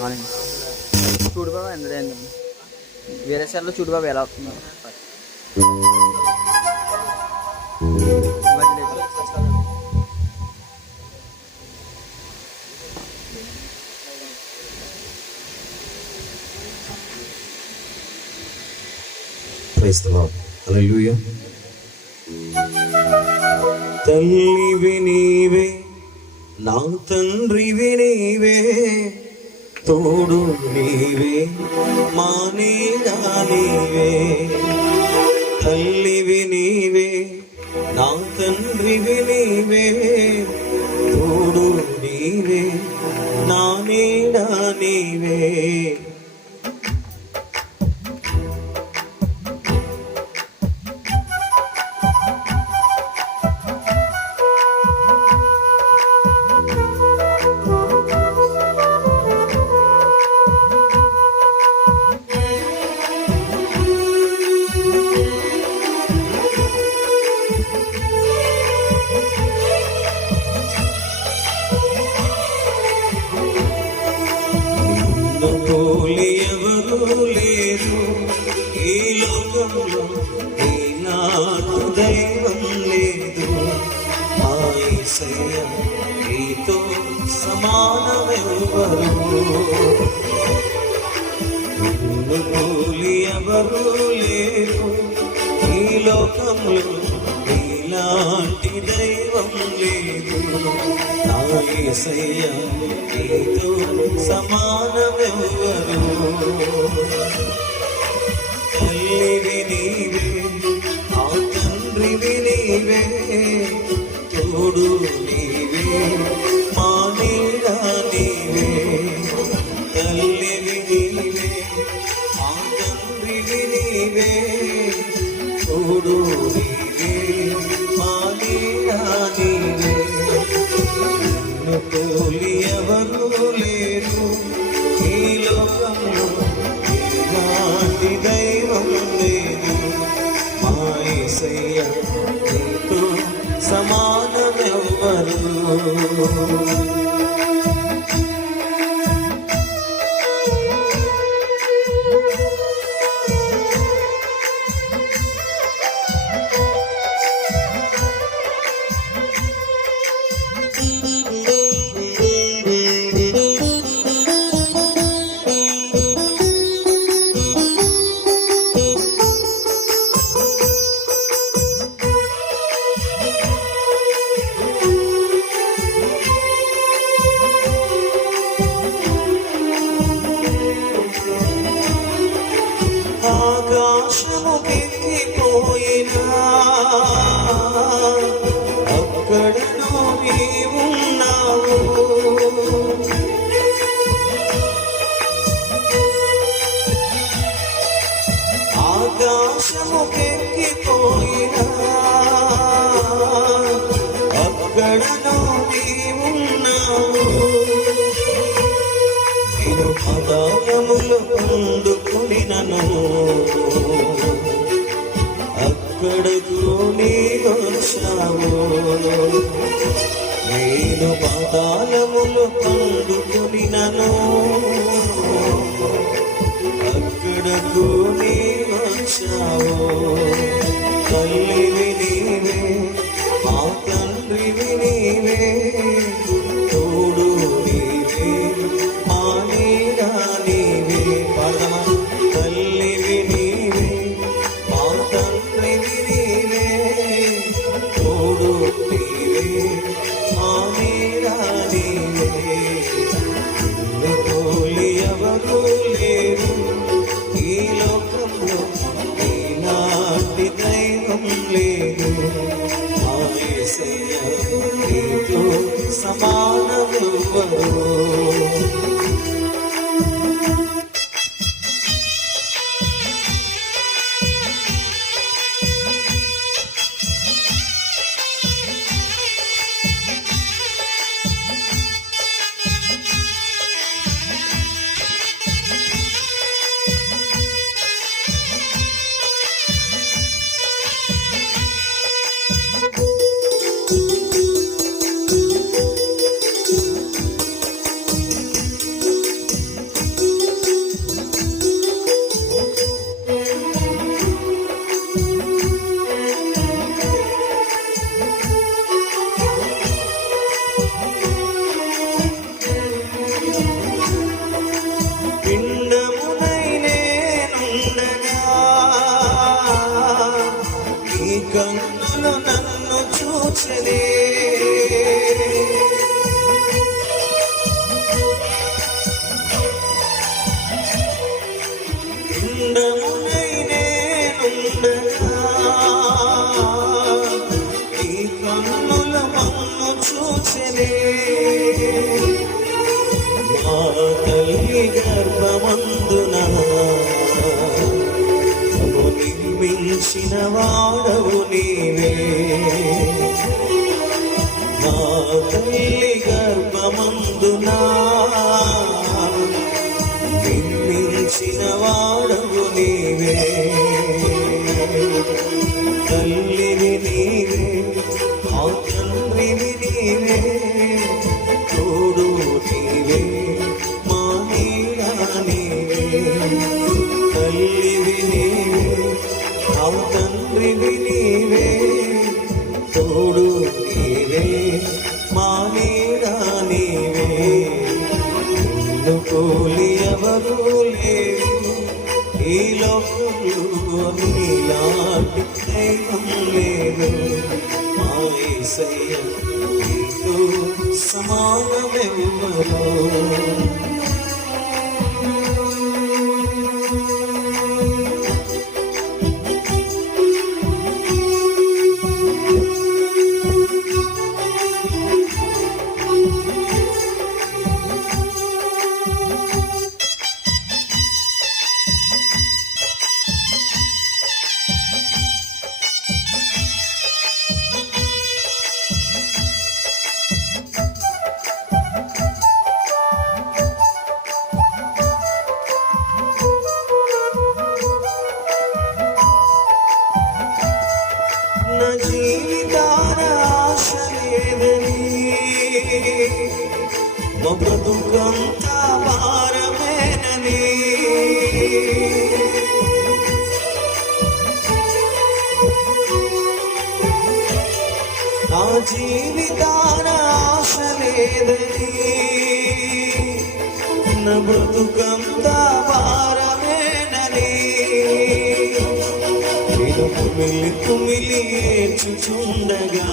అవునండి. చూడు బాబు ఎందుకు వేరే సార్లు చూడు బాబు ఎలా వస్తుందో. Praise the Lord. Hallelujah. తల్లివి నీవే, నా తండ్రివి నీవే, తోడు నీవే, మా నీడా నీవే. తల్లివి నీవే, నా తండ్రివి నీవే, తోడు నీవే, నా నీడా నీవే. ఎవరు లేదు ఈ లోకంలో, ఈనాడు దైవం లేదు. మా యేసయ్య నీతో సమానమెవ్వరు. నిన్ను పోలి ఎవరు లేరు ఈ లోకంలో, ఇలాంటి దైవం లేదు. నా యేసయ్య నీతో సమానమెవ్వరు. తల్లివి నీవే, ఆ తండ్రివి నీవే, తోడు నీవే, మా నీడా నీవే. తల్లివి నీవే, ఆ తండ్రివి నీవే, తోడు నీవే, మా నీడా నీవే. నిన్ను పోలి ఎవరు లేరు ఈ లోకంలో, ఇలాంటి దైవం లేదు. మా యేసయ్య నీతో సమానమెవ్వరు. ఆకాశముకెక్కిపోయినా అక్కడను నీవున్నావు. ఆకాశముకెక్కిపోయినా అక్కడను నీవున్నావు. నేను పదాలములు పొందుకునినను అక్కడకు నీ వచ్చావు. నేను పాదాలములు పొందుకునినను అక్కడకు నీ వచ్చావు. తల్లివి నీవే, మా తండ్రివి నీవే, తోడు నీవే, మా నీడా నీవే. పాడమా. తల్లివి నీవే, మా తండ్రివి నీవే, తోడు నీవే, మా నీడా నీవే. నిన్ను పోలి ఎవరు లేరు ఈ లోకంలో, ఈనాటి గర్భమందున నన్ను నిర్మించిన వాడవు నీవే. నా తల్లి గర్భమందున నిర్మించిన వాడవు నీవే. తల్లివి నీవే, ఆ తండ్రివి నీవే, తోడు నీవే, మా నీడా నీవే. తల్లివి నీవే, ఆ తండ్రివి నీవే, తోడు నీవే, మా నీడా నీవే. నిన్ను పోలి ఎవరు లేరు ఈ లోకంలో, నీలాంటి దైవం లేదు. మా యేసయ్య నీతో సమానమెవ్వరు. నా జీవితాన ఆశ లేదని, మా బ్రతుకంతా భారమేనని, నా జీవితాన ఆశ లేదని, నా బ్రతుకంతా భారమేనని, కుమిలి కుమిలి ఏడ్చుచుండగా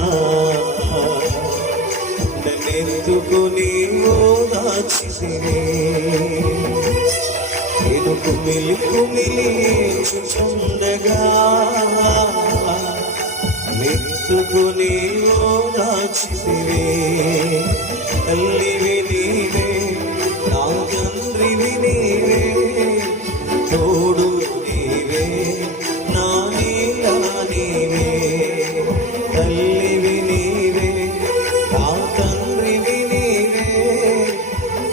నన్నెత్తుకొని ఓదార్చితివి. నేను కుమిలి కుమిలి ఏడ్చుచుండగా నెత్తుకొని ఓదార్చితివి. తల్లివి నీవే, నా తండ్రివి నీవే, తోడు నీవే, నా నీడా నీవే. తల్లివి నీవే, నా తండ్రివి నీవే,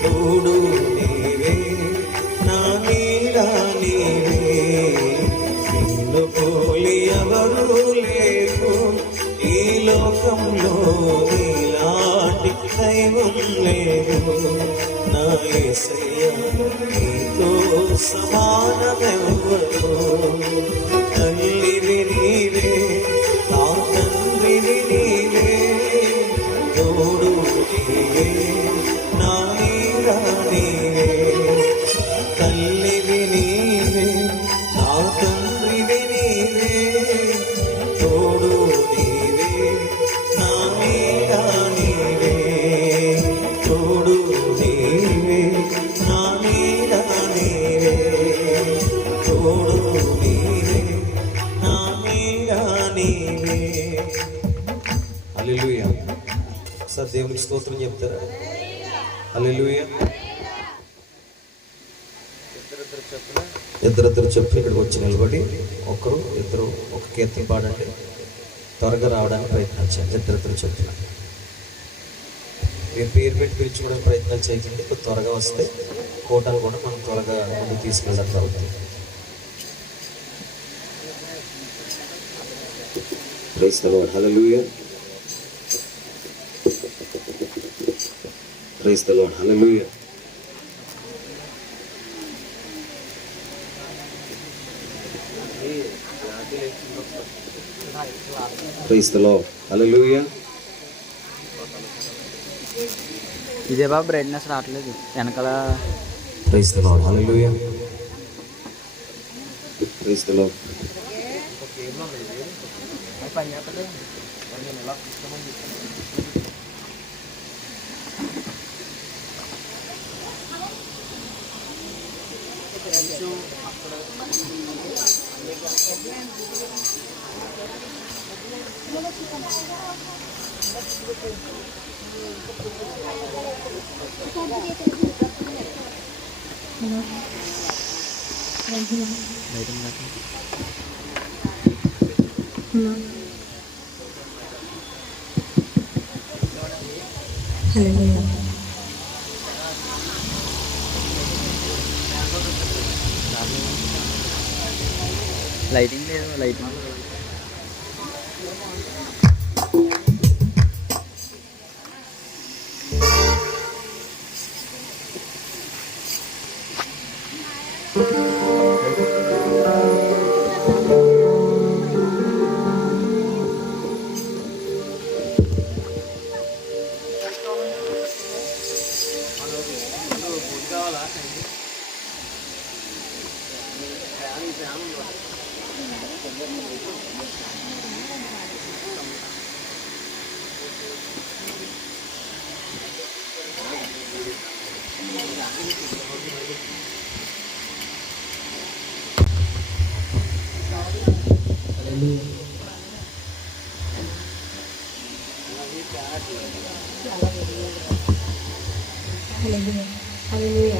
తోడు నీవే, నా నీడా నీవే. నిన్ను పోలి ఎవరు లేరు ఈ లోకంలో, నీలాంటి దైవం లేదు. నా యేసయ్య నీతో సమానమెవ్వరు. తల్లివి నీవే, నా తండ్రివి నీవే, తోడు నీవే, నా నీడా నీవే. తల్లివి నీవే, నా తండ్రివి నీవే, తోడు నీవే, నా నీడా నీవే. తోడు నీవే, నా నీడా నీవే, తోడు నీవే, నా నీడా నీవే. హల్లెలూయా. సార్ దేవునికి స్తోత్రం చెప్తారా? హల్లెలూయా. ఇద్దరిద్దరు చెప్పి ఇక్కడికి వచ్చి నిలబడి ఒకరు ఇద్దరు ఒక కీర్తన పాడండి. త్వరగా రావడానికి ప్రయత్నించండి. ఇద్దరిద్దరు చెప్పిన మీరు పేరు పెట్టి పిలుచుకోవడానికి ప్రయత్నాలు చేయకండి. ఇప్పుడు త్వరగా వస్తే కోటాలు కూడా మనం త్వరగా ముందుకు తీసుకెళ్ళడం అవుతుంది. Praise the Lord. Hallelujah. Praise the Lord. Hallelujah. Praise the Lord. Hallelujah. ఇదే బాబు బ్రైట్నెస్ రావట్లేదు వెనకాల. Praise the Lord. Hallelujah. Praise the Lord. Lighting నాకు లైటింగ్ లేదు లైటింగ్ నీవే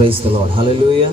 Praise the Lord. Hallelujah.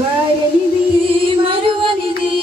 మరువనిది మరువనిది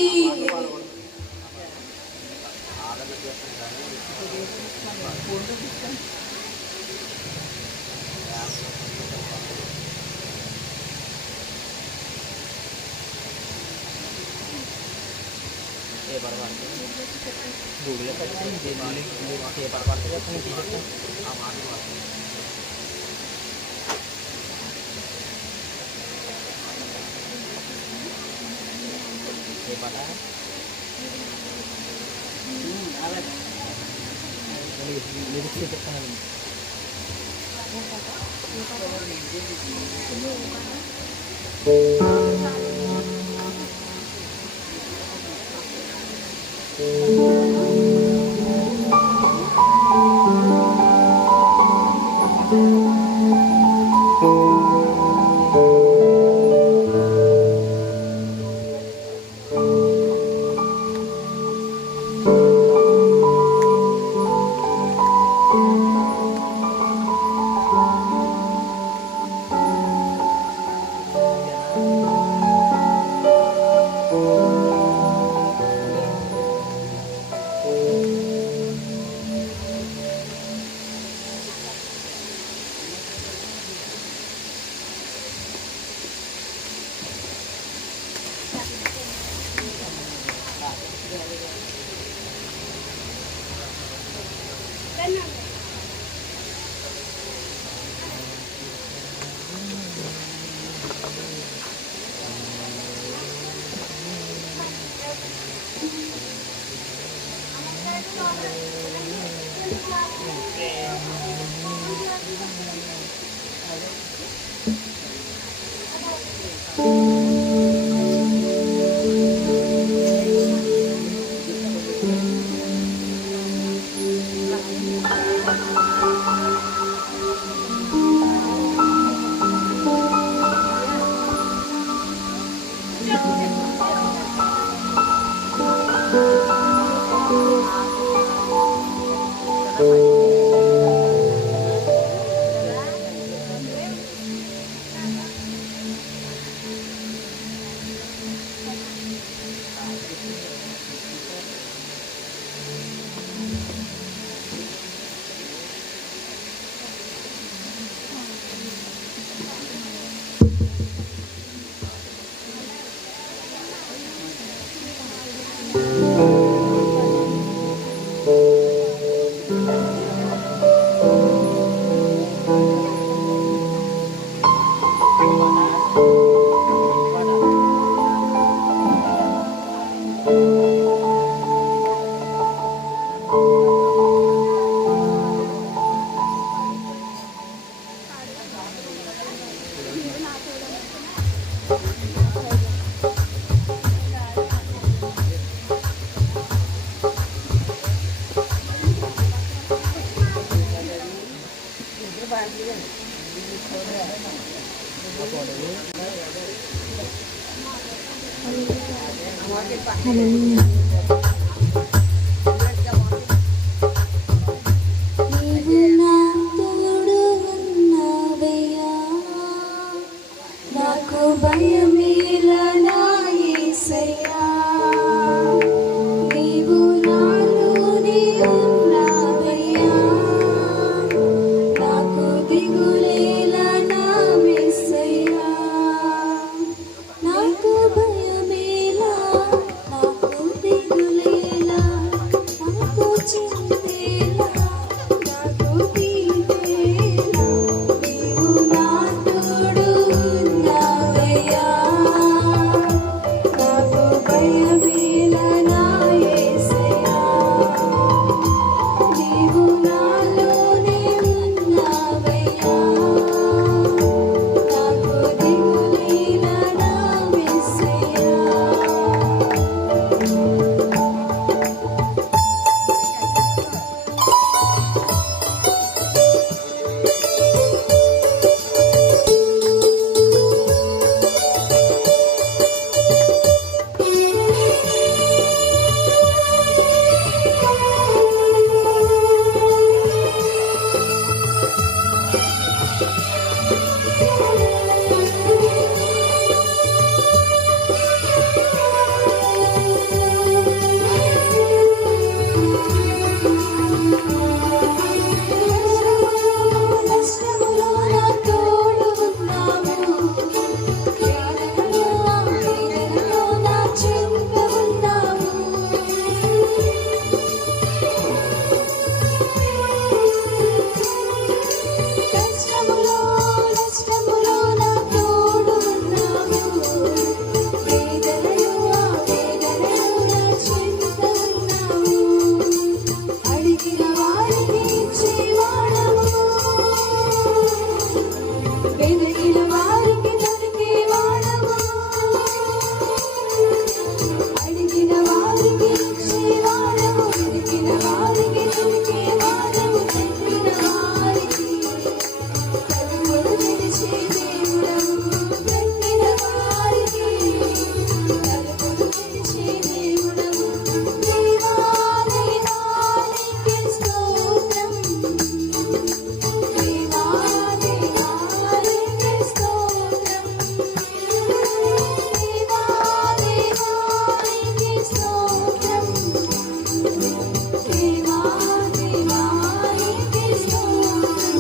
నీవు నా తోడు ఉన్నావయ్యా, నాకు భయమేలా నా యేసయ్యా. నీవు నాలోనే ఉన్నావయ్యా, నాకు దిగులేలా నా యేసయ్యా. నాకు భయమేలా, నాకు దిగులేలా, నాకు చింతేలా, నాకు తీరేలా. నీవు నా తోడు ఉన్నావయ్యా, నాకు భయమేలా నా యేసయ్యా. నీవు నాలోనే ఉన్నావయ్యా, నాకు దిగులేలా నా యేసయ్యా. కష్టములో నా తోడు ఉన్నావు, వేదనలో నా చింత ఉన్నావు. కష్టములో నష్టములో నా తోడు ఉన్నావు, వేదనలో నా చింత ఉన్నావు. అడిగిన వారికి ఇచ్చేవాడవు, వెతికిన వారికి దొరికేవాడవు. అడిగిన వారికి ఇచ్చేవాడవు, వెతికిన వారికి దొరికేవాడవు. చెప్పిన వారికి తలుపులు తెరిచే దేవుడవు, పెట్టిన వారికి తలుపులు తెరిచే దేవుడవు. దేవా దేవా నీకే స్తోత్రం, దేవా దేవా నీకే స్తోత్రం, దేవా దేవా నీకే స్తోత్రం, దేవా దేవా నీకే స్తోత్రం.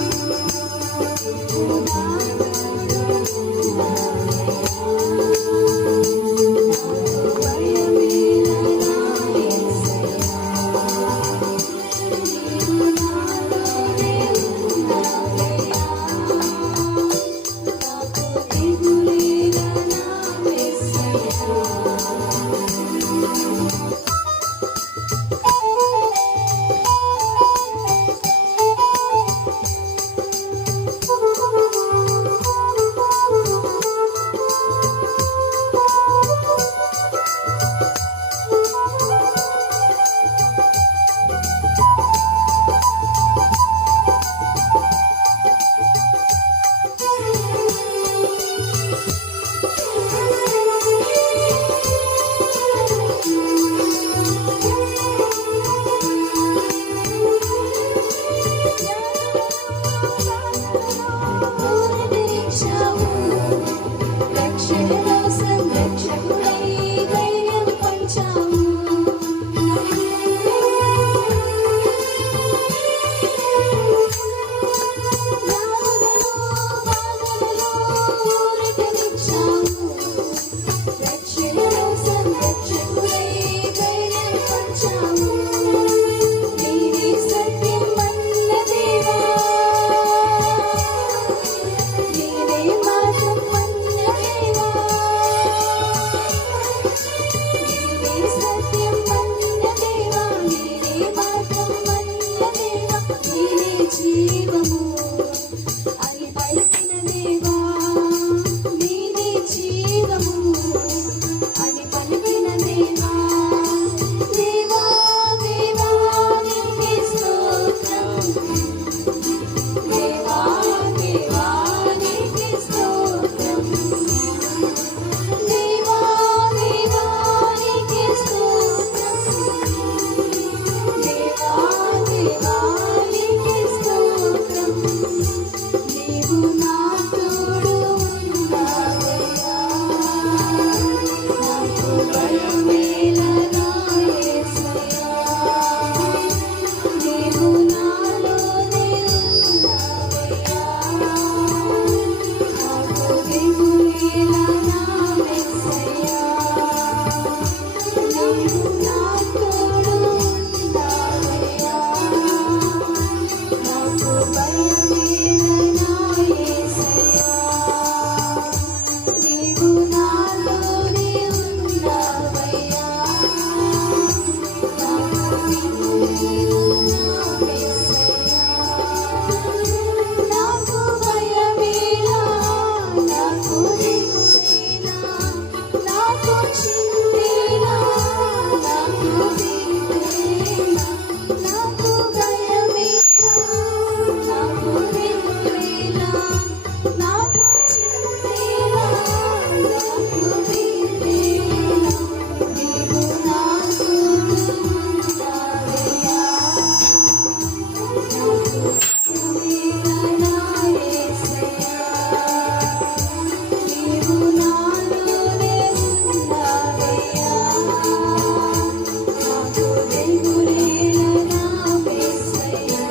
వేదము అని పలికిన దేవా దేవా దేవా నీకే స్తోత్రం దేవా దేవా నీకే స్తోత్రం దేవా దేవా నీకే స్తోత్రం దేవా దేవా నీకే స్తోత్రం నీవు నా తోడు ఉన్నావయ్యా నాకు భయమేలా నా యేసయ్యా నీవు నాలోనే ఉన్నావయ్యా నాకు దిగులేలా నా యేసయ్యా నీవు నా తోడు ఉన్నావయ్యా నాకు భయమేలా నా యేసయ్యా నీవు నాలోనే ఉన్నావయ్యా నాకు దిగులేలా నా యేసయ్యా నాకు భయమేలా నాకు దిగులేలా నాకు చింతేలా నాకు దిగులేలా నాకు భయమేలా నాకు దిగులేలా నాకు చింతేలా నాకు దిగులేలా నీవు నా తోడు ఉన్నావయ్యా నాకు దిగులేలా నా యేసయ్యా నీవు నాలోనే ఉన్నావయ్యా నాకు దిగులేలా నా యేసయ్యా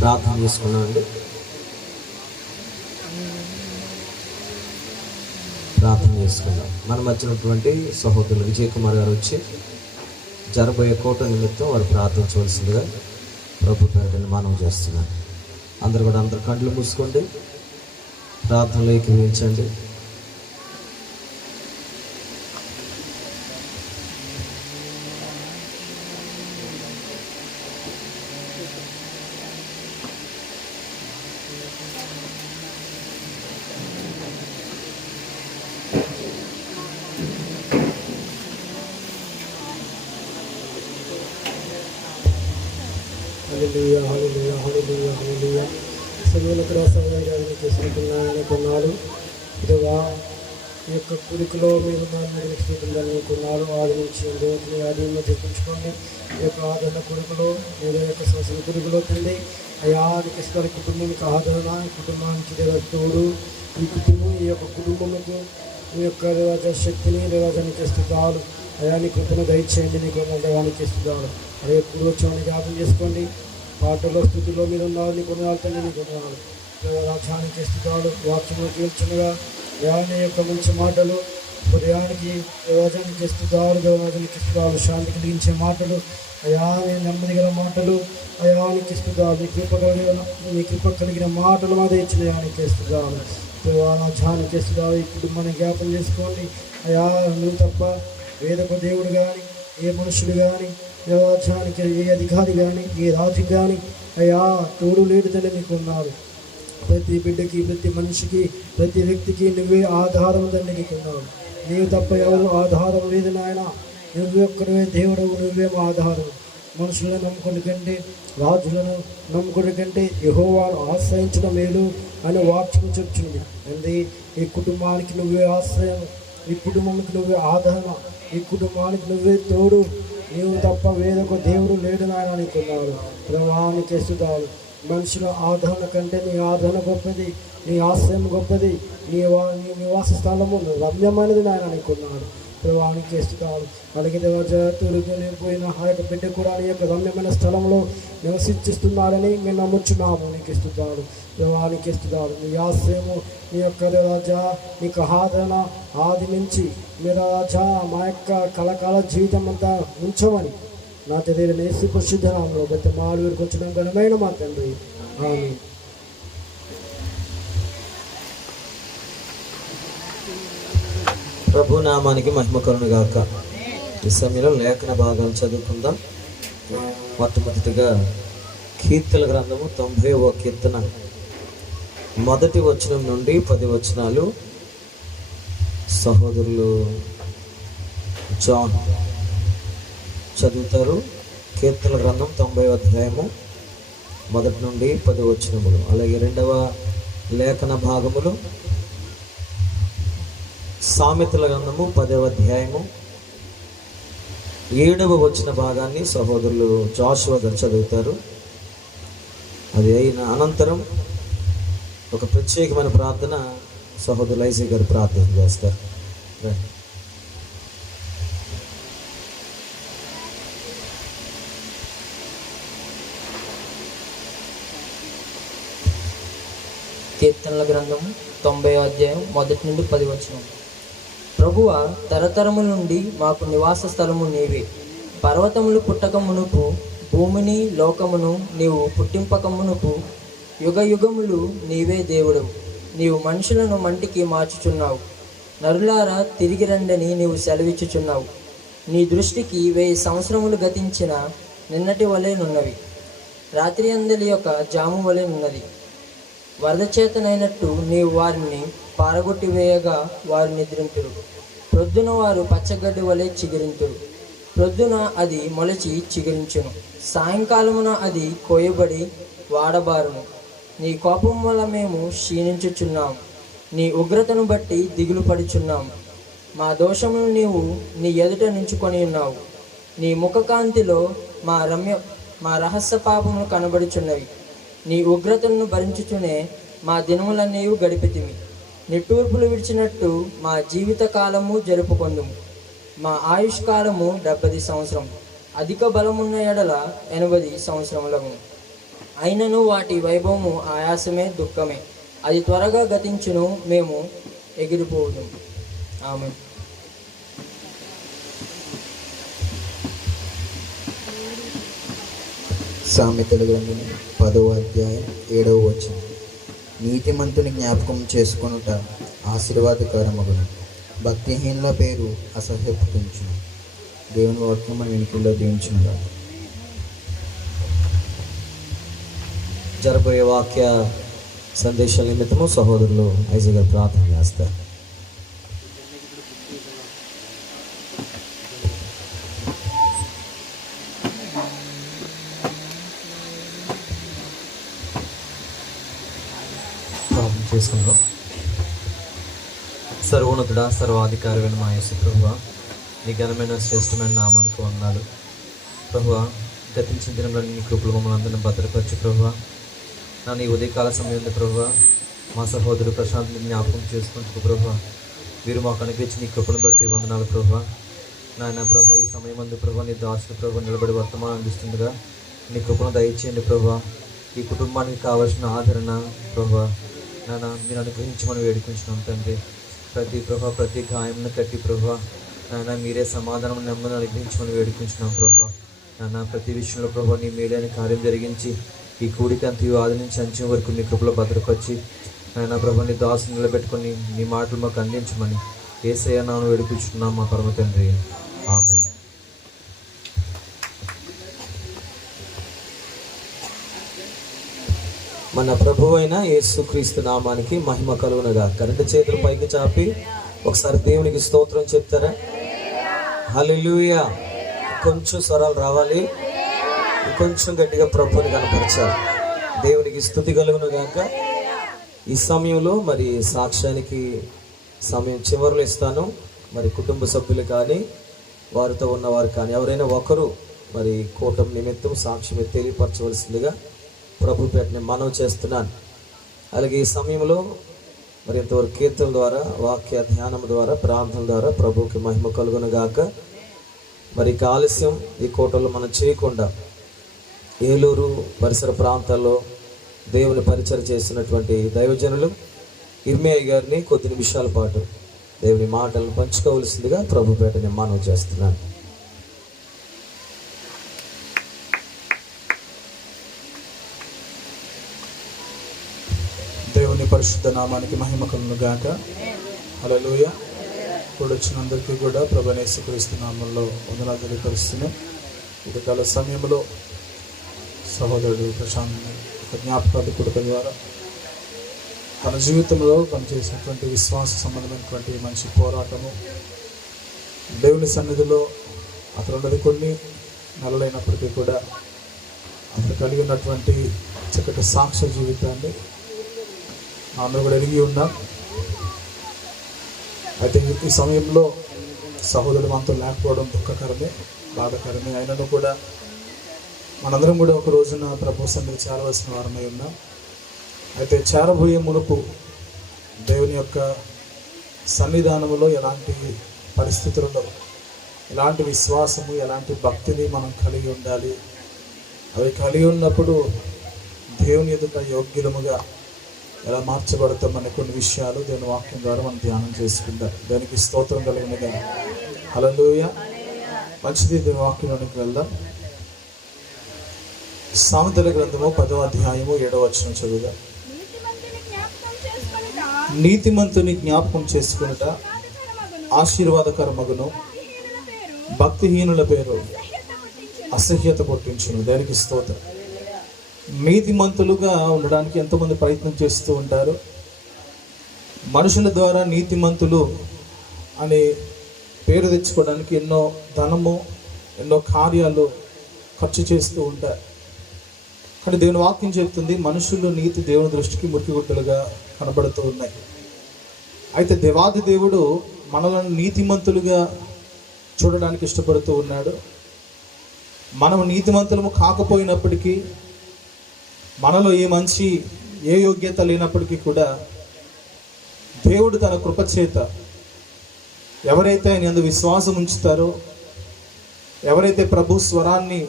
ప్రార్థన చేసుకున్నామండి. ప్రార్థన చేసుకుందాం. మనం వచ్చినటువంటి సహోదరులు విజయ్ కుమార్ గారు వచ్చి జరబోయే కోట నిమిత్తం వారు ప్రార్థించవలసిందిగా ప్రభు పేరిట మనం చేస్తున్నాను. అందరూ కూడా అందరు కండ్లు మూసుకోండి, ప్రార్థనలో ఏకీభవించండి. హల్లెలూయా హల్లెలూయా హల్లెలూయా హల్లెలూయా. సమూలకర సమయాన్ని తీసుకుంటున్నాయని కొన్నాడు. ఇదిగా ఈ యొక్క కుడికలో మీరు నన్ను స్థితిందని కొన్నారు. ఆది నుంచి రోజుని ఆధీనంలో తెప్పించుకోండి. ఈ యొక్క ఆదరణ కుడుకులో ఏదో యొక్క సంవత్సరం కుడుకులో తండ్రి అయా నీకు కుటుంబానికి ఆదరణ, ఈ కుటుంబానికి తోడు, ఈ కుటుంబం ఈ యొక్క కుటుంబముకు మీ యొక్క రివాజ శక్తిని రివాజానికి స్థితాలు అయా నీ కృపను దయచేయండి. నీ కొనడానికి స్థితాలు అదే పూర్వోత్సవాన్ని జ్ఞాపం చేసుకోండి. పాటలో స్థితిలో మీరు ఉన్నారు. నీ కొనాలి నీ కొనాలి రాజ్యానికి స్థితాలు వాక్యంలో గెలుచునుగా యాని యొక్క మంచి మాటలు హృదయానికి యువజానికి స్థితాలు దేవరాజానికి స్థితాలు శాంతి కలిగించే మాటలు అయాని నెమ్మది గల మాటలు అయానికి స్థితాలు నీ కృప కలిగిన మాటలు మాదే ఇచ్చిన యానికి స్థితాలు రాజ్యానికి స్థితాలు ఈ కుటుంబాన్ని జ్ఞాపం చేసుకోండి. అయా నువ్వు తప్ప వేదక దేవుడు కానీ ఏ మనుషుడు కానీ రాజ్యానికి ఏ అధికారి కానీ ఏ రాజు కానీ అయా తోడు లేడు తల్లి నీకు ఉన్నారు. ప్రతి బిడ్డకి ప్రతి మనిషికి ప్రతి వ్యక్తికి నువ్వే ఆధారం తండ్రి నీకున్నావు. నీవు తప్ప ఎవరు ఆధారం లేదు నాయన. నువ్వు ఒక్కడే దేవుడవు, నువ్వే మా ఆధారం. మనుషులను నమ్ముకుని కంటే రాజులను నమ్ముకుని కంటే యెహోవాను ఆశ్రయించడం మేలు అని వాక్యం చెప్తుంది. అంది ఈ కుటుంబానికి నువ్వే ఆశ్రయం, ఈ కుటుంబానికి నువ్వే ఆదరణ, ఈ కుటుంబానికి నువ్వే తోడు. నీవు తప్ప వేరొక దేవుడు లేడు నాయన నీకున్నాడు. ప్రభావానికి ఎస్తుతాడు. మనుషుల ఆదరణ కంటే నీ ఆదరణ గొప్పది, నీ ఆశ్రయం గొప్పది, నీ నివాస స్థలము రమ్యమైనది నాయన నీకున్నాడు. ప్రభావానికి ఇస్తున్నాడు. అలాగే తొలగిపోయిన ఆ యొక్క బిడ్డ కూడా నీ యొక్క రమ్యమైన స్థలంలో నివసించిస్తున్నాడని మేము నమ్ముచున్నాము. నీకు ఇస్తున్నాడు ప్రభావానికి ఇస్తున్నాడు. నీ ఆశ్రయము నీ యొక్క రాజా నీకు ఆదరణ ఆది నుంచి మీరు రాజా మా యొక్క కలకాల జీవితం అంతా ఉంచమని నా తెలియని నేసి పరిశుద్ధనామంలో గత మాడు వీరికి వచ్చిన ఘనమైన మా తండ్రి. ఆమేన్. ప్రభు నామానికి మహిమ కలుగును గాక. ఈ సమయంలో లేఖన భాగాలు చదువుకుందాం. మొట్టమొదటిగా కీర్తన గ్రంథము 90వ కీర్తన మొదటి వచనం నుండి 10 వచనాలు సహోదరులు జాన్ చదువుతారు. కీర్తన గ్రంథం 90వ అధ్యాయము మొదటి నుండి 10 వచనములు. అలాగే రెండవ లేఖన భాగములు సామెతల గ్రంథము 10వ అధ్యాయము 7వ వచన భాగాన్ని సహోదరులు జాషువా గారు చదువుతారు. అది అయిన అనంతరం ఒక ప్రత్యేకమైన ప్రార్థన సహోదరులు ఐజీ గారు ప్రార్థన చేస్తారు. కీర్తనల గ్రంథము 90వ అధ్యాయం మొదటి నుండి 10 వచనం. ప్రభువా, తరతరముల నుండి మాకు నివాస స్థలము నీవే. పర్వతములు పుట్టక మునుపు భూమిని లోకమును నీవు పుట్టింపక మునుపు యుగ యుగములు నీవే దేవుడవు. నీవు మనుషులను మంటికి మార్చుచున్నావు. నరులారా తిరిగి రండని నీవు సెలవిచ్చుచున్నావు. నీ దృష్టికి 1000 సంవత్సరములు గతించిన నిన్నటి వలెనున్నవి. రాత్రి అందలి యొక్క జాము వలెనున్నది. వరద చేతనైనట్టు నీవు వారిని పారగొట్టి వేయగా వారు నిద్రింతురు. ప్రొద్దున వారు పచ్చగడ్డి వలె చిగురింతురు. ప్రొద్దున అది మొలచి చిగురించును. సాయంకాలమున అది కోయబడి వాడబారును. నీ కోపం వల్ల మేము క్షీణించుచున్నాము. నీ ఉగ్రతను బట్టి దిగులు పడుచున్నాము. మా దోషమును నీవు నీ ఎదుట నించుకొని ఉన్నావు. నీ ముఖకాంతిలో మా రహస్య పాపములు కనబడుచున్నవి. నీ ఉగ్రతను భరించుచునే మా దినములన్నీ గడిపితిమి. నిట్టూర్పులు విడిచినట్టు మా జీవిత కాలము జరుపుకొందుము. మా ఆయుష్ కాలము 70 సంవత్సరం, అధిక బలమున్న ఎడల 80 సంవత్సరములకు. అయినను వాటి వైభవము ఆయాసమే, దుఃఖమే. అది త్వరగా గతించును, మేము ఎగిరిపోవును. ఆమేన్. సామెతల గ్రంథం 10వ అధ్యాయం 7వ వచనం. నీతిమంతుని జ్ఞాపకం చేసుకొనుట ఆశీర్వాదకరమగును, భక్తిహీనుల పేరు అసహ్యపుటించును. దేవుని వాక్యం మన వెనుకల్లో దీవించునుగా. జరబోయే వాక్య సందేశాల నిమిత్తము సహోదరులు ఐజీ గారు ప్రార్థన చేస్తారు. ప్రార్థన చేసుకుందాం. సర్వోన్నతుడా, సర్వాధికారమైన మా యేసు ప్రభువా, నీ ఘనమైన శ్రేష్టమైన నామానికి వందనాలు ప్రభువా. గతించిన దినంలో నీ కృపలు మమ్మల్ని అందరినీ భద్రపరచు ప్రభువా. నా నీ ఉదయకాల సమయంలో ప్రభువా, మా సహోదరుడు ప్రశాంత్ జ్ఞాపకం చేసుకుంటూ ప్రభువా, వీరు మాకు అనుగ్రహించి నీ కృపను బట్టి వందనాలు ప్రభువా. నాయన ప్రభువా, ఈ సమయం అందు ప్రభువా నీ దాసుడు ప్రభువా నిలబడి వర్తమానం అందిస్తుండగా నీ కృపను దయచేయండి ప్రభువా. ఈ కుటుంబానికి కావాల్సిన ఆదరణ ప్రభువా నాన్న మీరు అనుగ్రహించమని వేడుకుంటున్నాం తండ్రి. ప్రతి గాయంను కట్టి ప్రభువా నాన్న మీరే సమాధానం నెమ్మదిని అనుగ్రహించమని వేడుకుంటున్నాం ప్రభువా. నాన్న ప్రతి విషయంలో ప్రభువా నీ మేలైన కార్యం జరిగించి ఈ కూడిక అంతయు ఆది నుంచి అంచెం వరకు మీ కృపలో భద్రపరిచి నాయన ప్రభువా నీ దాసుని నిలబెట్టుకొని నీ మాటలు మాకు అందించమని యేసయ్య నామమున వేడుకుంటున్నాం మా పరమ తండ్రి. ఆమేన్. మన ప్రభువు అయిన యేసుక్రీస్తు నామానికి మహిమ కలుగునగా. రెండు చేతులు పైకి చాపి ఒకసారి దేవునికి స్తోత్రం చెప్తారా? హల్లెలూయా. కొంచెం స్వరాలు రావాలి, కొంచెం గట్టిగా ప్రభువుని కనపరచాలి. దేవునికి స్తుతి కలుగునుగాక. ఈ సమయంలో మరి సాక్ష్యానికి సమయం చివరిలో ఇస్తాను. మరి కుటుంబ సభ్యులు కానీ వారితో ఉన్నవారు కానీ ఎవరైనా ఒకరు మరి కూటమి నిమిత్తం సాక్ష్యం తెలియపరచవలసిందిగా ప్రభు పేటని మనవి చేస్తున్నాను. అలాగే ఈ సమయంలో మరి ఇంతవరకు కీర్తన ద్వారా, వాక్య ధ్యానం ద్వారా, ప్రార్థన ద్వారా ప్రభువుకి మహిమ కలుగును గాక. మరి ఇక ఆలస్యం ఈ కోటలో మనం చేయకుండా ఏలూరు పరిసర ప్రాంతాల్లో దేవుని పరిచయం చేసినటువంటి దైవజనులు ఇర్మియా గారిని కొద్ది నిమిషాల పాటు దేవుని మాటలను పంచుకోవలసిందిగా ప్రభుపేట నేను మనవి చేస్తున్నాను. దేవుని పరిశుద్ధ నామానికి మహిమ కలుగును గాక. హల్లెలూయా. ఇప్పుడు వచ్చినందరికీ కూడా ప్రభువైన యేసుక్రీస్తు నామంలో వందనాలు తెలియపరుస్తున్నాం. ఇది కాల సమయంలో సహోదరుడు ప్రశాంత్ జ్ఞాపకాలు కొడుక ద్వారా తన జీవితంలో పనిచేసినటువంటి విశ్వాస సంబంధమైనటువంటి మంచి పోరాటము, దేవుని సన్నిధిలో అతను ఉన్నది కొన్ని నెలలైనప్పటికీ కూడా అతను కలిగి ఉన్నటువంటి చక్కటి సాక్ష్య జీవితాన్ని అందరూ కూడా ఎరిగి ఉన్నాం. అయితే ఈ సమయంలో సహోదరుడు మనతో లేకపోవడం దుఃఖకరమే, బాధాకరమే. అయినను కూడా మనందరం కూడా ఒక రోజున ప్రభు సన్నిధికి చేరవలసిన వారమై ఉన్నాం. అయితే చేరబోయే మునుపు దేవుని యొక్క సన్నిధానంలో ఎలాంటి పరిస్థితులలో ఎలాంటి విశ్వాసము, ఎలాంటి భక్తిని మనం కలిగి ఉండాలి, అవి కలిగి ఉన్నప్పుడు దేవుని ఎదుట యోగ్యులముగా ఎలా మార్చబడతామనే కొన్ని విషయాలు దేవుని వాక్యం ద్వారా మనం ధ్యానం చేసుకుందాం. దానికి స్తోత్రం కలిగినగా. హల్లెలూయా. మంచిది. దేవుని వాక్యంలోనికి వెళ్దాం. సామెతల గ్రంథము 10వ అధ్యాయము 7వ వచనం చదువుదాం. నీతిమంతుని జ్ఞాపకం చేసుకునుట ఆశీర్వాదకరమగును, భక్తిహీనుల పేరు అసహ్యత పుట్టించును. దానికి స్తోత్రం. నీతిమంతులుగా ఉండడానికి ఎంతోమంది ప్రయత్నం చేస్తూ ఉంటారు. మనుషుల ద్వారా నీతిమంతులు అనే పేరు తెచ్చుకోవడానికి ఎన్నో ధనము, ఎన్నో కార్యాలు ఖర్చు చేస్తూ ఉంటారు. కానీ దేవుని వాక్యం చెప్తుంది, మనుషులు నీతి దేవుని దృష్టికి మురికిగుట్టలుగా కనబడుతూ ఉన్నాయి. అయితే దేవాది దేవుడు మనలను నీతిమంతులుగా చూడడానికి ఇష్టపడుతూ ఉన్నాడు. మనం నీతిమంతులము కాకపోయినప్పటికీ, మనలో ఏ యోగ్యత లేనప్పటికీ కూడా దేవుడు తన కృపచేత ఎవరైతే ఆయన యందు విశ్వాసం ఉంచుతారో, ఎవరైతే ప్రభు స్వరాన్ని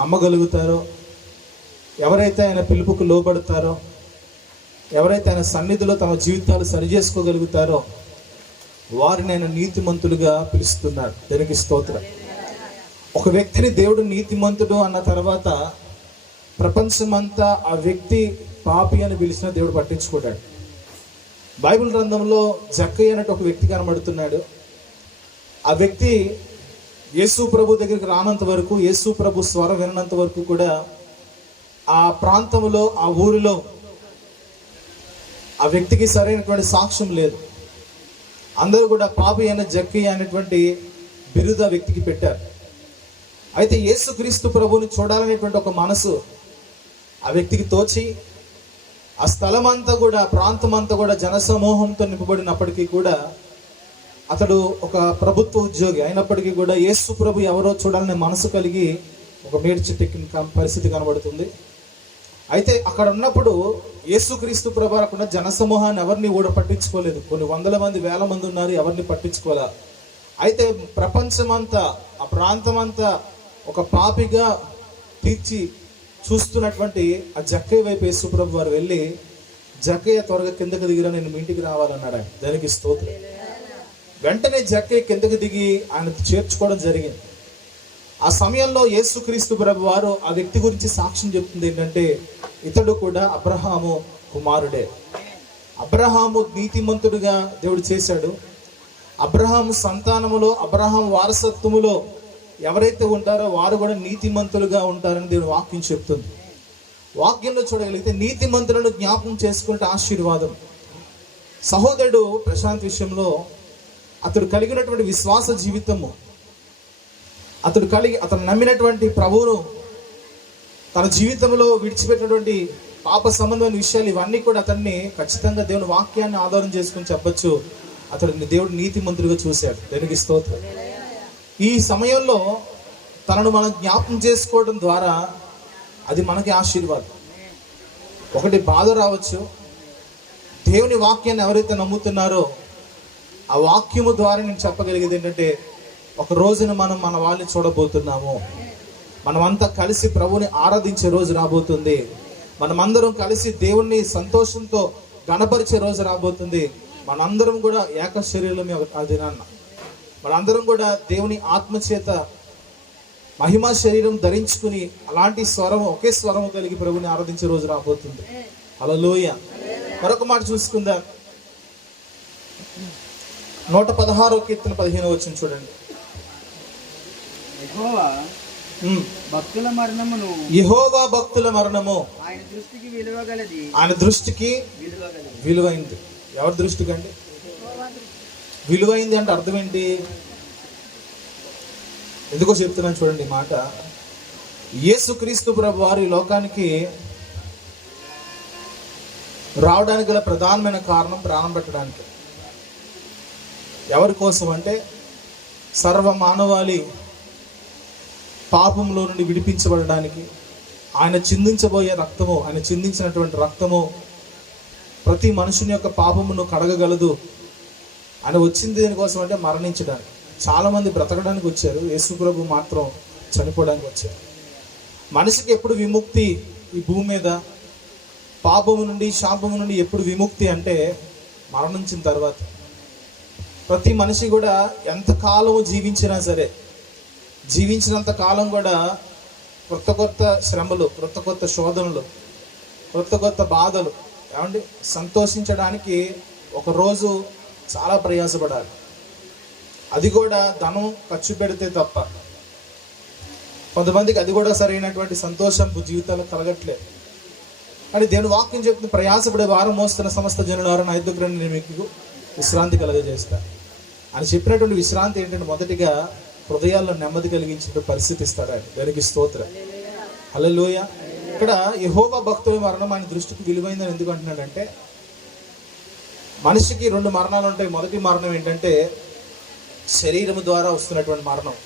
నమ్మగలుగుతారో, ఎవరైతే ఆయన పిలుపుకు లోబడతారో, ఎవరైతే ఆయన సన్నిధిలో తమ జీవితాలు సరిచేసుకోగలుగుతారో వారిని ఆయన నీతిమంతులుగా పిలుస్తున్నాడు. దానికి స్తోత్రం. ఒక వ్యక్తిని దేవుడు నీతిమంతుడు అన్న తర్వాత ప్రపంచమంతా ఆ వ్యక్తి పాపి అని పిలిచిన దేవుడు పట్టించుకోడాడు. బైబిల్ గ్రంథంలో జక్కయ్య అన్నట్టు ఒక వ్యక్తి కనబడుతున్నాడు. ఆ వ్యక్తి యేసు ప్రభు దగ్గరికి రానంత వరకు, యేసు ప్రభు స్వరం వినంత వరకు కూడా ఆ ప్రాంతంలో, ఆ ఊరిలో ఆ వ్యక్తికి సరైనటువంటి సాక్ష్యం లేదు. అందరూ కూడా పాపి అయిన జక్కయ్య అనేటువంటి బిరుదు ఆ వ్యక్తికి పెట్టారు. అయితే యేసుక్రీస్తు ప్రభువుని చూడాలనేటువంటి ఒక మనసు ఆ వ్యక్తికి తోచి, ఆ స్థలం అంతా కూడా, ప్రాంతం అంతా కూడా జనసమూహంతో నింపబడినప్పటికీ కూడా అతడు ఒక ప్రభుత్వ ఉద్యోగి అయినప్పటికీ కూడా యేసు ప్రభు ఎవరో చూడాలనే మనసు కలిగి ఒక మేడ్చెట్టెక్కిన పరిస్థితి కనబడుతుంది. అయితే అక్కడ ఉన్నప్పుడు యేసుక్రీస్తు ప్రభు అక్కడ జనసమూహాన్ని ఎవరిని కూడా పట్టించుకోలేదు. కొన్ని వందల మంది, వేల మంది ఉన్నారు, ఎవరిని పట్టించుకోలే. అయితే ప్రపంచమంతా, ఆ ప్రాంతమంతా ఒక పాపిగా తీర్చి చూస్తున్నటువంటి ఆ జక్కయ్య వైపు యేసు ప్రభు వారు వెళ్ళి, జక్కయ్య త్వరగా కిందకు దిగిరా, నేను మీ ఇంటికి రావాలన్నాడు ఆయన. దానికి స్తోత్రం. వెంటనే జక్కయ్య కిందకు దిగి ఆయన చేర్చుకోవడం జరిగింది. ఆ సమయంలో యేసుక్రీస్తు ప్రభు వారు ఆ వ్యక్తి గురించి సాక్ష్యం చెప్తుంది ఏంటంటే, ఇతడు కూడా అబ్రహాము కుమారుడే. అబ్రహాము నీతిమంతుడిగా దేవుడు చేశాడు. అబ్రహాము సంతానములో, అబ్రహాం వారసత్వములో ఎవరైతే ఉంటారో వారు కూడా నీతిమంతులుగా ఉంటారని దేవుడు వాక్యం చెప్తుంది. వాక్యంలో చూడగలిగితే నీతిమంతులను జ్ఞాపకం చేసుకుంటే ఆశీర్వాదం. సహోదరుడు ప్రశాంత్ విషయంలో అతడు కలిగినటువంటి విశ్వాస జీవితము, అతను నమ్మినటువంటి ప్రభువును, తన జీవితంలో విడిచిపెట్టినటువంటి పాప సంబంధమైన విషయాలు, ఇవన్నీ కూడా అతన్ని ఖచ్చితంగా దేవుని వాక్యాన్ని ఆధారం చేసుకుని చెప్పచ్చు, అతడిని దేవుడు నీతిమంతుడిగా చూశాడు. దానికి స్తోత్రం. ఈ సమయంలో తనను మనం జ్ఞాపకం చేసుకోవడం ద్వారా అది మనకి ఆశీర్వాదం. ఒకటి బాధ రావచ్చు, దేవుని వాక్యాన్ని ఎవరైతే నమ్ముతున్నారో ఆ వాక్యము ద్వారా నేను చెప్పగలిగేది ఏంటంటే, ఒక రోజున మనం మన వాళ్ళని చూడబోతున్నాము. మనమంతా కలిసి ప్రభుని ఆరాధించే రోజు రాబోతుంది. మనమందరం కలిసి దేవుణ్ణి సంతోషంతో గణపరిచే రోజు రాబోతుంది. మనందరం కూడా ఏక శరీరమే ఆ దినాన్న. మనందరం కూడా దేవుని ఆత్మచేత మహిమా శరీరం ధరించుకుని అలాంటి స్వరము, ఒకే స్వరము కలిగి ప్రభుని ఆరాధించే రోజు రాబోతుంది. హల్లెలూయా. మరొక మాట చూసుకుందాం. 116వ కీర్తన 15వ వచనం చూడండి. యెహోవా భక్తుల మరణమును, యెహోవా భక్తుల మరణము ఆయన దృష్టికి విలువగలది, ఆయన దృష్టికి విలువైంది. ఎవరి దృష్టికి అండి విలువైంది అంటే అర్థం ఏంటి? ఎందుకో చెప్తున్నాను చూడండి ఈ మాట. యేసుక్రీస్తు ప్రభు వారు ఈ లోకానికి రావడానికి గల ప్రధానమైన కారణం ప్రాణం పెట్టడానికి. ఎవరి కోసం అంటే, సర్వ మానవాళి పాపంలో నుండి విడిపించబడడానికి ఆయన చిందించబోయే రక్తము, ఆయన చిందించినటువంటి రక్తము ప్రతి మనుషుని యొక్క పాపమును కడగగలదు. ఆయన వచ్చింది దేనికోసం అంటే మరణించడానికి. చాలామంది బ్రతకడానికి వచ్చారు, యేసు ప్రభు మాత్రం చనిపోవడానికి వచ్చారు. మనిషికి ఎప్పుడు విముక్తి ఈ భూమి మీద, పాపము నుండి శాపము నుండి ఎప్పుడు విముక్తి అంటే మరణించిన తర్వాత. ప్రతి మనిషి కూడా ఎంతకాలము జీవించినా సరే, జీవించినంత కాలం కూడా కొత్త కొత్త శ్రమలు, కొత్త కొత్త శోధనలు, కొత్త కొత్త బాధలు. ఏమండి, సంతోషించడానికి ఒకరోజు చాలా ప్రయాసపడాలి. అది కూడా ధనం ఖర్చు పెడితే తప్ప. కొంతమందికి అది కూడా సరైనటువంటి సంతోషం జీవితాలు కలగట్లేదు. కానీ దేవుని వాక్యం చెప్తుంది, ప్రయాసపడే వారం మోస్తున్న సమస్త జనులారా నా దగ్గర నేను మీకు విశ్రాంతి కలగజేస్తాను అని చెప్పినటువంటి విశ్రాంతి ఏంటంటే, మొదటిగా హృదయాల్లో నెమ్మది కలిగించే పరిస్థితి ఇస్తాడు ఆయన. దానికి స్తోత్రం. హల్లెలూయా. ఇక్కడ యెహోవా భక్తుల మరణం ఆయన దృష్టికి విలువైందని ఎందుకు అంటున్నాడంటే, మనిషికి 2 మరణాలు ఉంటాయి. మొదటి మరణం ఏంటంటే శరీరము ద్వారా వస్తున్నటువంటి మరణం.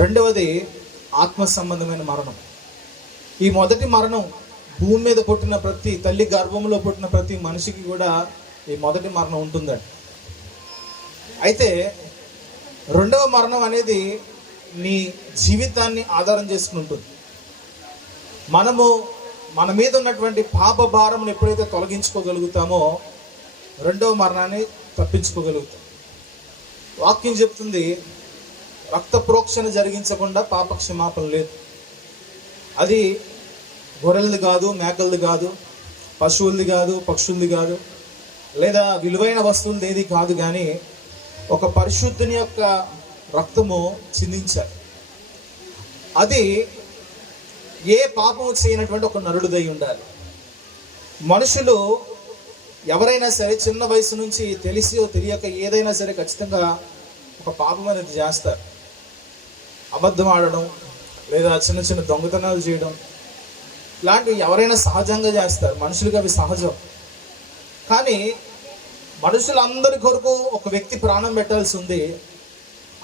రెండవది ఆత్మ సంబంధమైన మరణం. ఈ మొదటి మరణం భూమి మీద పుట్టిన ప్రతి తల్లి గర్భంలో పుట్టిన ప్రతి మనిషికి కూడా ఈ మొదటి మరణం ఉంటుందండి. అయితే రెండవ మరణం అనేది నీ జీవితాన్ని ఆధారం చేసుకుని ఉంటుంది. మనము మన మీద ఉన్నటువంటి పాప భారమును ఎప్పుడైతే తొలగించుకోగలుగుతామో రెండవ మరణాన్ని తప్పించుకోగలుగుతాం. వాక్యం చెప్తుంది, రక్త ప్రోక్షణ జరిగించకుండా పాప క్షమాపణ లేదు. అది గొర్రెలది కాదు, మేకలది కాదు, పశువులది కాదు, పక్షులది కాదు, లేదా విలువైన వస్తువులది ఏది కాదు. కానీ ఒక పరిశుద్ధుని యొక్క రక్తము చిందించాలి. అది ఏ పాపము చేయనటువంటి ఒక నరుడిదై ఉండాలి. మనుషులు ఎవరైనా సరే చిన్న వయసు నుంచి తెలిసి తెలియక ఏదైనా సరే ఖచ్చితంగా ఒక పాపం అనేది చేస్తారు. అబద్ధం ఆడడం, లేదా చిన్న చిన్న దొంగతనాలు చేయడం, ఇలాంటివి ఎవరైనా సహజంగా చేస్తారు. మనుషులకి అవి సహజం. కానీ మనుషులందరి కొరకు ఒక వ్యక్తి ప్రాణం పెట్టాల్సి ఉంది.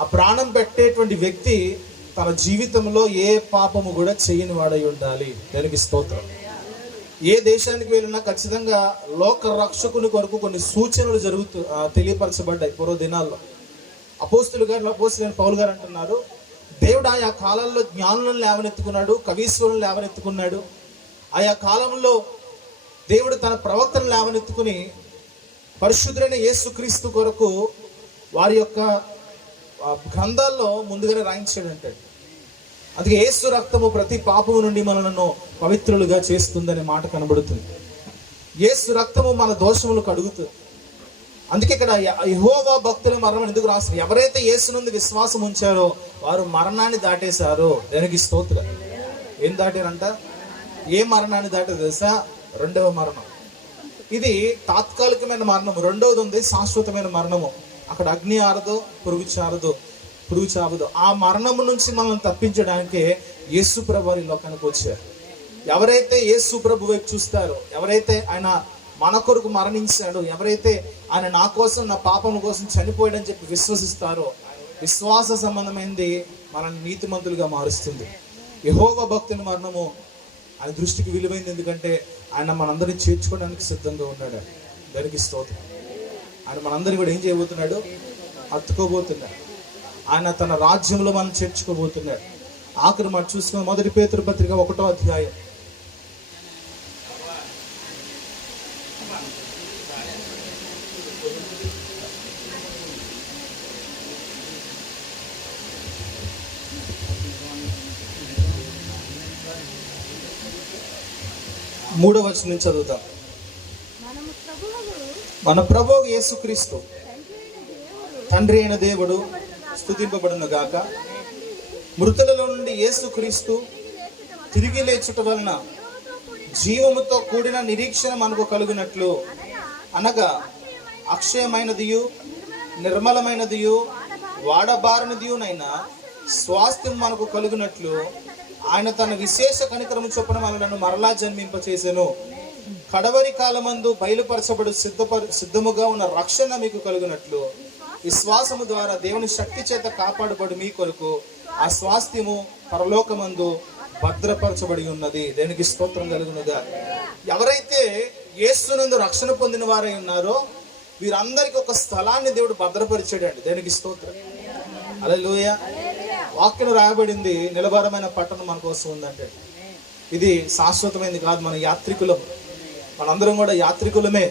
ఆ ప్రాణం పెట్టేటువంటి వ్యక్తి తన జీవితంలో ఏ పాపము కూడా చేయని వాడై ఉండాలి. దానికి స్తోత్రం. ఏ దేశానికి వెళ్ళినా ఖచ్చితంగా లోక రక్షకుని కొరకు కొన్ని సూచనలు తెలియపరచబడ్డాయి పూర్వ దినాల్లో. అపోస్తలులైన పౌలు గారు అంటున్నారు, దేవుడు ఆయా కాలంలో జ్ఞానులను లేవనెత్తుకున్నాడు, కవీశ్వరులను లేవనెత్తుకున్నాడు. ఆయా కాలంలో దేవుడు తన ప్రవక్తలను లేవనెత్తుకుని పరిశుద్ధులైన యేసుక్రీస్తు కొరకు వారి యొక్క గ్రంథాల్లో ముందుగానే రాయించాడు అంటాడు. అందుకే యేసు రక్తము ప్రతి పాపము నుండి మనలను పవిత్రులుగా చేస్తుందనే మాట కనబడుతుంది. యేసు రక్తము మన దోషములు కడుగుతుంది. అందుకే ఇక్కడ యెహోవా భక్తుల మరణం ఎందుకు రాస్తారు? ఎవరైతే యేసునందు విశ్వాసం ఉంచారో వారు మరణాన్ని దాటేశారో. దానికి స్తోత్రం. ఏం దాటారంట? ఏ మరణాన్ని దాటారు తెలుసా? రెండవ మరణం. ఇది తాత్కాలికమైన మరణం. రెండవది ఉంది శాశ్వతమైన మరణము. అక్కడ అగ్ని ఆరదు, పురుగు చావదు. ఆ మరణము నుంచి మనల్ని తప్పించడానికే యేసు ప్రభు వారి లోకానికి వచ్చారు. ఎవరైతే యేసు ప్రభు వైపు చూస్తారో, ఎవరైతే ఆయన మన కొరకు మరణించాడు, ఎవరైతే ఆయన నా కోసం, నా పాపం కోసం చనిపోయాడని చెప్పి విశ్వసిస్తారో, విశ్వాస సంబంధమైనది మనల్ని నీతిమంతులుగా మారుస్తుంది. యెహోవా భక్తుని మరణము ఆయన దృష్టికి విలువైంది. ఎందుకంటే ఆయన మనందరినీ చేర్చుకోవడానికి సిద్ధంగా ఉన్నాడు. దానికి స్తోత్రం. ఆయన మనందరినీ కూడా ఏం చేయబోతున్నాడు? హత్తుకోబోతున్నాడు. ఆయన తన రాజ్యంలో మనం చేర్చుకోబోతున్నాడు. ఆఖరి మాట చూసుకున్న 1 పేతురు పత్రిక 1వ అధ్యాయం. మూడవ వచనం నుంచి చదువుతాం. మన ప్రభువు యేసుక్రీస్తు తండ్రి అయిన దేవుడు స్తుతింపబడును గాక. మృతులలో నుండి యేసుక్రీస్తు తిరిగి లేచుట వలన జీవముతో కూడిన నిరీక్షణ మనకు కలుగునట్లు, అనగా అక్షయమైనదియు నిర్మలమైనదియు వాడబారనిదియునైన స్వాస్థ్యం మనకు కలుగునట్లు ఆయన తన విశేష కనికరము చొప్పున మనలను మరలా జన్మింపచేసెను. కడవరి కాలమందు బయలుపరచబడు సిద్ధముగా ఉన్న రక్షణ మీకు కలుగునట్లు విశ్వాసము ద్వారా దేవుని శక్తి చేత కాపాడబడు మీ కొరకు ఆ స్వాస్థ్యము పరలోకమందు భద్రపరచబడి ఉన్నది. దేనికి స్తోత్రం కలుగునుగా. ఎవరైతే యేసునందు రక్షణ పొందిన వారై ఉన్నారో వీరందరికీ ఒక స్థలాన్ని దేవుడు భద్రపరిచాడండి. దేనికి స్తోత్రం. హల్లెలూయా. వాక్యం రాయబడింది, నిలబరమైన పట్టణం మన కోసం ఉందంటే ఇది శాశ్వతమైనది కాదు. మన యాత్రికులం, మనందరం కూడా యాత్రికులమే.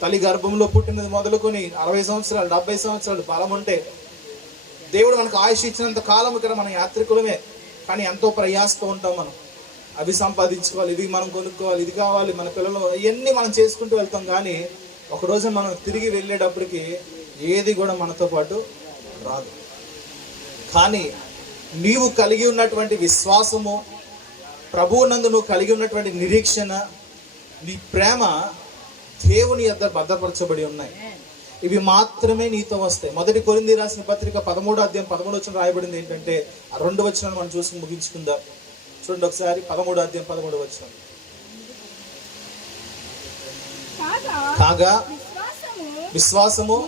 తల్లి గర్భంలో పుట్టినది మొదలుకొని 60 సంవత్సరాలు 70 సంవత్సరాలు బలం ఉంటే దేవుడు మనకు ఆయుష్ ఇచ్చినంత కాలం ఇక్కడ మన యాత్రికులమే. కానీ ఎంతో ప్రయాసతో ఉంటాం మనం. అవి సంపాదించుకోవాలి, ఇది మనం కొనుక్కోవాలి, ఇది కావాలి, మన పిల్లలు ఇవన్నీ మనం చేసుకుంటూ వెళ్తాం. కానీ ఒకరోజు మనం తిరిగి వెళ్ళేటప్పటికి ఏది కూడా మనతో పాటు రాదు. కానీ నీవు కలిగి ఉన్నటువంటి విశ్వాసము, ప్రభువునందు నువ్వు కలిగి ఉన్నటువంటి నిరీక్షణ, నీ ప్రేమ దేవుని యొద్ద భద్రపరచబడి ఉన్నాయి. ఇవి మాత్రమే నీతో వస్తాయి. 1 కొరింథీ రాసిన పత్రిక 13వ అధ్యాయం 13వ వచనం రాయబడింది ఏంటంటే, ఆ 2 వచనాలు మనం చూసి ముగించుకుందాం. చూడండి ఒకసారి. 13వ అధ్యాయం 13వ వచనం. కాగా విశ్వాసము,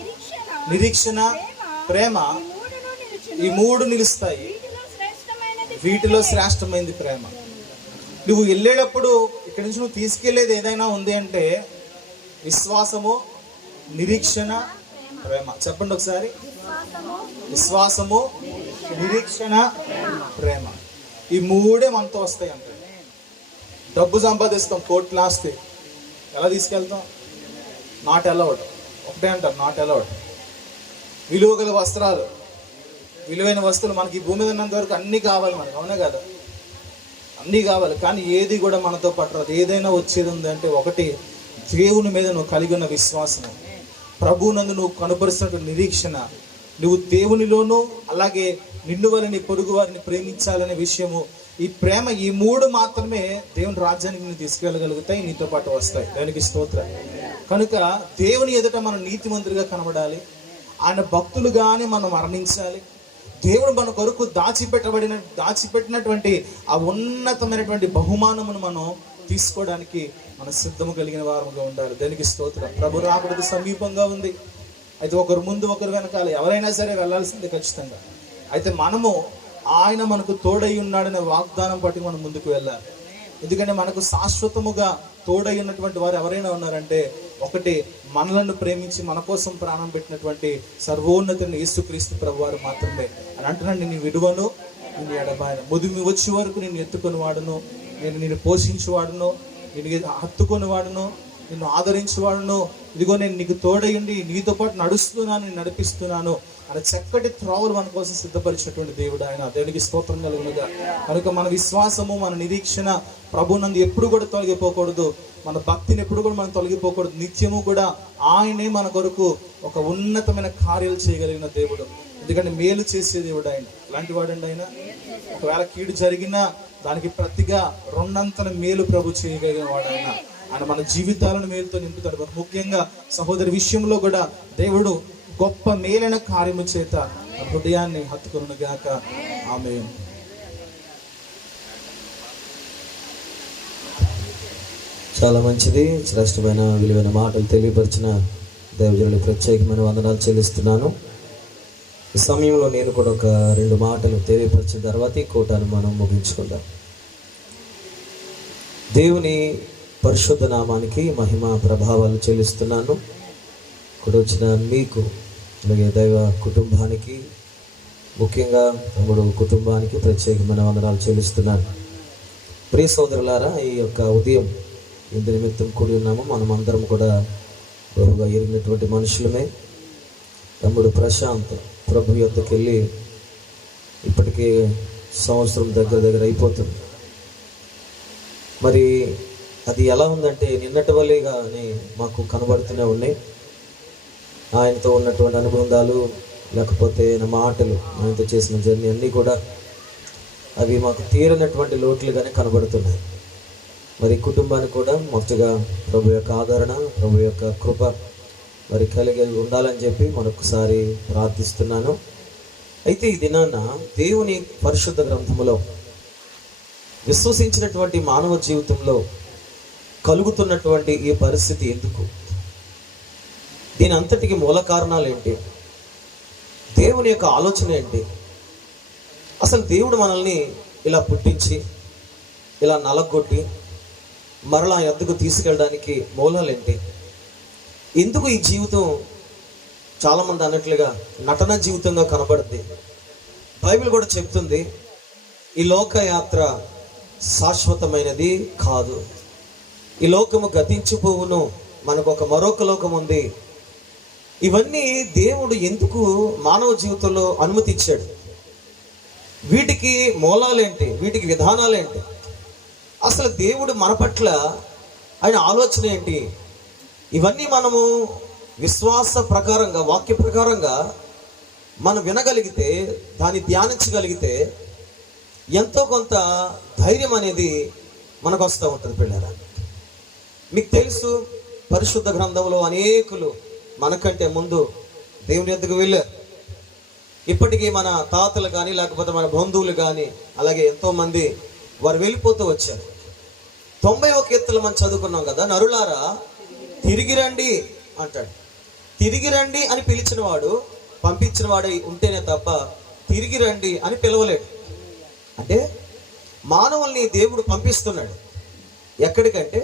నిరీక్షణ, ప్రేమ ఈ 3 నిలుస్తాయి. వీటిలో శ్రేష్టమైనది ప్రేమ. నువ్వు వెళ్ళేటప్పుడు ఇక్కడి నుంచి నువ్వు తీసుకెళ్లేది ఏదైనా ఉంది అంటే విశ్వాసము, నిరీక్షణ, ప్రేమ. చెప్పండి ఒకసారి. విశ్వాసము, నిరీక్షణ, ప్రేమ. ఈ 3 మనతో వస్తాయి అంటే. డబ్బు సంపాదిస్తాం, కోట్లు ఆస్తి, ఎలా తీసుకెళ్తాం? Not allowed. ఒకటే అంటారు, నాట్ అలౌడ్. విలువ గల వస్త్రాలు, విలువైన వస్తువులు మనకి ఈ భూమి మీద ఉన్నంత వరకు అన్నీ కావాలి మనకు, అవునా కదా? అన్నీ కావాలి. కానీ ఏది కూడా మనతో పట్టరాదు. ఏదైనా వచ్చేది ఉందంటే ఒకటి దేవుని మీద నువ్వు కలిగి ఉన్న విశ్వాసము, ప్రభువునందు నువ్వు కనపరుస్తున్నటువంటి నిరీక్షణ, నువ్వు దేవునిలోనూ అలాగే నిన్ను వల్ల నీ పొరుగు వారిని ప్రేమించాలనే విషయము. ఈ ప్రేమ, ఈ 3 మాత్రమే దేవుని రాజ్యానికి నువ్వు తీసుకెళ్ళగలుగుతాయి, నీతో పాటు వస్తాయి. దానికి స్తోత్రం. కనుక దేవుని ఎదుట మనం నీతిమంతులుగా కనబడాలి. ఆయన భక్తులుగానే మనం మరణించాలి. దేవుడు మన కొరకు దాచిపెట్టినటువంటి ఆ ఉన్నతమైనటువంటి బహుమానమును మనం తీసుకోవడానికి మన సిద్ధము కలిగిన వారముగా ఉండాలి. దానికి స్తోత్రం. ప్రభు రాకడ సమీపంగా ఉంది. అయితే ఒకరు ముందు ఒకరు వెనకాల ఎవరైనా సరే వెళ్ళాల్సిందే ఖచ్చితంగా. అయితే మనము ఆయన మనకు తోడై ఉన్నాడనే వాగ్దానం బట్టి మనం ముందుకు వెళ్ళాలి. ఎందుకంటే మనకు శాశ్వతముగా తోడై ఉన్నటువంటి వారు ఎవరైనా ఉన్నారంటే ఒకటి మనలను ప్రేమించి మన కోసం ప్రాణం పెట్టినటువంటి సర్వోన్నతుని యేసుక్రీస్తు ప్రభువారు మాత్రమే. అని అంటున్నాను, నేను విడువను, నేను ఎడబాయను, ముదిమి వచ్చే వరకు నేను ఎత్తుకొని వాడును, నేను పోషించేవాడును, నేను హత్తుకొని వాడును, నిన్ను ఆదరించేవాడును, ఇదిగో నేను నీకు తోడయుండి నీతో పాటు నడుస్తున్నాను, నేను నడిపిస్తున్నాను అనే చక్కటి త్రోవలు మన కోసం సిద్ధపరిచినటువంటి దేవుడు ఆయన. దేవునికి స్తోత్రం కలుగునుగా. కనుక మన విశ్వాసము, మన నిరీక్షణ ప్రభునందు ఎప్పుడు కూడా తొలగిపోకూడదు. మన భక్తిని ఎప్పుడు కూడా మనం తొలగిపోకూడదు. నిత్యము కూడా ఆయనే మన కొరకు ఒక ఉన్నతమైన కార్యాలు చేయగలిగిన దేవుడు. ఎందుకంటే మేలు చేసే దేవుడు ఆయన. ఎలాంటి వాడండి ఆయన? ఒకవేళ కీడు జరిగినా దానికి ప్రతిగా 2 మేలు ప్రభు చేయగలిగిన వాడు ఆయన. ఆయన మన జీవితాలను మేలుతో నింపుతాడు. ముఖ్యంగా సహోదరి విషయంలో కూడా దేవుడు గొప్ప మేలైన కార్యము చేత హృదయాన్ని హత్తుకొనును గాక. ఆమేన్. చాలా మంచిది. శ్రేష్టమైన విలువైన మాటలు తెలియపరిచిన దైవజనులకు ప్రత్యేకమైన వందనాలు చెల్లిస్తున్నాను. ఈ సమయంలో నేను కూడా ఒక 2 మాటలు తెలియపరిచిన తర్వాత ఈ కూటాన్ని మనం ముగించుకుందాం. దేవుని పరిశుద్ధ నామానికి మహిమ ప్రభావాలు చెల్లిస్తున్నాను. ఇక్కడ వచ్చిన మీకు, అలాగే దైవ కుటుంబానికి, ముఖ్యంగా తమ్ముడు కుటుంబానికి ప్రత్యేకమైన వందనాలు చెల్లిస్తున్నాను. ప్రియ సోదరులారా, ఈ యొక్క ఉదయం ఇందు నిమిత్తం కూడి ఉన్నాము. మనం అందరం కూడా బహుగా ఎరిగినటువంటి మనుషులమే. తమ్ముడు ప్రశాంత్ ప్రభు యొద్దకు వెళ్ళి ఇప్పటికే సంవత్సరం దగ్గర అయిపోతుంది. మరి అది ఎలా ఉందంటే నిన్నటి వల్లేగానే మాకు కనబడుతూనే ఉన్నాయి. ఆయనతో ఉన్నటువంటి అనుబంధాలు, లేకపోతే నా మాటలు, ఆయనతో చేసిన జర్నీ అన్నీ కూడా అవి మాకు తీరనటువంటి లోట్లుగానే కనబడుతున్నాయి. మరి కుటుంబానికి కూడా మొదటగా ప్రభు యొక్క ఆదరణ, ప్రభు యొక్క కృప మరి కలిగి ఉండాలని చెప్పి మరొకసారి ప్రార్థిస్తున్నాను. అయితే ఈ దినాన దేవుని పరిశుద్ధ గ్రంథములో విశ్వసించినటువంటి మానవ జీవితంలో కలుగుతున్నటువంటి ఈ పరిస్థితి ఎందుకు, దీని అంతటికి మూల కారణాలు ఏంటి, దేవుని యొక్క ఆలోచన ఏంటి, అసలు దేవుడు మనల్ని ఇలా పుట్టించి ఇలా నలగొట్టి మరలా ఎద్దుకు తీసుకెళ్ళడానికి మూలాలు ఏంటి, ఎందుకు ఈ జీవితం చాలామంది అన్నట్లుగా నటన జీవితంగా కనబడుద్ది. బైబిల్ కూడా చెప్తుంది ఈ లోకయాత్ర శాశ్వతమైనది కాదు, ఈ లోకము గతించిపోవును, మనకు ఒక మరొక లోకం ఉంది. ఇవన్నీ దేవుడు ఎందుకు మానవ జీవితంలో అనుమతి ఇచ్చాడు, వీటికి మూలాలేంటి, వీటికి విధానాలేంటి, అసలు దేవుడు మన పట్ల ఆయన ఆలోచన ఏంటి, ఇవన్నీ మనము విశ్వాస ప్రకారంగా, వాక్య ప్రకారంగా మనం వినగలిగితే, దాన్ని ధ్యానించగలిగితే ఎంతో కొంత ధైర్యం అనేది మనకు వస్తూ ఉంటుంది. పిల్లరా, మీకు తెలుసు పరిశుద్ధ గ్రంథంలో అనేకులు మనకంటే ముందు దేవుని యొద్దకు వెళ్ళారు. ఇప్పటికీ మన తాతలు కానీ, లేకపోతే మన బంధువులు కానీ, అలాగే ఎంతోమంది వారు వెళ్ళిపోతూ వచ్చారు. 91 కీర్తనలు మనం చదువుకున్నాం కదా, నరులారా తిరిగి రండి అంటాడు. తిరిగి రండి అని పిలిచిన వాడు, పంపించిన వాడు ఉంటేనే తప్ప తిరిగి రండి అని పిలవలేడు. అంటే మానవుల్ని దేవుడు పంపిస్తున్నాడు. ఎక్కడికంటే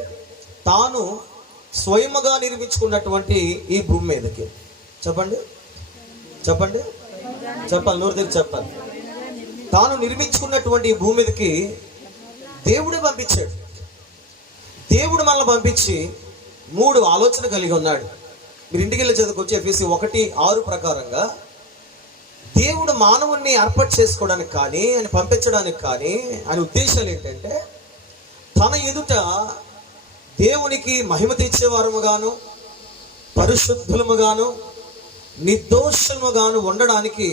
తాను స్వయముగా నిర్మించుకున్నటువంటి ఈ భూమి మీదకి. చెప్పండి చెప్పండి చెప్పాలి, నోరు తెరిచి చెప్పాలి. తాను నిర్మించుకున్నటువంటి ఈ భూమి మీదకి దేవుడే పంపించాడు. దేవుడు మనల్ని పంపించి 3 ఆలోచన కలిగి ఉన్నాడు. మీరు ఇంటికి వెళ్ళి చదువుకొచ్చి ఎఫెసీ 1:6 ప్రకారంగా దేవుడు మానవుణ్ణి ఏర్పాటు చేసుకోవడానికి కానీ, ఆయన పంపించడానికి కానీ ఆయన ఉద్దేశాలు ఏంటంటే తన ఎదుట దేవునికి మహిమ తెచ్చేవారముగాను, పరిశుద్ధులముగాను, నిర్దోషముగాను ఉండడానికి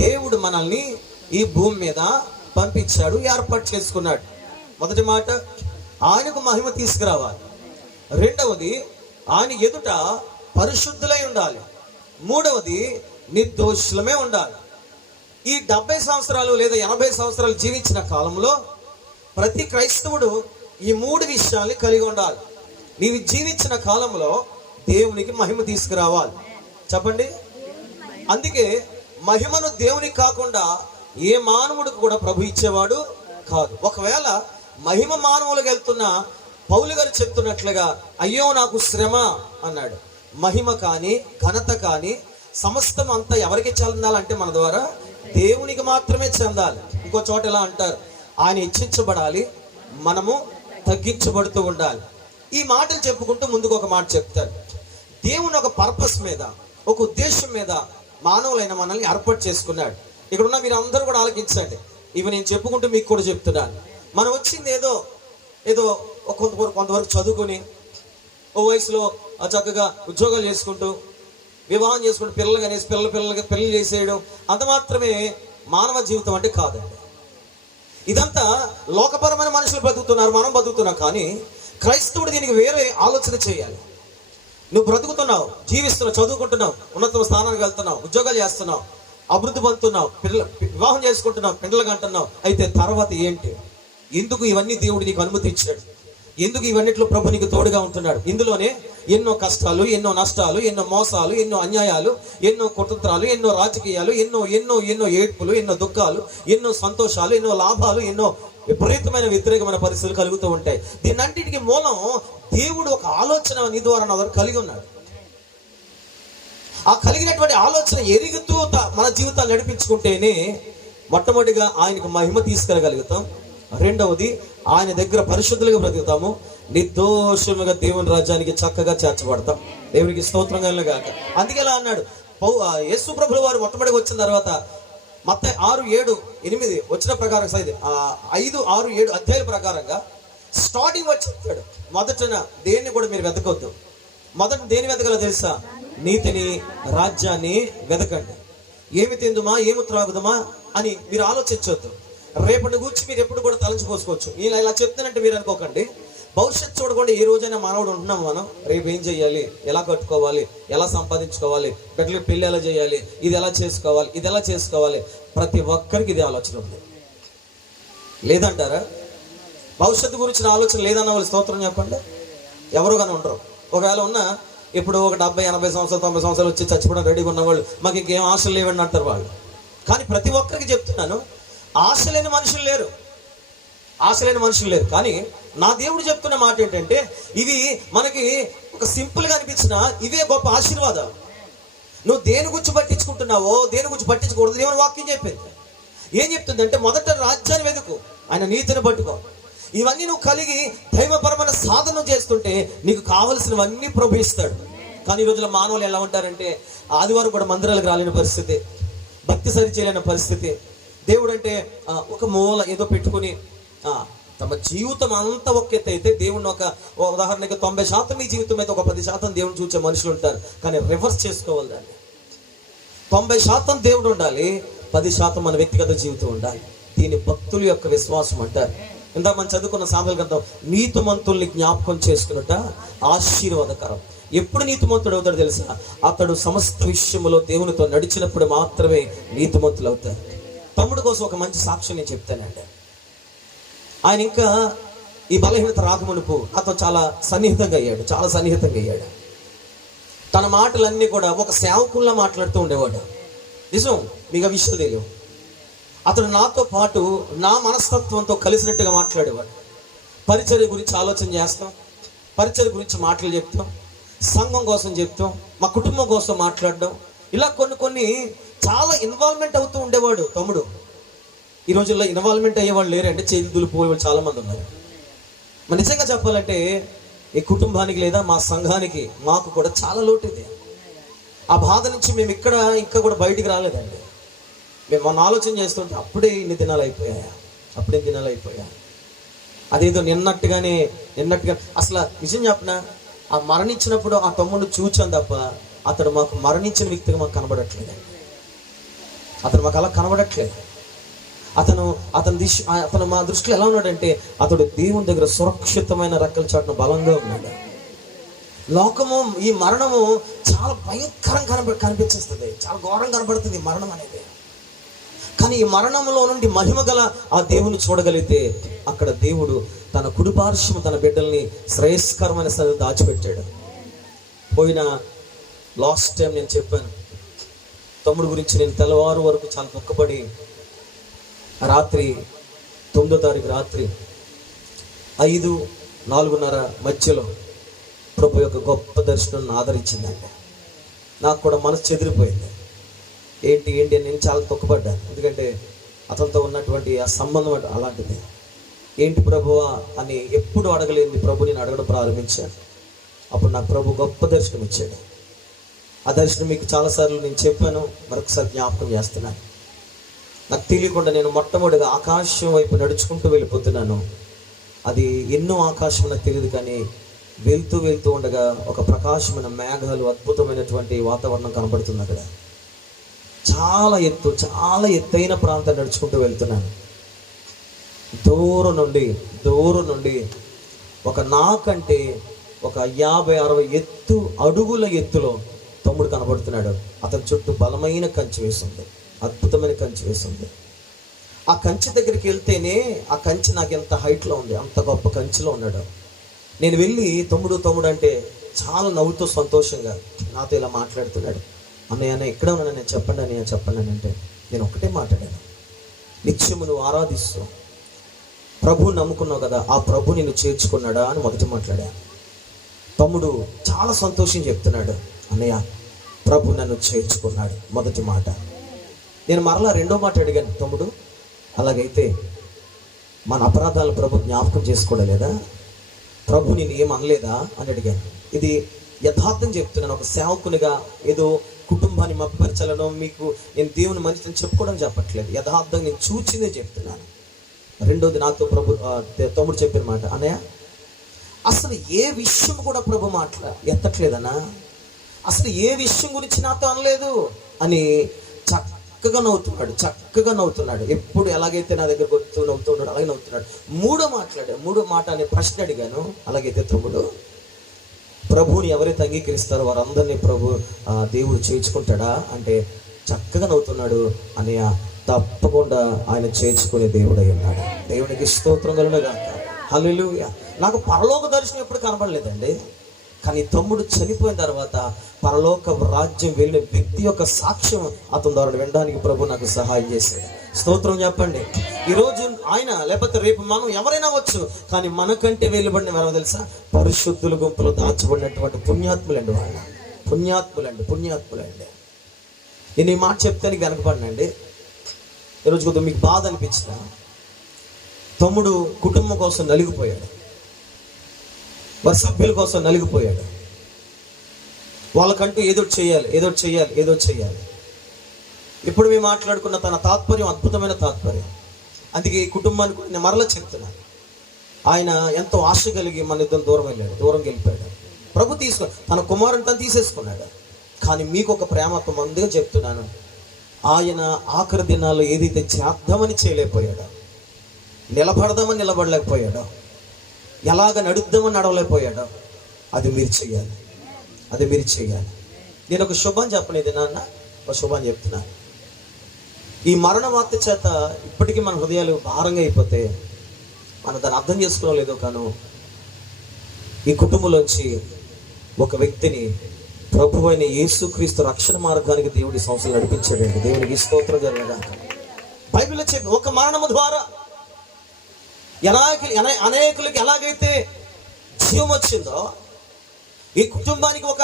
దేవుడు మనల్ని ఈ భూమి మీద పంపించాడు, ఏర్పాటు చేసుకున్నాడు. మొదటి మాట, ఆయనకు మహిమ తీసుకురావాలి. రెండవది, ఆయన ఎదుట పరిశుద్ధులై ఉండాలి. మూడవది, నిర్దోషులమే ఉండాలి. ఈ 70 సంవత్సరాలు లేదా 80 సంవత్సరాలు జీవించిన కాలంలో ప్రతి క్రైస్తవుడు ఈ 3 విషయాల్ని కలిగి ఉండాలి. నీవు జీవించిన కాలంలో దేవునికి మహిమ తీసుకురావాలి. చెప్పండి. అందుకే మహిమను దేవునికి కాకుండా ఏ మానవుడికి కూడా ప్రభు ఇచ్చేవాడు కాదు. ఒకవేళ మహిమ మానవులకు వెళ్తున్న పౌలు గారు చెప్తున్నట్లుగా, అయ్యో నాకు శ్రమ అన్నాడు. మహిమ కానీ, ఘనత కానీ, సమస్తం అంతా ఎవరికి చెందాలంటే మన ద్వారా దేవునికి మాత్రమే చెందాలి. ఇంకో చోట ఎలా అంటారు, ఆయన హెచ్చించబడాలి, మనము తగ్గించబడుతూ ఉండాలి. ఈ మాటలు చెప్పుకుంటూ ముందుకు ఒక మాట చెప్తారు. దేవుని ఒక పర్పస్ మీద, ఒక ఉద్దేశం మీద మానవులైన మనల్ని ఏర్పాటు చేసుకున్నాడు. ఇక్కడున్న మీరు అందరూ కూడా ఆలోచించండి. ఇవి నేను చెప్పుకుంటూ మీకు కూడా చెప్తున్నాను. మనం వచ్చింది ఏదో కొంతవరకు చదువుకొని ఓ వయసులో చక్కగా ఉద్యోగాలు చేసుకుంటూ, వివాహం చేసుకుంటూ, పిల్లలు కనేసి పిల్లలకి పెళ్లి చేసేయడం, అంత మాత్రమే మానవ జీవితం అంటే కాదండి. ఇదంతా లోకపరమైన మనుషులు బతుకుతున్నారు, మనం బతుకుతున్నాం. కానీ క్రైస్తవుడు దీనికి వేరే ఆలోచన చేయాలి. నువ్వు బ్రతుకుతున్నావు, జీవిస్తున్నావు, చదువుకుంటున్నావు, ఉన్నత స్థానానికి వెళ్తున్నావు, ఉద్యోగాలు చేస్తున్నావు, అభివృద్ధి పొందుతున్నావు, వివాహం చేసుకుంటున్నావు, పిల్లలు కంటున్నావు. అయితే తర్వాత ఏంటి? ఎందుకు ఇవన్నీ దేవుడు నీకు అనుమతి ఇచ్చాడు? ఎందుకు ఇవన్నిట్లో ప్రభు నీకు తోడుగా ఉంటున్నాడు? ఇందులోనే ఎన్నో కష్టాలు, ఎన్నో నష్టాలు, ఎన్నో మోసాలు, ఎన్నో అన్యాయాలు, ఎన్నో కుతంత్రాలు, ఎన్నో రాజకీయాలు, ఎన్నో ఎన్నో ఎన్నో ఏడ్పులు, ఎన్నో దుఃఖాలు, ఎన్నో సంతోషాలు, ఎన్నో లాభాలు, ఎన్నో విపరీతమైన వ్యతిరేకమైన పరిస్థితులు కలుగుతూ ఉంటాయి. దీనంటికి మూలం దేవుడు ఒక ఆలోచన నీ ద్వారా నా ద్వారా కలిగి ఉన్నాడు. ఆ కలిగినటువంటి ఆలోచన ఎరుగుతూ మన జీవితాన్ని నడిపించుకుంటేనే మొట్టమొదటిగా ఆయనకు మహిమ తీసుకెళ్ళగలుగుతాం. రెండవది ఆయన దగ్గర పరిశుద్ధులుగా బ్రతుకుతాము. నిర్దోషముగా దేవుని రాజ్యానికి చక్కగా చేర్చబడతాం. దేవునికి స్తోత్రం కలుగుగాక. అందుకే ఇలా అన్నాడు యేసు ప్రభువు వారు మొట్టమొదటిగా వచ్చిన తర్వాత మత్తయి 6:7-8 వచ్చిన ప్రకారం 5, 6, 7 అధ్యాయుల ప్రకారంగా స్టార్టింగ్ వచ్చి చెప్తాడు. మొదటన దేన్ని కూడా మీరు వెతకొద్దు. మొదట దేని వెతకాలో తెలుసా? నీతిని, రాజ్యాన్ని వెతకండి. ఏమి తిందుమా, ఏమి త్రాగుదమా అని మీరు ఆలోచించవద్దు. రేపటి గురించి మీరు ఎప్పుడు కూడా తలంచిపోసుకోవచ్చు. నేను ఇలా చెప్తానంటే మీరు అనుకోకండి. భవిష్యత్తు చూడకుండా ఏ రోజైనా మానవుడు ఉంటున్నాం మనం. రేపు ఏం చేయాలి, ఎలా కట్టుకోవాలి, ఎలా సంపాదించుకోవాలి, బిడ్డలకు పెళ్ళి ఎలా చేయాలి, ఇది ఎలా చేసుకోవాలి, ఇది ఎలా చేసుకోవాలి. ప్రతి ఒక్కరికి ఇది ఆలోచన ఉంది. లేదంటారా? భవిష్యత్తు గురించిన ఆలోచన లేదన్న వాళ్ళు స్తోత్రం చెప్పండి. ఎవరు కానీ ఉండరు. ఒకవేళ ఉన్న ఇప్పుడు ఒక 70, 80 సంవత్సరాలు, 90 సంవత్సరాలు వచ్చి చచ్చిపోవడం రెడీగా ఉన్న వాళ్ళు మాకు ఇంకేం ఆశలు లేవని అంటారు వాళ్ళు. కానీ ప్రతి ఒక్కరికి చెప్తున్నాను, ఆశ లేని మనుషులు లేరు, ఆశ లేని మనుషులు లేరు. కానీ నా దేవుడు చెప్తున్న మాట ఏంటంటే, ఇవి మనకి ఒక సింపుల్గా అనిపించిన ఇవే గొప్ప ఆశీర్వాదాలు. నువ్వు దేని గురించి పట్టించుకుంటున్నావో, దేని గురించి పట్టించకూడదు దేవుని వాక్యం చెప్పింది. ఏం చెప్తుందంటే, మొదట రాజ్యాన్ని వెతుకు, ఆయన నీతిని పట్టుకో. ఇవన్నీ నువ్వు కలిగి దైవపరమైన సాధన చేస్తుంటే నీకు కావలసినవన్నీ ప్రభు ఇస్తాడు. కానీ ఈ రోజుల్లో మానవులు ఎలా ఉంటారంటే, ఆదివారం కూడా మందిరాలకు రాలేని పరిస్థితి, భక్తి సరి చేయలేని పరిస్థితి. దేవుడు అంటే ఒక మూల ఏదో పెట్టుకుని తమ జీవితం అంతా ఒక ఎత్తు అయితే, దేవుడిని ఒక ఉదాహరణకి 90% ఈ జీవితం అయితే ఒక 10% దేవుని చూసే మనుషులు ఉంటారు. కానీ రివర్స్ చేసుకోవాలి దాన్ని. 90% దేవుడు ఉండాలి, 10% మన వ్యక్తిగత జీవితం ఉండాలి. దీని భక్తుల యొక్క విశ్వాసం అంటారు. ఇందాక మనం చదువుకున్న సామెతల గ్రంథం, నీతిమంతుల్ని జ్ఞాపకం చేసుకున్నట ఆశీర్వాదకరం. ఎప్పుడు నీతిమంతుడు అవుతాడు తెలుసా? అతడు సమస్త విషయంలో దేవునితో నడిచినప్పుడు మాత్రమే నీతిమంతులు అవుతారు. తమ్ముడు కోసం ఒక మంచి సాక్ష్యం నేను చెప్తానండి. ఆయన ఇంకా ఈ బలహీనత రాకమునుపు అతను చాలా సన్నిహితంగా అయ్యాడు. తన మాటలన్నీ కూడా ఒక సేవకుల్లా మాట్లాడుతూ ఉండేవాడు. నిజం, మీకు ఆ విషయాలు తెలియవు. అతడు నాతో పాటు నా మనస్తత్వంతో కలిసినట్టుగా మాట్లాడేవాడు. పరిచర్య గురించి ఆలోచన చేస్తాం, పరిచర్య గురించి మాటలు చెప్తాం, సంఘం కోసం చెప్తాం, మా కుటుంబం కోసం మాట్లాడడం, ఇలా కొన్ని చాలా ఇన్వాల్వ్మెంట్ అవుతూ ఉండేవాడు తమ్ముడు. ఈ రోజుల్లో ఇన్వాల్వ్మెంట్ అయ్యేవాళ్ళు లేరంటే, చేతులు దులిపోయేవాళ్ళు చాలా మంది ఉన్నారు. మరి నిజంగా చెప్పాలంటే ఈ కుటుంబానికి లేదా మా సంఘానికి మాకు కూడా చాలా లోటు ఇది. ఆ బాధ నుంచి మేము ఇంకా కూడా బయటికి రాలేదండి. మేము మన ఆలోచన చేస్తుంటే అప్పుడే ఇన్ని దినాలు అయిపోయా. అదేదో నిన్నట్టుగా అసలు నిజం చెప్పిన ఆ మరణించినప్పుడు ఆ తమ్ముడు చూచాను తప్ప అతడు మాకు మరణించిన వ్యక్తిగా మాకు కనబడట్లేదు. అతను మాకు అలా కనబడట్లేదు. అతను మా దృష్టిలో ఎలా ఉన్నాడంటే, అతడు దేవుని దగ్గర సురక్షితమైన రెక్కల చాటున బలంగా ఉన్నాడు. లోకము ఈ మరణము చాలా భయంకరంగా కనిపించేస్తుంది, చాలా ఘోరంగా కనబడుతుంది మరణం అనేది. కానీ ఈ మరణంలో నుండి మహిమ గల ఆ దేవుని చూడగలిగితే, అక్కడ దేవుడు తన కుడిపార్శ్వము తన బిడ్డల్ని శ్రేయస్కరమైన స్థితిలో దాచిపెట్టాడు. పోయిన లాస్ట్ టైం నేను చెప్పాను, తమ్ముడు గురించి నేను తెల్లవారు వరకు చాలా దుఃఖపడి, రాత్రి 9వ తారీఖు రాత్రి 5-4:30 మధ్యలో ప్రభు యొక్క గొప్ప దర్శనం ఆదరించిందండి. నాకు కూడా మనసు చెదిరిపోయింది. ఏంటి అని నేను చాలా దుఃఖపడ్డాను. ఎందుకంటే అతనితో ఉన్నటువంటి ఆ సంబంధం అలాంటిది. ఏంటి ప్రభువా అని ఎప్పుడు అడగలేని ప్రభు నేను అడగడం ప్రారంభించాను. అప్పుడు నాకు ప్రభు గొప్ప దర్శనం ఇచ్చాడు. ఆ దర్శనం మీకు చాలాసార్లు నేను చెప్పాను, మరొకసారి జ్ఞాపకం చేస్తున్నాను. నాకు తెలియకుండా నేను మొట్టమొదటిగా ఆకాశం వైపు నడుచుకుంటూ వెళ్ళిపోతున్నాను. అది ఎన్నో ఆకాశం నాకు తెలియదు, కానీ వెళ్తూ ఉండగా ఒక ప్రకాశమైన మేఘాలు, అద్భుతమైనటువంటి వాతావరణం కనబడుతుంది. అక్కడ చాలా ఎత్తైన ప్రాంతం నడుచుకుంటూ వెళ్తున్నాను. దూరం నుండి ఒక నాకంటే ఒక 50-60 అడుగుల ఎత్తులో తమ్ముడు కనబడుతున్నాడు. అతని చుట్టూ బలమైన కంచె వేస్తుంది, అద్భుతమైన కంచె వేస్తుంది. ఆ కంచె దగ్గరికి వెళ్తేనే ఆ కంచె నాకు ఎంత హైట్లో ఉంది, అంత గొప్ప కంచెలో ఉన్నాడు. నేను వెళ్ళి తమ్ముడు అంటే చాలా నవ్వుతూ సంతోషంగా నాతో ఇలా మాట్లాడుతున్నాడు. అన్నయ్య ఎక్కడ ఉన్నాను, నేను చెప్పండి అన్నయ్య చెప్పండి అని అంటే నేను ఒకటే మాట్లాడాను, నిత్యము నువ్వు ఆరాధిస్తూ ప్రభు నమ్ముకున్నావు కదా, ఆ ప్రభు నిన్ను చేర్చుకున్నాడా అని మొదటి మాట్లాడా. తమ్ముడు చాలా సంతోషం చెప్తున్నాడు, అన్నయ్య ప్రభు నన్ను చేర్చుకున్నాడు మొదటి మాట. నేను మరలా రెండో మాట అడిగాను, తమ్ముడు అలాగైతే మన అపరాధాలు ప్రభు జ్ఞాపకం చేసుకోవడం లేదా, ప్రభు నేను ఏమనలేదా అని అడిగాను. ఇది యథార్థం చెప్తున్నాను, ఒక సేవకునిగా ఏదో కుటుంబాన్ని మప్పరిచాలను మీకు నేను దేవుని మనిషిని చెప్పుకోవడం చెప్పట్లేదు, యథార్థంగా నేను చూచిందే చెప్తున్నాను. రెండోది నాతో తమ్ముడు చెప్పిన మాట, అన్నయ్య అసలు ఏ విషయం కూడా ప్రభు ఎత్తట్లేదన్నా, అసలు ఏ విషయం గురించి నాతో అనలేదు అని చక్కగా నవ్వుతున్నాడు. ఎప్పుడు ఎలాగైతే నా దగ్గరకు వస్తూ నవ్వుతూ ఉన్నాడు అలాగే నవ్వుతున్నాడు. మూడో మాట అనే ప్రశ్న అడిగాను, అలాగైతే తమ్ముడు ప్రభువుని ఎవరైతే అంగీకరిస్తారో వారందరినీ దేవుడు చేర్చుకుంటాడా అంటే చక్కగా నవ్వుతున్నాడు. అన్నయ్య తప్పకుండా ఆయన చేర్చుకునే దేవుడై ఉన్నాడు. దేవునికి స్తోత్రం కలుగునుగాక. హల్లెలూయా. నాకు పరలోక దర్శనం ఎప్పుడు కనబడలేదండి, కానీ తమ్ముడు చనిపోయిన తర్వాత పరలోక రాజ్యం వెళ్ళిన వ్యక్తి యొక్క సాక్ష్యం అతని ద్వారా వినడానికి ప్రభు నాకు సహాయం చేశాడు. స్తోత్రం చెప్పండి. ఈరోజు ఆయన లేకపోతే రేపు మనం ఎవరైనా వచ్చు, కానీ మనకంటే వెళ్ళబడిన ఎవరో తెలుసా, పరిశుద్ధుల గుంపులో దాచబడినటువంటి పుణ్యాత్ములండి. వాళ్ళ పుణ్యాత్ములండి. నేను ఈ మాట చెప్తానికి వెనకపడినండి. ఈరోజు కొద్దిగా మీకు బాధ అనిపించిన, తమ్ముడు కుటుంబం కోసం నలిగిపోయాడు, వారి సభ్యుల కోసం నలిగిపోయాడు. వాళ్ళకంటూ ఏదో చేయాలి. ఇప్పుడు మేము మాట్లాడుకున్న తన తాత్పర్యం అద్భుతమైన తాత్పర్యం. అందుకే ఈ కుటుంబానికి నేను మరలా చెప్తున్నాను, ఆయన ఎంతో ఆశ కలిగి మన ఇద్దరు దూరం వెళ్ళిపోయాడు. ప్రభు తన కుమారుని తను తీసేసుకున్నాడు. కానీ మీకు ఒక ప్రేమతో ముందుగా చెప్తున్నాను, ఆయన ఆఖరి దినాల్లో ఏదైతే చేద్దామని చేయలేకపోయాడో, నిలబడదామని నిలబడలేకపోయాడో, ఎలాగ నడుద్దామని నడవలేకపోయాడో అది మీరు చేయాలి. నేను ఒక శుభం చెప్పనేది నాన్న, ఒక శుభం చెప్తున్నాను. ఈ మరణ వార్త చేత ఇప్పటికీ మన హృదయాలు భారంగా అయిపోతే మనం దాన్ని అర్థం చేసుకోలేదో, కాను ఈ కుటుంబంలోంచి ఒక వ్యక్తిని ప్రభు అయిన యేసుక్రీస్తు రక్షణ మార్గానికి దేవుడి సంవత్సరం నడిపించాడండి. దేవునికి స్తోత్రం జరగగా. బైబిల్లో చెప్పి ఒక మరణము ద్వారా అనేకులకి ఎలాగైతే జీవం వచ్చిందో, ఈ కుటుంబానికి ఒక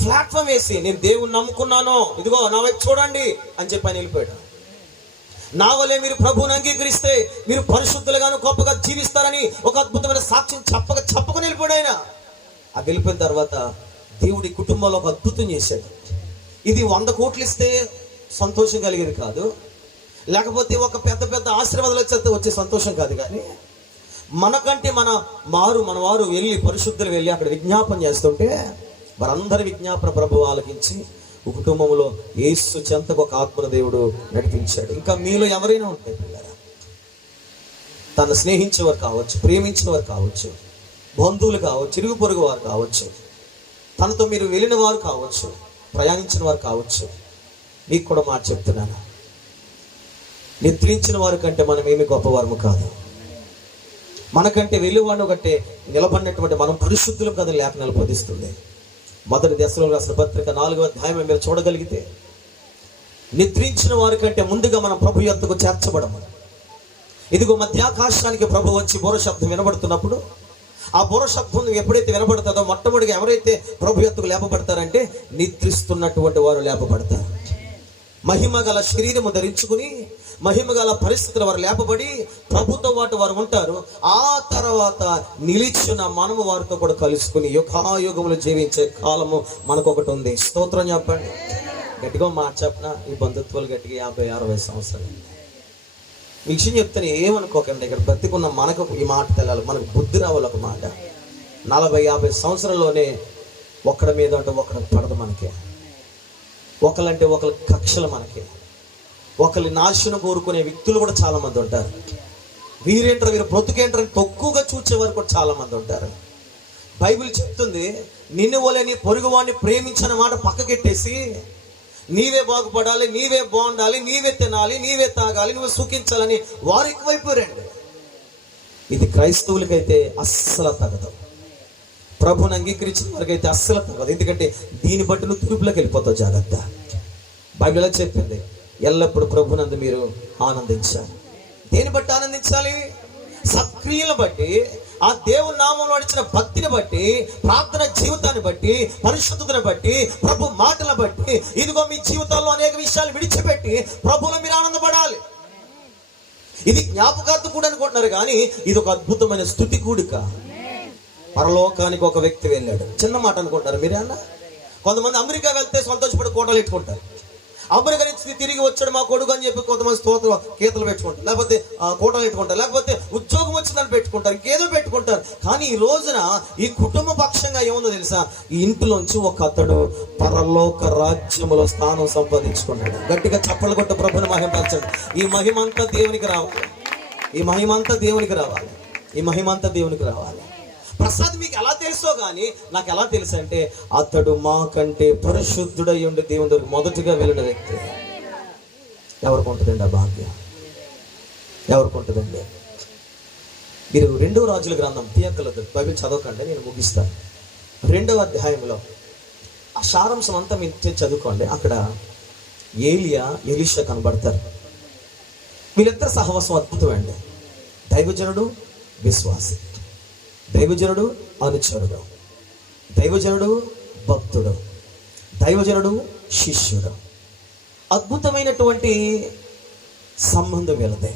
ప్లాట్ఫామ్ వేసి నేను దేవుణ్ణి నమ్ముకున్నాను, ఇదిగో నా వైపు చూడండి అని చెప్పి ఆయన వెళ్ళిపోయాడు. నా వల్లే మీరు ప్రభువుని అంగీకరిస్తే మీరు పరిశుద్ధులుగాను గొప్పగా జీవిస్తారని ఒక అద్భుతమైన సాక్ష్యం చెప్పకొని వెళ్ళిపోయాడు ఆయన. అది వెళ్ళిపోయిన తర్వాత దేవుడి కుటుంబంలో ఒక అద్భుతం చేశాడు. ఇది 100 కోట్లు ఇస్తే సంతోషం కలిగేది కాదు, లేకపోతే ఒక పెద్ద ఆశీర్వాదాలు వచ్చే సంతోషం కాదు. కానీ మనకంటే మన వారు వెళ్ళి పరిశుద్ధులు వెళ్ళి అక్కడ విజ్ఞాపన చేస్తుంటే వారందరి విజ్ఞాపన ప్రభు ఆలకించి కుటుంబంలో యేసు చెంతకు ఒక ఆత్మ దేవుడు నడిపించాడు. ఇంకా మీలో ఎవరైనా ఉంటాయి పిల్లరా, తను స్నేహించేవారు కావచ్చు, ప్రేమించినవారు కావచ్చు, బంధువులు కావచ్చు, ఇరుగు పొరుగు వారు కావచ్చు, తనతో మీరు వెళ్ళిన వారు కావచ్చు, ప్రయాణించిన వారు కావచ్చు. మీకు కూడా మాట చెప్తున్నాను, నిద్రించిన వారి కంటే మనం ఏమి గొప్పవారము కాదు. మనకంటే వెళ్ళేవాడు కంటే నిలబడినటువంటి మనం పరిశుద్ధులు కదా లేఖనాలు బోధిస్తుంది. మొదటి దశలో రాసిన పత్రిక 4వ అధ్యాయం మీరు చూడగలిగితే, నిద్రించిన వారి కంటే ముందుగా మనం ప్రభు యొద్దకు చేర్చబడము. ఇదిగో మధ్యాకాశానికి ప్రభు వచ్చి బోర శబ్దం వినబడుతున్నప్పుడు, ఆ బోర శబ్దం ఎప్పుడైతే వినబడుతుందో మొట్టమొదటిగా ఎవరైతే ప్రభు యొద్దకు లేపబడతారంటే నిద్రిస్తున్నటువంటి వారు లేపబడతారు. మహిమ గల శరీరము ధరించుకుని మహిమ గల పరిస్థితుల వారు లేపబడి ప్రభుతో వాటి వారు ఉంటారు. ఆ తర్వాత నిలిచిన మనము వారితో కూడా కలుసుకుని యుగాయుగములు జీవించే కాలము మనకు ఒకటి ఉంది. స్తోత్రం చెప్పండి. గట్టిగా మాట చెప్పిన ఈ బంధుత్వాలు గట్టిగా 50-60 సంవత్సరాలు. విషయం చెప్తాను ఏమనుకోకండి, ఇక్కడ బ్రతికున్న మనకు ఈ మాట తెలాలి, మనకు బుద్ధి రావాలి. ఒక మాట 40-50 సంవత్సరాల్లోనే ఒకరి మీద అంటే ఒకరి పడదు మనకి, ఒకరంటే ఒకరి కక్షలు మనకి, ఒకరి నాశనం కోరుకునే వ్యక్తులు కూడా చాలా మంది ఉంటారు. వీరు బ్రతుకేంటారని తక్కువగా చూసేవారు కూడా చాలా మంది ఉంటారు. బైబిల్ చెప్తుంది, నిన్ను వలె నీ పొరుగువాడిని ప్రేమించిన మాట పక్కకెట్టేసి నీవే బాగుపడాలి, నీవే బాగుండాలి, నీవే తినాలి, నీవే తాగాలి, నువ్వు సుఖించాలని వారు ఎక్కువైపోయారండి. ఇది క్రైస్తవులకైతే అస్సలు తగదు. ప్రభుని అంగీకరించిన వారికైతే అస్సలు తగ్గదు. ఎందుకంటే దీన్ని బట్టి నువ్వు తూర్పులోకి వెళ్ళిపోతావు. జాగ్రత్త. బైబిల్ ఎలా చెప్పింది? ఎల్లప్పుడూ ప్రభునందు మీరు ఆనందించాలి. దేని బట్టి ఆనందించాలి? సత్క్రియలను బట్టి, ఆ దేవుని నామంలో నడిచిన భక్తిని బట్టి, ప్రార్థన జీవితాన్ని బట్టి, పరిశుద్ధతను బట్టి, ప్రభు మాటలను బట్టి. ఇదిగో మీ జీవితాల్లో అనేక విషయాలు విడిచిపెట్టి ప్రభువులో మీరు ఆనందపడాలి. ఇది జ్ఞాపకార్థం కూడా అనుకుంటున్నారు, కానీ ఇది ఒక అద్భుతమైన స్తుతి కూడిక. పరలోకానికి ఒక వ్యక్తి వెళ్ళాడు. చిన్న మాట అనుకుంటారు మీరే అన్న. కొంతమంది అమెరికా వెళ్తే సంతోషపడి కోటలు పెట్టుకుంటారు. అమెరికా నుంచి తిరిగి వచ్చాడు మా కొడుకు అని చెప్పి కొంతమంది స్తోత్ర గీతలు పెట్టుకుంటారు, లేకపోతే కోటలు పెట్టుకుంటారు, లేకపోతే ఉద్యోగం వచ్చిందని పెట్టుకుంటారు, ఇంకేదో పెట్టుకుంటారు. కానీ ఈ రోజున ఈ కుటుంబ పక్షంగా ఏముందో తెలుసా? ఈ ఇంటిలోంచి ఒక అతడు పరలోక రాజ్యములో స్థానం సంపాదించుకున్నాడు. గట్టిగా చప్పలు కొట్ట ప్రభుని మహిమపరచండి. ఈ మహిమంతా దేవునికి రావాలి. ఈ మహిమంతా దేవునికి రావాలి. ఈ మహిమంతా దేవునికి రావాలి. ప్రసాద్ మీకు ఎలా తెలుసో కానీ నాకు ఎలా తెలుసు అంటే, అతడు మాకంటే పరిశుద్ధుడై ఉండి దేవుని దగ్గర మొదటిగా వెళ్ళిన వ్యక్తి. ఎవరికి ఉంటుందండి ఆ భాగ్యం? ఎవరికి ఉంటుందండి? మీరు 2వ రాజుల గ్రంథం తీయక్కర్లేదు, బైబిల్ చదవకండి, నేను ముగిస్తాను. 2వ అధ్యాయంలో ఆ సారాంశం అంతా మీరు చదువుకోండి. అక్కడ ఏలియా, ఎలీషా కనబడతారు. వీళ్ళిద్దరు సహవాసం అద్భుతమండి. దైవజనుడు, విశ్వాసి. దైవజనుడు, అనుచరుడు. దైవజనుడు, భక్తుడు. దైవజనుడు, శిష్యుడు. అద్భుతమైనటువంటి సంబంధం వీళ్ళదే.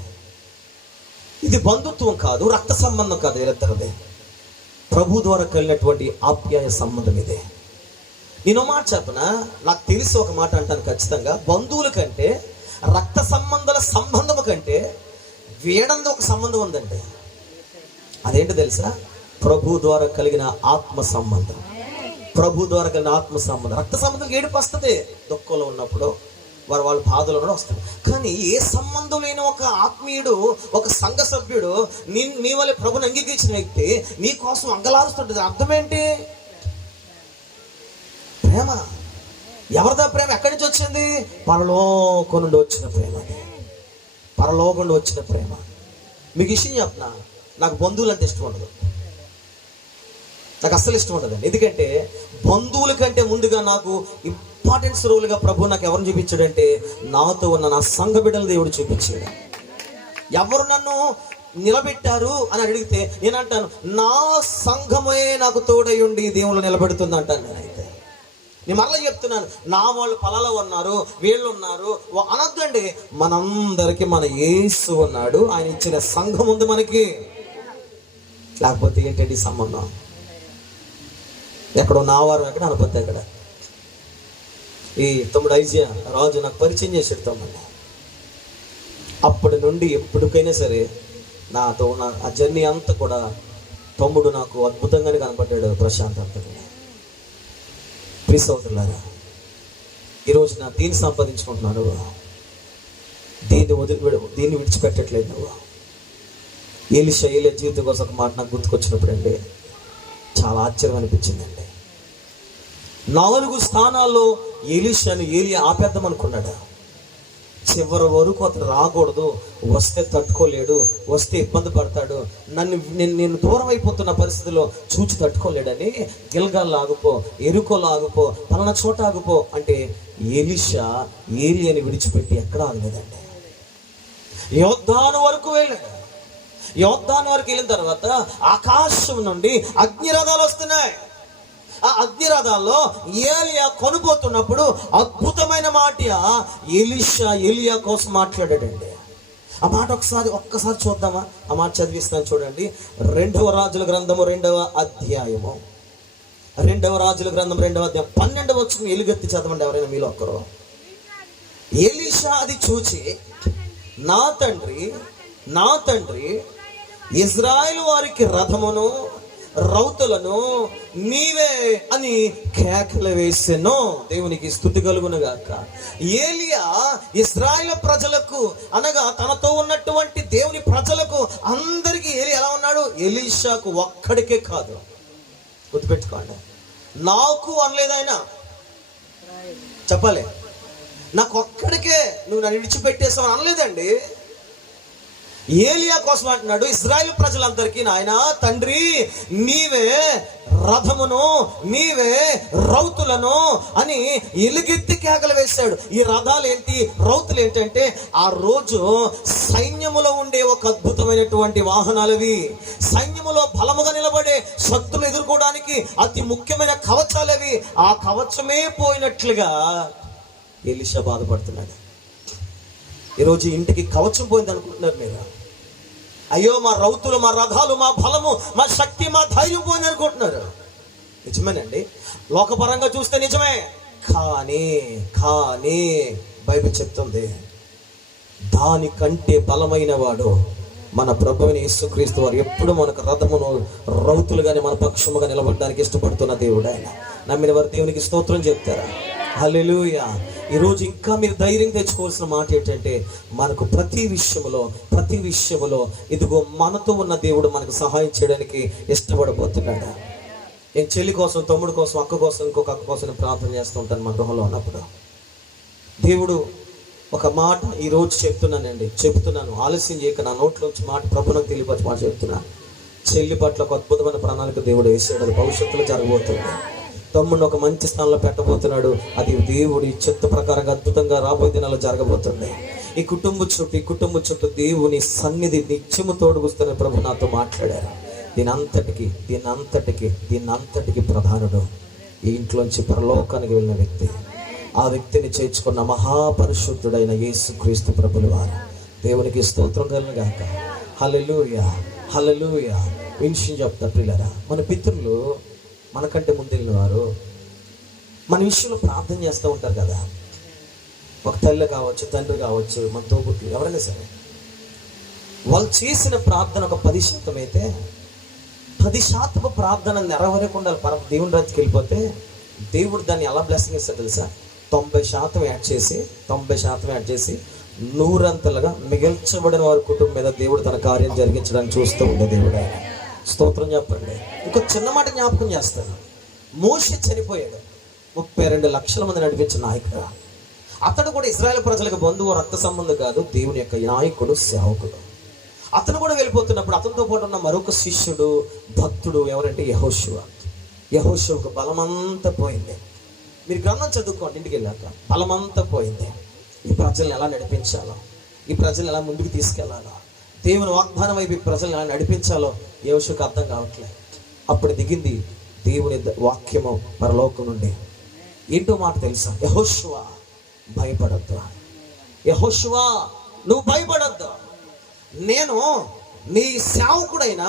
ఇది బంధుత్వం కాదు, రక్త సంబంధం కాదు. వీళ్ళిద్దరిదే ప్రభు ద్వారా కలిగినటువంటి ఆప్యాయ సంబంధం ఇదే. నేను మాట చెప్పనా, నాకు తెలిసి ఒక మాట అంటాను ఖచ్చితంగా. బంధువుల కంటే, రక్త సంబంధాల సంబంధం కంటే వీడంది ఒక సంబంధం ఉందండి. అదేంటి తెలుసా? ప్రభు ద్వారా కలిగిన ఆత్మ సంబంధం. ప్రభు ద్వారా కలిగిన ఆత్మ సంబంధం. రక్త సంబంధం ఏడుపు వస్తుంది, దుఃఖంలో ఉన్నప్పుడు, వాళ్ళ బాధలో కూడా వస్తుంది. కానీ ఏ సంబంధం లేని ఒక ఆత్మీయుడు, ఒక సంఘ సభ్యుడు నీ వల్ల ప్రభుని అంగీకరించిన వ్యక్తి నీ కోసం అంగలారుస్తుంటుంది. అర్థం ఏంటి? ప్రేమ. ఎవరిదా ప్రేమ? ఎక్కడి నుంచి వచ్చింది? పరలోకం నుండి వచ్చిన ప్రేమ. పరలోకం నుండి వచ్చిన ప్రేమ. మీకు విషయం చెప్పనా, నాకు బంధువులు అంటే ఇష్టం ఉండదు. నాకు అస్సలు ఇష్టం ఉండదండి. ఎందుకంటే బంధువుల కంటే ముందుగా నాకు ఇంపార్టెన్స్ రోల్గా ప్రభు నాకు ఎవరిని చూపించాడంటే, నాతో ఉన్న నా సంఘ బిడ్డలు దేవుడు చూపించాడు. ఎవరు నన్ను నిలబెట్టారు అని అడిగితే నేను అంటాను, నా సంఘమే నాకు తోడై ఉండి దేవుళ్ళు నిలబెడుతుంది అంటాను. నేనైతే నేను మరలా చెప్తున్నాను, నా వాళ్ళు పొలాలో ఉన్నారు, వీళ్ళు ఉన్నారు అనొద్దండి. మనందరికీ మన యేసు ఉన్నాడు. ఆయన ఇచ్చిన సంఘం ఉంది మనకి. లేకపోతే ఏంటండి సంబంధం? ఎక్కడో నా వారు ఎక్కడ, అనుభూతి ఎక్కడ. ఈ తమ్ముడు ఐజియా రాజు నాకు పరిచయం చేసాడు తమ్ముడు. అప్పటి నుండి ఎప్పటికైనా సరే నాతో ఉన్న ఆ జర్నీ అంతా కూడా తమ్ముడు నాకు అద్భుతంగానే కనపడ్డాడు. ప్రశాంత్ అంతగా ప్లీజ్ అవుతున్నారా? ఈరోజు నా దీన్ని సంపాదించుకుంటున్నాను. దీన్ని విడిచిపెట్టట్లేదు నువ్వు. ఎలీషా జీవితం కోసం ఒక మాట నాకు గుర్తుకొచ్చినప్పుడు అండి చాలా ఆశ్చర్యం అనిపించిందండి. 4 స్థానాల్లో ఎలీషాను ఏలియా ఆపేద్దాం అనుకున్నాడు. చివరి వరకు అతను రాకూడదు, వస్తే తట్టుకోలేడు, వస్తే ఇబ్బంది పడతాడు, నేను దూరం అయిపోతున్న పరిస్థితిలో చూచి తట్టుకోలేడని గిల్గాల్ ఆగిపో, ఎరుకోలో ఆగిపో, పలానా చోట ఆగిపో అంటే ఎలీషా ఏలియాని విడిచిపెట్టి ఎక్కడ ఆగలేదండి. యోర్దాను వరకు వెళ్ళాడు. యోర్దాను వరకు వెళ్ళిన తర్వాత ఆకాశం నుండి అగ్నిరథాలు వస్తున్నాయి. ఆ అగ్నిరథాల్లో ఏలియా కొనుపోతున్నప్పుడు అద్భుతమైన మాట ఎలీషా ఏలియా కోసం మాట్లాడాడండి. ఆ మాట ఒక్కసారి చూద్దామా? ఆ మాట చదివిస్తాను చూడండి. 2వ రాజుల గ్రంథము 2వ అధ్యాయము. 2వ రాజుల గ్రంథం 2వ అధ్యాయం 12వ వచనం ఎలుగెత్తి చదవండి ఎవరైనా మీలో ఒక్కరు. ఎలీషా అది చూచి, నా తండ్రి ఇజ్రాయేలు వారికి రథమును రౌతులను నీవే అని కేకలు వేసెను. దేవునికి స్తుతి కలుగును గాక. ఏలియా ఇశ్రాయేలు ప్రజలకు అనగా తనతో ఉన్నటువంటి దేవుని ప్రజలకు అందరికీ ఏలియా ఎలా ఉన్నాడు? ఎలీషాకు ఒక్కడికే కాదు, గుర్తుపెట్టుకోండి. నాకు అనలేదు ఆయన, చెప్పాలి, నాకు ఒక్కడికే నువ్వు నన్ను విడిచిపెట్టేసావు అనలేదండి. ఏలియా కోసం అంటున్నాడు ఇశ్రాయేలు ప్రజలందరికీ, నాయన తండ్రి నీవే రథమును నీవే రౌతులను అని ఎలుగెత్తి కేకలు వేశాడు. ఈ రథాలు ఏంటి, రౌతులు ఏంటంటే ఆ రోజు సైన్యములో ఉండే ఒక అద్భుతమైనటువంటి వాహనాలవి. సైన్యములో బలముగా నిలబడే శత్రులు ఎదుర్కోవడానికి అతి ముఖ్యమైన కవచాలవి. ఆ కవచమే పోయినట్లుగా ఎలీషా బాధపడుతున్నాడు. ఈరోజు ఇంటికి కవచం పోయింది అనుకుంటున్నారు మీరు. అయ్యో మా రౌతులు, మా రథాలు, మా బలము, మా శక్తి, మా ధైర్యం పోయింది అనుకుంటున్నారు. నిజమేనండి, లోకపరంగా చూస్తే నిజమే. కానీ కానీ బైబిల్ చెప్తుంది దానికంటే బలమైన వాడు మన ప్రభువుని యేసుక్రీస్తు వారు. ఎప్పుడు మనకు రథమును రౌతులుగానే మన పక్షముగా నిలబడడానికి ఇష్టపడుతున్న దేవుడు ఆయన. నమ్మిన వారు దేవునికి స్తోత్రం చెప్తారా? హల్లెలూయా. ఈరోజు ఇంకా మీరు ధైర్యం తెచ్చుకోవాల్సిన మాట ఏంటంటే మనకు ప్రతి విషయంలో ఇదిగో మనతో ఉన్న దేవుడు మనకు సహాయం చేయడానికి ఇష్టపడబోతున్నాడు. నేను చెల్లి కోసం, తమ్ముడు కోసం, అక్క కోసం, ఇంకొక అక్క కోసం ప్రార్థన చేస్తూ ఉంటాను మా గృహంలో ఉన్నప్పుడు. దేవుడు ఒక మాట ఈరోజు చెప్తున్నాను, ఆలస్యం చేయక నా నోట్లోంచి మాట ప్రభువునికి తెలియపరిచి మాట చెప్తున్నాను. చెల్లి పట్ల ఒక అద్భుతమైన ప్రణాళిక దేవుడు వేసాడు. అది భవిష్యత్తులో జరగబోతుంది. తమ్ముడిని ఒక మంచి స్థానంలో పెట్టబోతున్నాడు. అది దేవుడి చిత్త ప్రకారంగా అద్భుతంగా రాబోయే దినాల్లో జరగబోతుంది. ఈ కుటుంబం చుట్టూ దేవుని సన్నిధి నిత్యము తోడుగుస్తున్న ప్రభు నాతో మాట్లాడారు. దీనంతటికి ప్రధానుడు ఈ ఇంట్లోంచి పరలోకానికి వెళ్ళిన వ్యక్తి. ఆ వ్యక్తిని చేర్చుకున్న మహాపరిశుద్ధుడైన యేసుక్రీస్తు ప్రభులు వారు. దేవునికి స్తోత్రం కలుగుగాక. హల్లెలూయా, హల్లెలూయా. విషయం చెప్తా ప్రియులారా, మన పితరులు మనకంటే ముందెళ్ళిన వారు మన విషయంలో ప్రార్థన చేస్తూ ఉంటారు కదా. ఒక తల్లి కావచ్చు, తండ్రి కావచ్చు, మన తోబుట్లు ఎవరైనా సరే, వాళ్ళు చేసిన ప్రార్థన ఒక 10% అయితే 10% ప్రార్థన నెరవేరకుండా దేవుని రాజ్యానికి వెళ్ళిపోతే దేవుడు దాన్ని ఎలా బ్లెస్సింగ్ ఇస్తాడు తెలుసా? 90% యాడ్ చేసి 100 మిగిల్చబడిన వారి కుటుంబం మీద దేవుడు తన కార్యం జరిగించడానికి చూస్తూ ఉండే దేవుడు ఆయన. స్తోత్రం చెప్పండి. ఇంకో చిన్న మాట జ్ఞాపకం చేస్తాను. మోషే చనిపోయాడు. 32 లక్షల మంది నడిపించిన నాయకుడు. అతడు కూడా ఇశ్రాయేలు ప్రజలకు బంధువు, రక్త సంబంధం కాదు, దేవుని యొక్క నాయకుడు, సేవకుడు. అతను కూడా వెళ్ళిపోతున్నప్పుడు అతనితో పాటు ఉన్న మరొక శిష్యుడు, భక్తుడు ఎవరంటే యెహోషువకు బలమంతా పోయింది. మీరు గ్రంథం చదువుకోండి ఇంటికి వెళ్ళాక. బలమంతా పోయింది. ఈ ప్రజల్ని ఎలా నడిపించాలో, ఈ ప్రజల్ని ఎలా ముందుకు తీసుకెళ్లాలో, దేవుని వాగ్దానం వైపు ఈ ప్రజల్ని ఎలా నడిపించాలో యెహోషువకు అర్థం కావట్లేదు. అప్పుడు దిగింది దేవుని వాక్యము పరలోకం నుండి. ఏంటో మాట తెలుసా? యెహోషువా భయపడద్దు, యెహోషువా నువ్వు భయపడద్దు, నేను నీ సేవకుడైన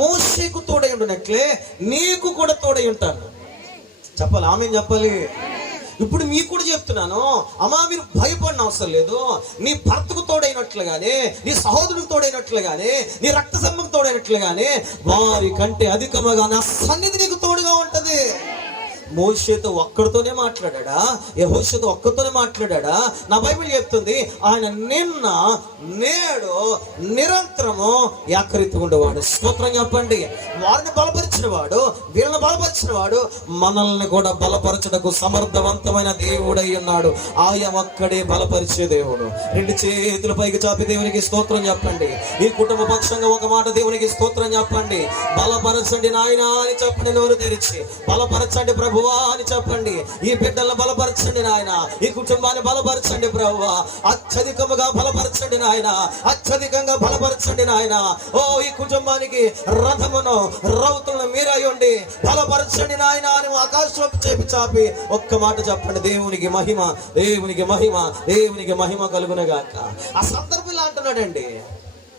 మోషేకు తోడై ఉండినట్లే నీకు కూడా తోడై ఉంటాను. చెప్పాలి, ఆమె చెప్పాలి. ఇప్పుడు మీకు కూడా చెప్తున్నాను, అమ్మా మీరు భయపడిన అవసరం లేదు. నీ భర్తకు తోడైనట్లుగానే, నీ సహోదరుడికి తోడైనట్లుగానే, నీ రక్త సంబంధం తోడైనట్లుగానే వారి కంటే అధికముగా నా సన్నిధి నీకు తోడుగా ఉంటది. మోషేతో ఒక్కడితోనే మాట్లాడా? యెహోషువతో ఒక్కడితోనే మాట్లాడా? నా బైబిల్ చెప్తుంది ఆయన నిన్న నేడు నిరంతరము ఏకరీతిగా ఉండేవాడు. స్తోత్రం చెప్పండి. వారిని బలపరిచిన వాడు, వీళ్ళని బలపరిచిన వాడు, మనల్ని కూడా బలపరచడకు సమర్థవంతమైన దేవుడై ఉన్నాడు. ఆయన ఒక్కడే బలపరిచే దేవుడు. 2 చేతుల పైకి చాపి దేవునికి స్తోత్రం చెప్పండి. ఈ కుటుంబ పక్షంగా ఒక మాట దేవునికి స్తోత్రం చెప్పండి. బలపరచండి నాయనా అని చెప్పండి. నోరు తెరిచి బలపరచండి ప్రభువా అని చెప్పండి. ఈ బిడ్డలను బలపరచండి నాయన, ఈ కుటుంబాన్ని బలపరచండి ప్రభువా, అత్యధికముగా బలపరచండి నాయన, అత్యధికంగా బలపరచండి నాయన. ఓ ఈ కుటుంబానికి రథమును రౌతులను మీరయ్యండి, బలపరచండి నాయన అని ఆకాశం చాపి ఒక్క మాట చెప్పండి. దేవునికి మహిమ, దేవునికి మహిమ, దేవునికి మహిమ కలుగునగాక. ఆ సందర్భంలో అంటున్నాడండి,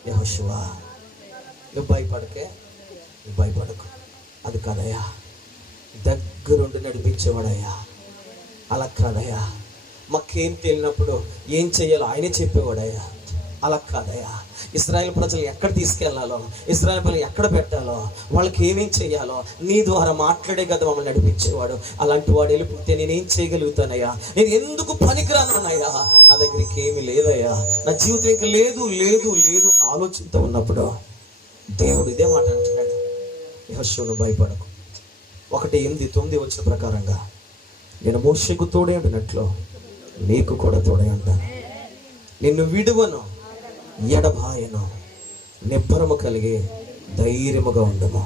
యెహోషువా నువ్వు భయపడకు, అది కాదయ్యా, దగ్గరుండి నడిపించేవాడయ్యా, అలా కాదయ్యా, మాకేం తెలియనప్పుడు ఏం చెయ్యాలో ఆయనే చెప్పేవాడయ్యా, అలా కాదయ్యా, ఇశ్రాయేల్ ప్రజలు ఎక్కడ తీసుకెళ్లాలో, ఇశ్రాయేల్ ప్రజలు ఎక్కడ పెట్టాలో, వాళ్ళకి ఏమేం చెయ్యాలో నీ ద్వారా మాట్లాడే కదా మమ్మల్ని నడిపించేవాడు. అలాంటి వాడు వెళ్ళిపోతే నేనేం చేయగలుగుతానయ్యా? నేను ఎందుకు పనికిరానయ్యా? నా దగ్గరికి ఏమీ లేదయ్యా, నా జీవితం ఇంకా లేదు లేదు లేదు ఆలోచిస్తూ ఉన్నప్పుడు దేవుడు ఇదే మాట అంటున్నాడు, యెహోషువా భయపడకు. 1:8-9 వచ్చిన ప్రకారంగా నేను మోషేకు తోడై ఉండినట్లు నీకు కూడా తోడై ఉంటాను, నిన్ను విడువను, ఎడబాయను, నిబ్బరము కలిగి ధైర్యముగా ఉండము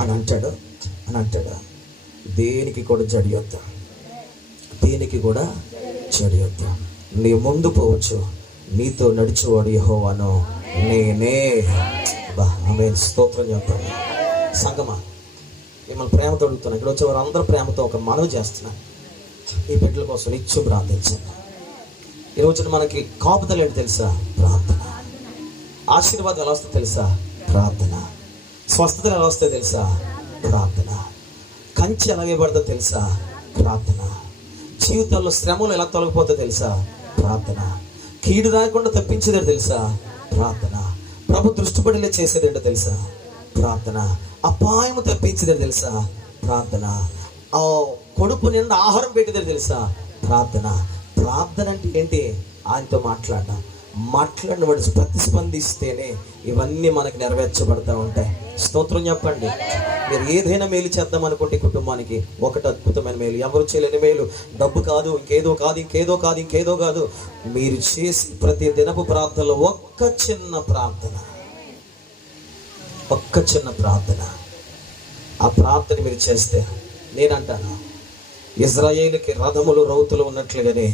అని అంటాడు. దేనికి కూడా జడియొద్దు, దేనికి కూడా జడియొద్దు. నీ ముందు పోవచ్చు, నీతో నడిచేవాడు యెహోవాను నేనే. ఆమె స్తోత్రం చెప్పండి. సంగమా, మిమ్మల్ని ప్రేమతో అడుగుతున్నాను. ఇక్కడ వచ్చే వారు అందరూ ప్రేమతో ఒక మనవి చేస్తున్నాను. ఈ బిడ్డల కోసం నిత్యం ప్రార్థించండి. ఈ రోజున మనకి కాపుదలు ఏంటి తెలుసా? ప్రార్థన. ఆశీర్వాదం ఎలా వస్తుందో తెలుసా? ప్రార్థన. స్వస్థతలు ఎలా వస్తాయో తెలుసా? ప్రార్థన. కంచె ఎలా వేయబడదో తెలుసా? ప్రార్థన. జీవితంలో శ్రమలు ఎలా తొలగిపోతుందో తెలుసా? ప్రార్థన. కీడు రాకుండా తప్పించేదేంటో తెలుసా? ప్రార్థన. ప్రభు దృష్టి పడిలే చేసేదేంటో తెలుసా? ప్రార్థన. అపాయము తప్పించేదేంటో తెలుసా? ప్రార్థన. కొడుకు నిండా ఆహారం పెట్టేదేంటో తెలుసా? ప్రార్థన. ప్రార్థన అంటే ఏంటి? ఆయనతో మాట్లాడిన వాడు ప్రతిస్పందిస్తేనే ఇవన్నీ మనకు నెరవేర్చబడతా ఉంటాయి. స్తోత్రం చెప్పండి. మీరు ఏదైనా మేలు చేద్దాం అనుకుంటే కుటుంబానికి ఒకటి అద్భుతమైన మేలు, ఎవరు చేయలేని మేలు. డబ్బు కాదు, ఇంకేదో కాదు. మీరు చేసి ప్రతి దినపు ప్రార్థనలో ఒక్క చిన్న ప్రార్థన, ఆ ప్రార్థన మీరు చేస్తే, నేనంటాను ఇజ్రాయేలుకి రథములు రౌతులు ఉన్నట్లుగానే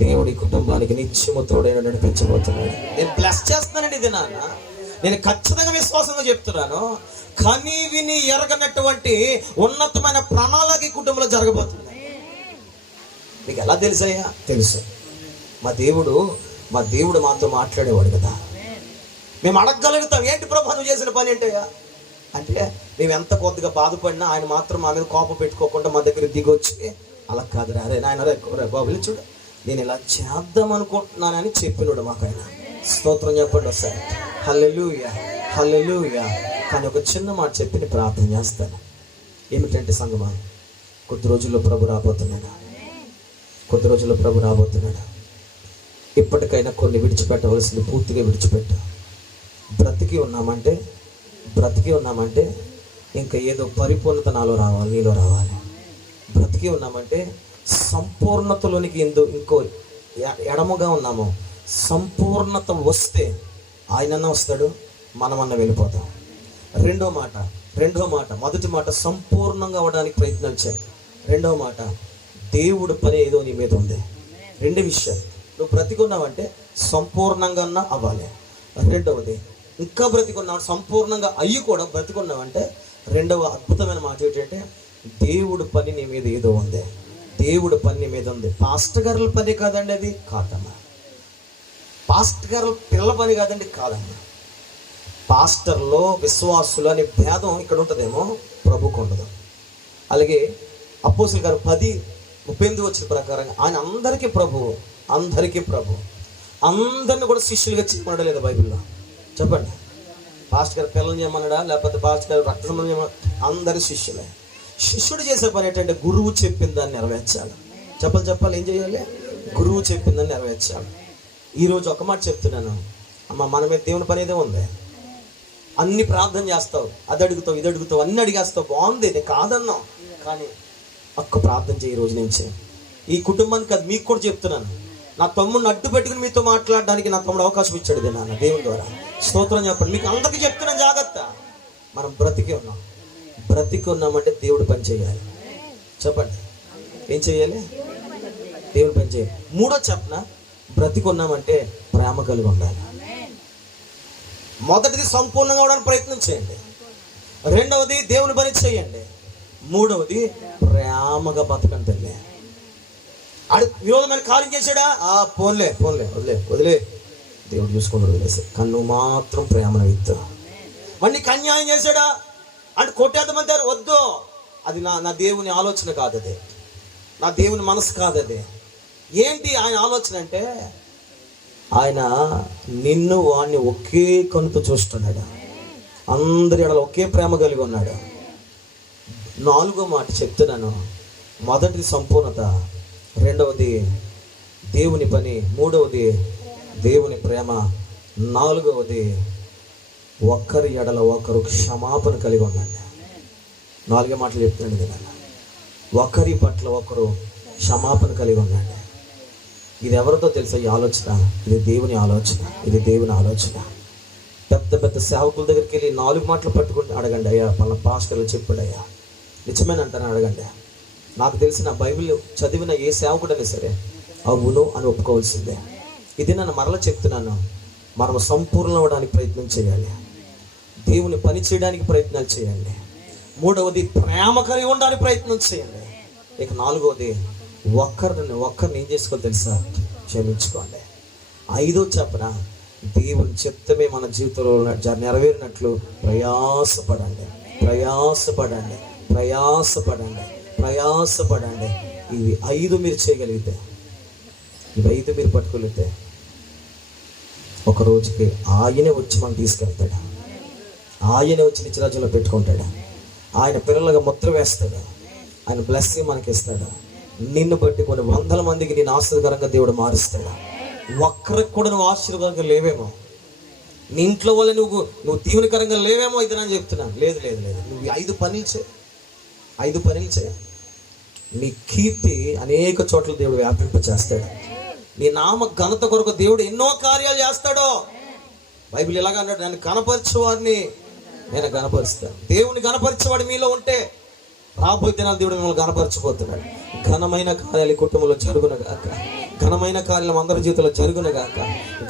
దేవుడి కుటుంబానికి నిత్యము తోడైన నడిపించబోతున్నాడు. నేను బ్లెస్ చేస్తున్నానండి. ఇది నేను ఖచ్చితంగా విశ్వాసంగా చెప్తున్నాను. కని విని ఎరగనటువంటి ఉన్నతమైన ప్రణాళిక కుటుంబంలో జరగబోతుంది. మీకు ఎలా తెలుసయ్యా? తెలుసు. మా దేవుడు మాతో మాట్లాడేవాడు కదా. మేము అడగగలుగుతాం, ఏంటి ప్రభు నువ్వు చేసిన పని ఏంటయ్యా అంటే, మేము ఎంత కొద్దిగా బాధపడినా ఆయన మాత్రం మా మీద కోపం పెట్టుకోకుండా మా దగ్గర దిగొచ్చి, అలా కాదురా, అరే నాయన, రే బాబులు చూడు, నేను ఇలా చేద్దాం అనుకుంటున్నానని చెప్పినాడు మాకు ఆయన. స్తోత్రం చెప్పండి ఒకసారి. హల్లెలూయా, హల్లెలూయా. కానీ ఒక చిన్న మాట చెప్పి నేను ప్రార్థన చేస్తాను. ఏమిటంటే సంగమా, కొద్ది రోజుల్లో ప్రభు రాబోతున్నాడు. ఇప్పటికైనా కొన్ని విడిచిపెట్టవలసింది పూర్తిగా విడిచిపెట్టు. బ్రతికి ఉన్నామంటే ఇంకా ఏదో పరిపూర్ణత నీలో రావాలి. బ్రతికి ఉన్నామంటే సంపూర్ణతలోనికి ఇంకో ఎడముగా ఉన్నాము. సంపూర్ణత వస్తే ఆయనన్నా వస్తాడు, మనమన్నా వెళ్ళిపోతాం. రెండో మాట, మొదటి మాట సంపూర్ణంగా అవ్వడానికి ప్రయత్నం చేయి. రెండవ మాట, దేవుడు పని ఏదో నీ మీద ఉంది. రెండు విషయాలు. నువ్వు బ్రతికున్నావంటే సంపూర్ణంగా అవ్వాలి. రెండవది, ఇంకా బ్రతికున్నావు సంపూర్ణంగా అయ్యి కూడా బ్రతికున్నావంటే రెండవ అద్భుతమైన మాట ఏంటంటే, దేవుడు పని నీ మీద ఏదో ఉంది. దేవుడు పని నీ మీద ఉంది. పాస్టర్ గారుల పని కాదండి, అది కాదమ్మా. పాస్టర్ గారు పిల్లల పని కాదండి, కాదమ్మా. పాస్టర్లో విశ్వాసులు అనే భేదం ఇక్కడ ఉంటుందేమో, ప్రభుకు ఉండదు. అలాగే అపోస్తుల గారు 10:38 వచ్చిన ప్రకారంగా ఆయన అందరికీ ప్రభు, అందరిని కూడా శిష్యులుగా చేయమన్నాడా లేదా బైబిల్లో? చెప్పండి. పాస్టర్ గారు పిల్లలు చేయమన్నాడా, లేకపోతే పాస్టర్ గారు రక్త సంబంధం చేయమన్నా? అందరి శిష్యులే. శిష్యుడు చేసే పని ఏంటంటే గురువు చెప్పిన దాన్ని నెరవేర్చాలి. చెప్పాలి, ఏం చేయాలి? గురువు చెప్పిన దాన్ని నెరవేర్చాలి. ఈరోజు ఒక మాట చెప్తున్నాను అమ్మ, మన మీద దేవుని పని ఏదో ఉంది. అన్ని ప్రార్థన చేస్తావు, అది అడుగుతావు, ఇది అడుగుతావు, అన్ని అడిగేస్తావు, బాగుంది, నేను కాదన్నావు. కానీ ఒక్క ప్రార్థన చేయి. రోజు నుంచి ఈ కుటుంబానికి, అది మీకు కూడా చెప్తున్నాను, నా తమ్ముడిని అడ్డు పెట్టుకుని మీతో మాట్లాడడానికి నా తమ్ముడు అవకాశం ఇచ్చాడు నాన్న దేవుని ద్వారా. స్తోత్రం చెప్పండి. మీకు అందరికీ చెప్తున్నాను, జాగ్రత్త. మనం బ్రతికి ఉన్నామంటే దేవుడు పని చేయాలి. చెప్పండి, ఏం చేయాలి? దేవుని పని చేయాలి. మూడో చెప్పన, బ్రతికి ఉన్నామంటే ప్రేమ కలిగి ఉండాలి. మొదటిది సంపూర్ణంగా అవడానికి ప్రయత్నం చేయండి. రెండవది దేవుని పని చేయండి. మూడవది ప్రేమగా బతకండి. తల్లి ఈరోజు మన కార్యం చేశాడా? పోన్లే వదిలే, దేవుడు చూసుకుంటూ వదిలేసి. కన్ను మాత్రం ప్రేమను ఇద్దా. మళ్ళీ అన్యాయం చేశాడా అంటే కొట్టేద్దామంటారు, వద్దు. అది నా దేవుని ఆలోచన కాదు, అది నా దేవుని మనసు కాదు. అది ఏంటి ఆయన ఆలోచన అంటే, ఆయన నిన్ను వాడిని ఒకే కనుతో చూస్తున్నాడు. అందరి ఎడల ఒకే ప్రేమ కలిగి ఉన్నాడు. నాలుగో మాట చెప్తున్నాను, మొదటిది సంపూర్ణత, రెండవది దేవుని పని, మూడవది దేవుని ప్రేమ, నాలుగవది ఒకరి ఎడల ఒకరు క్షమాపణ కలిగి ఉండండి. నాలుగే మాటలు చెప్తున్నాడు కదా. ఒకరి పట్ల ఒకరు క్షమాపణ కలిగి ఉండండి. ఇది ఎవరితో తెలుసా ఈ ఆలోచన? ఇది దేవుని ఆలోచన. పెద్ద పెద్ద సేవకుల దగ్గరికి వెళ్ళి 4 మాటలు పట్టుకుంటే అడగండి, అయ్యా పలానా పాస్టర్లు చెప్పాడయ్యా నిజమేనంటాను అడగండి. నాకు తెలిసిన బైబిల్ చదివిన ఏ సేవకుడైనా సరే అవును అని ఒప్పుకోవాల్సిందే. ఇది నన్ను మరలా చెప్తున్నాను, మనం సంపూర్ణ అవ్వడానికి ప్రయత్నం చేయాలి, దేవుని పని చేయడానికి ప్రయత్నాలు చేయండి. 3వది ప్రేమ కలిగి ఉండడానికి ప్రయత్నం చేయండి. ఇక 4వది ఒక్కరిని ఏం చేసుకోవాలి తెలుసా, క్షమించుకోండి. 5వ చెప్పన దేవుని చిత్తమే మన జీవితంలో నెరవేరినట్లు ప్రయాసపడండి, ప్రయాసపడండి, ప్రయాసపడండి, ప్రయాసపడండి. ఇవి 5 మీరు చేయగలిగితే, ఇవి 5 మీరు పట్టుకోగలిగితే ఒక రోజుకి ఆయనే వచ్చి మనం తీసుకెళ్తాడు, ఆయనే వచ్చి నిత్యరాజ్యంలో పెట్టుకుంటాడు, ఆయన పిల్లలుగా ముద్ర వేస్తాడు, ఆయన బ్లెస్సింగ్ మనకి ఇస్తాడు. నిన్ను బట్టి కొన్ని 100 మందికి నేను ఆశీర్వాదకరంగా దేవుడు మారుస్తాడు. ఒక్కరికి కూడా నువ్వు ఆశీర్వాదంగా లేవేమో, నీ ఇంట్లో వల్ల నువ్వు దీవెనకరంగా లేవేమో ఇది నేను చెప్తున్నాను. లేదు లేదు లేదు, నువ్వు 5 పనులు చేయి, 5 పనులు చేయ. నీ కీర్తి అనేక చోట్ల దేవుడు వ్యాపింపచేస్తాడు. నీ నామ ఘనత కొరకు దేవుడు ఎన్నో కార్యాలు చేస్తాడో. బైబిల్ ఎలాగ అన్నాడు, నన్ను కనపరిచేవాడిని నేను కనపరుస్తాను. దేవుని కనపరిచేవాడు మీలో ఉంటే రాబోయే దినాలు దేవుడు మిమ్మల్ని కనపరచబోతున్నాడు. ఘనమైన కార్యాలు కుటుంబంలో జరుగునగాక, ఘనమైన కార్యాలు అందరి జీవితంలో జరుగునగాక,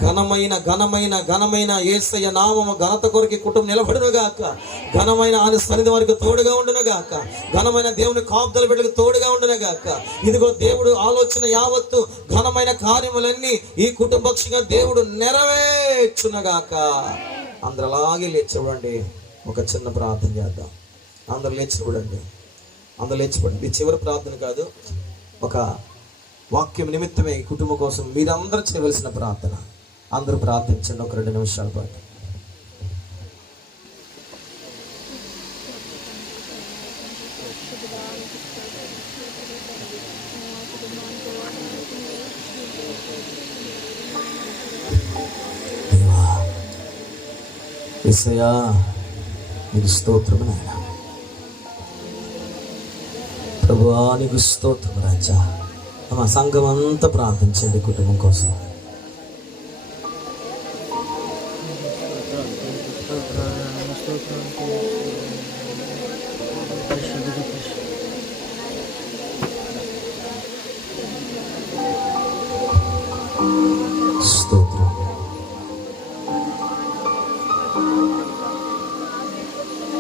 ఘనమైన ఘనమైన ఘనమైన యేసయ్య నామము ఘనత కొరకు కుటుంబం నిలబడునుగాక, ఘనమైన ఆయన సన్నిధి వారికి తోడుగా ఉండునుగాక, ఘనమైన దేవుని కాపుదల బిడ్డలకు తోడుగా ఉండునుగాక. ఇదిగో దేవుడు ఆలోచన యావత్తు ఘనమైన కార్యములన్నీ ఈ కుటుంబక్షిగా దేవుడు నెరవేర్చునగాక. అందరు అలాగే లేచి చూడండి, ఒక చిన్న ప్రార్థన చేద్దాం. అందరు లేచి చూడండి, అందరూ లేచిపడండి. ఇది చివరి ప్రార్థన కాదు, ఒక వాక్యం నిమిత్తమే ఈ కుటుంబం కోసం మీరందరూ చేయవలసిన ప్రార్థన. అందరూ ప్రార్థించండి ఒక 2 నిమిషాల పాటు. యేసయ్యా నీకు స్తోత్రం నాయన, ప్రభువా నీకు స్తోత్రం రాజా. మా సంఘం అంతా ప్రార్థించండి కుటుంబం కోసం. స్తోత్రం.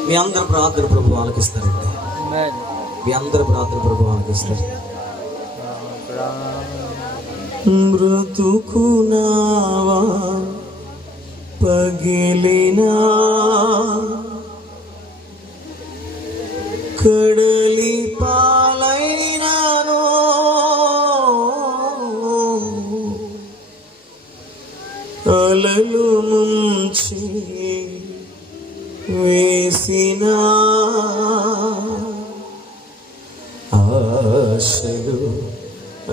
మీ అందరి ప్రార్థన ప్రభు ఆలకిస్తారండి, మీ అందరి ప్రార్థన ప్రభు ఆలకిస్తారు. బ్రతుకునావా పగిలినా కడలి పాలైనాను, అలలు నుంచి వేసినా ఆశలు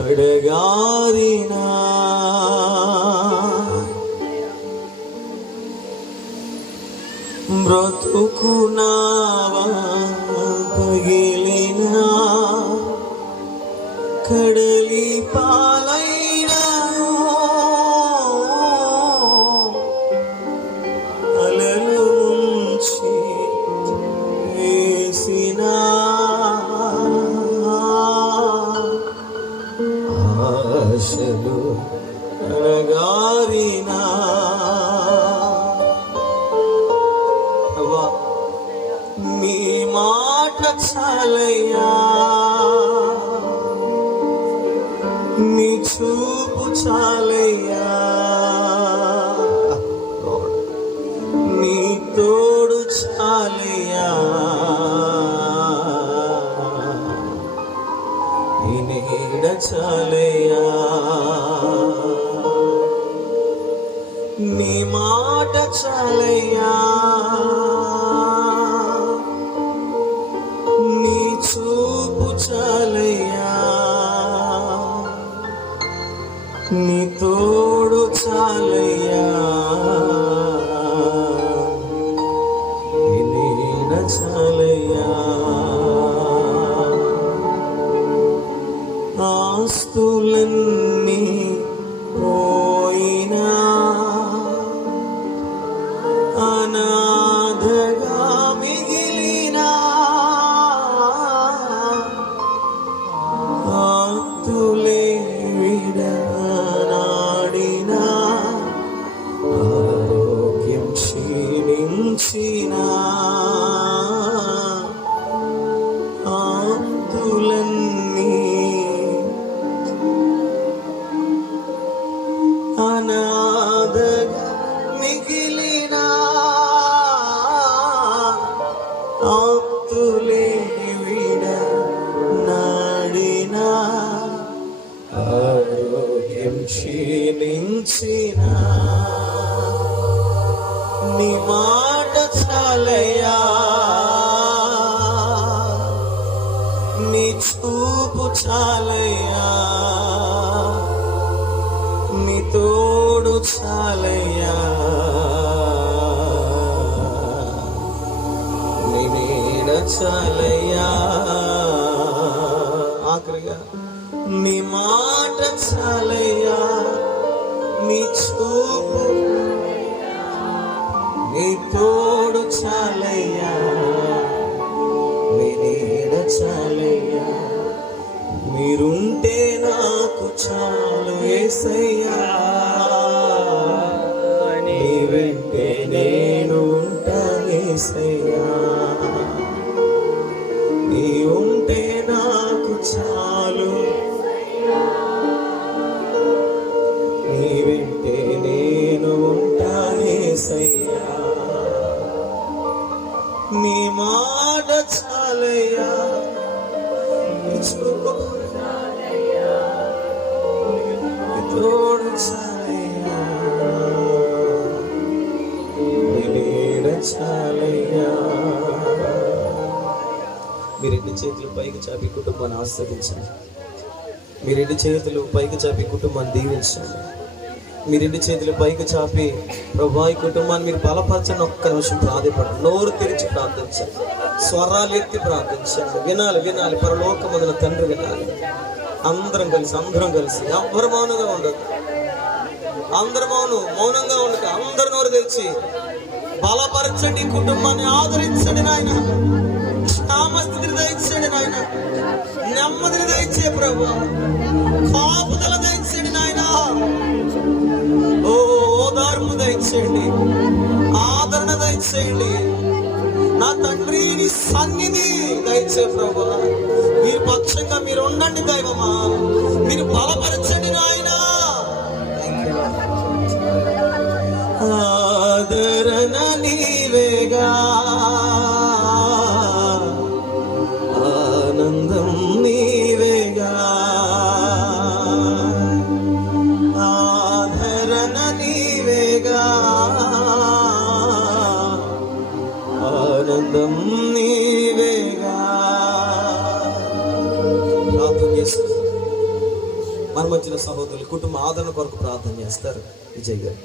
అడగారినా, బ్రతుకునావా పగిలినా కడలి పాలైనాను, అలలు నుంచి వేసినా ఆశలు అడగారినా. నీ మాట చాలయ్యా, నీ చూపు చాలయ్యా, నీ తోడు చాలయ్యా, నీ నీడ చాలయ్యా, నీ మాట చాలయ్యా, నీ చూపు చాలయ్యా, నీ తోడు చాలయ్యా, నీ నీడ చాలయ్యా. ఆస్తులన్నీ పోయినా ఆప్తులన్నీ అనాథగా మిగిలిన ఆప్తులే విడనాడిన ఆరోగ్యం క్షీణించిన నీ మాట చాలయ్యా, నీ చూపు చాలయ్యా, నీ తోడు చాలయ్యా, నీ నీడ చాలయ్యా. ఆఖరిగా నీ మాట చాలయ్యా, నీ చూపు నీ తోడు చాలయ్యా, నీ నీడ చాలయ్యా. మీరుంటే నాకు చాలు యేసయ్యా, నీ వెంటే నేను ఉంటాను యేసయ్యా. నీ ఉంటే నాకు చాలు, నీ వెంటే నేను ఉంటాను యేసయ్యా. నీ మాట చాలయ్యా, నీ చూపు చాలయ్యా, నీ తోడు చాలయ్యా, నీ నీడ చాలయ్యా. మీ రెండు చేతులు పైకి చాపి కుటుంబాన్ని ఆస్వాదించండి. మీ రెండు చేతులు పైకి చాపి కుటుంబాన్ని దీవించండి. మీ రెండు చేతులు పైకి చాపి ప్రభా ఈ కుటుంబాన్ని మీరు బలపరచండి. ఒక్క నిమిషం ప్రాధాన్యపడండి. నోరు తెరిచి ప్రార్థించండి, స్వరాలు ఎత్తి ప్రార్థించండి. వినాలి వినాలి, పరలోకమందున తండ్రి వినాలి. అందరం కలిసి ఎవ్వరు మౌనంగా ఉండదు. అందరు మౌనంగా ఉండక అందరు నోరు తెరిచి బలపరచండి. కుటుంబాన్ని ఆదరించండి నాయన, క్షేమస్థితిని దయచేయండి నాయన, నెమ్మదిని దయచే ప్రభు, కాపుదల దయచేయండి నాయన. ఓ ఓదార్పు దయచేయండి, ఆదరణ దయచేయండి నా తండ్రి. నీ సన్నిధి దయచే ప్రభు, మీరు పక్షంగా మీరు ఉండండి దైవమా, మీరు బలపరచండి నాయన. ఆదరణ నీవేగా, ఆనందం నీవేగా, ఆదరణ నీవేగా, ఆనందం నీవేగా. ప్రార్థన చేస్తారు మన మధ్యన సహోదరులు కుటుంబ ఆదరణ కొరకు ప్రార్థన చేస్తారు. విజయ్ గారు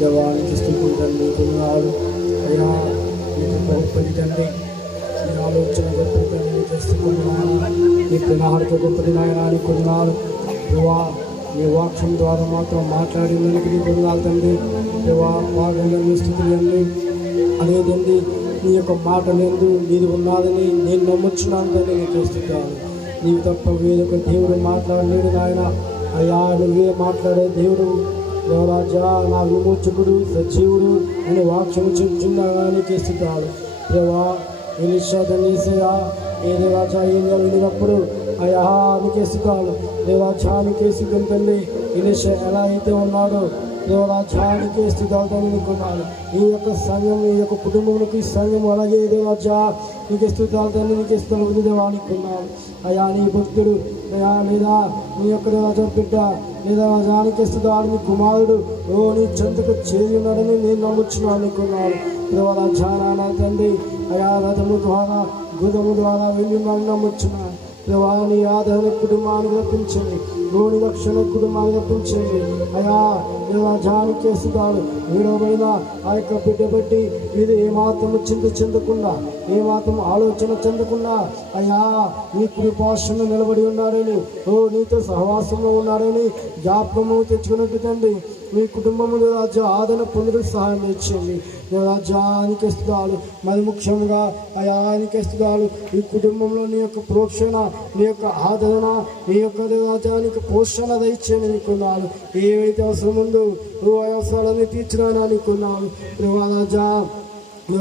దేవానికి స్థుతించండి. కొన్నాళ్ళు అయ్యా మీకు గొప్పది తండ్రి, మీ ఆలోచన గొప్పది తండ్రి చేస్తున్నాను. మీ ప్రణాళిక గొప్పది నాయన. కొన్నాళ్ళు దేవా మీ వాక్యం ద్వారా మాతో మాట్లాడినందుకు నీ కొన్నాళ్ళు తండ్రి. దేవా పాడండి, స్థుతులండి అనేదండి. నీ యొక్క మాట లేదు నీది ఉన్నదని నేను నమ్ముచున్నాను తండ్రి. నేను చేస్తున్నాను. నీవు తప్ప వేరొక దేవుడు మాట్లాడలేడు నాయన. అయ్యా నువ్వే మాట్లాడే దేవుడు దేవరాజా, నా విమోచకుడు సజీవుడు అని వాక్యం చెప్తున్నా నీకేస్తున్నాడు. దేవా ఎలిషాదనీసయా ఏ దేవాజా ఏం వెళ్ళినప్పుడు అయ్యా నీకేస్తున్నాడు. దేవాజా నీకేసుకుని తండ్రి ఎలిష ఎలా అయితే ఉన్నాడో దేవరాజానికి స్థితాలతో నీకున్నాను. ఈ యొక్క సంఘం, ఈ యొక్క కుటుంబంలోకి సంఘం అలాగే దేవాజా నీకు స్థితాలతో నీకు ఇస్తాను దేవానికి ఉన్నాను. అయ్యా నీ భక్తుడు అయ్యా లేదా నీ యొక్క దేవాజా బిడ్డ లేదా రాజానికి స్థితాలు నీ కుమారుడు నీ చెంతకు చేరి ఉన్నాడని నేను నమ్ముచున్నాను నీకున్నాను. దేవరాజా నా తండ్రి అయా రథము ద్వారా గుదము ద్వారా వెళ్ళి నమ్ముచున్నాను. దేవా నీ ఆదరణ కుటుంబానికి రప్పించండి. లోని రక్షణ కుటుంబాలు రప్పించండి అయా రాజానికి వేస్తున్నాడు వీడమైన ఆ యొక్క బిడ్డ బట్టి ఇది ఏమాత్రం చింత చెందకుండా ఏమాత్రం ఆలోచన చెందకుండా అయ్యా నీ కృపాశను నిలబడి ఉన్నాడని నీతో సహవాసంలో ఉన్నాడని జ్ఞాపకము తెచ్చుకున్నట్టు తండ్రి మీ కుటుంబంలో రాజా ఆదరణ పొందడానికి సహాయం ఇచ్చేయండి రాజానికి ఇస్తున్నాడు మరి ముఖ్యంగా అయానికి ఇస్తున్నాడు ఈ కుటుంబంలో నీ యొక్క ప్రోక్షణ నీ యొక్క ఆదరణ నీ యొక్క రాజానికి పోషణ దయచేయని నీకున్నాడు ఏవైతే అవసరం ఉందో నువ్వు అవసరాలని తీర్చడానికి నీకున్నాడు రాజా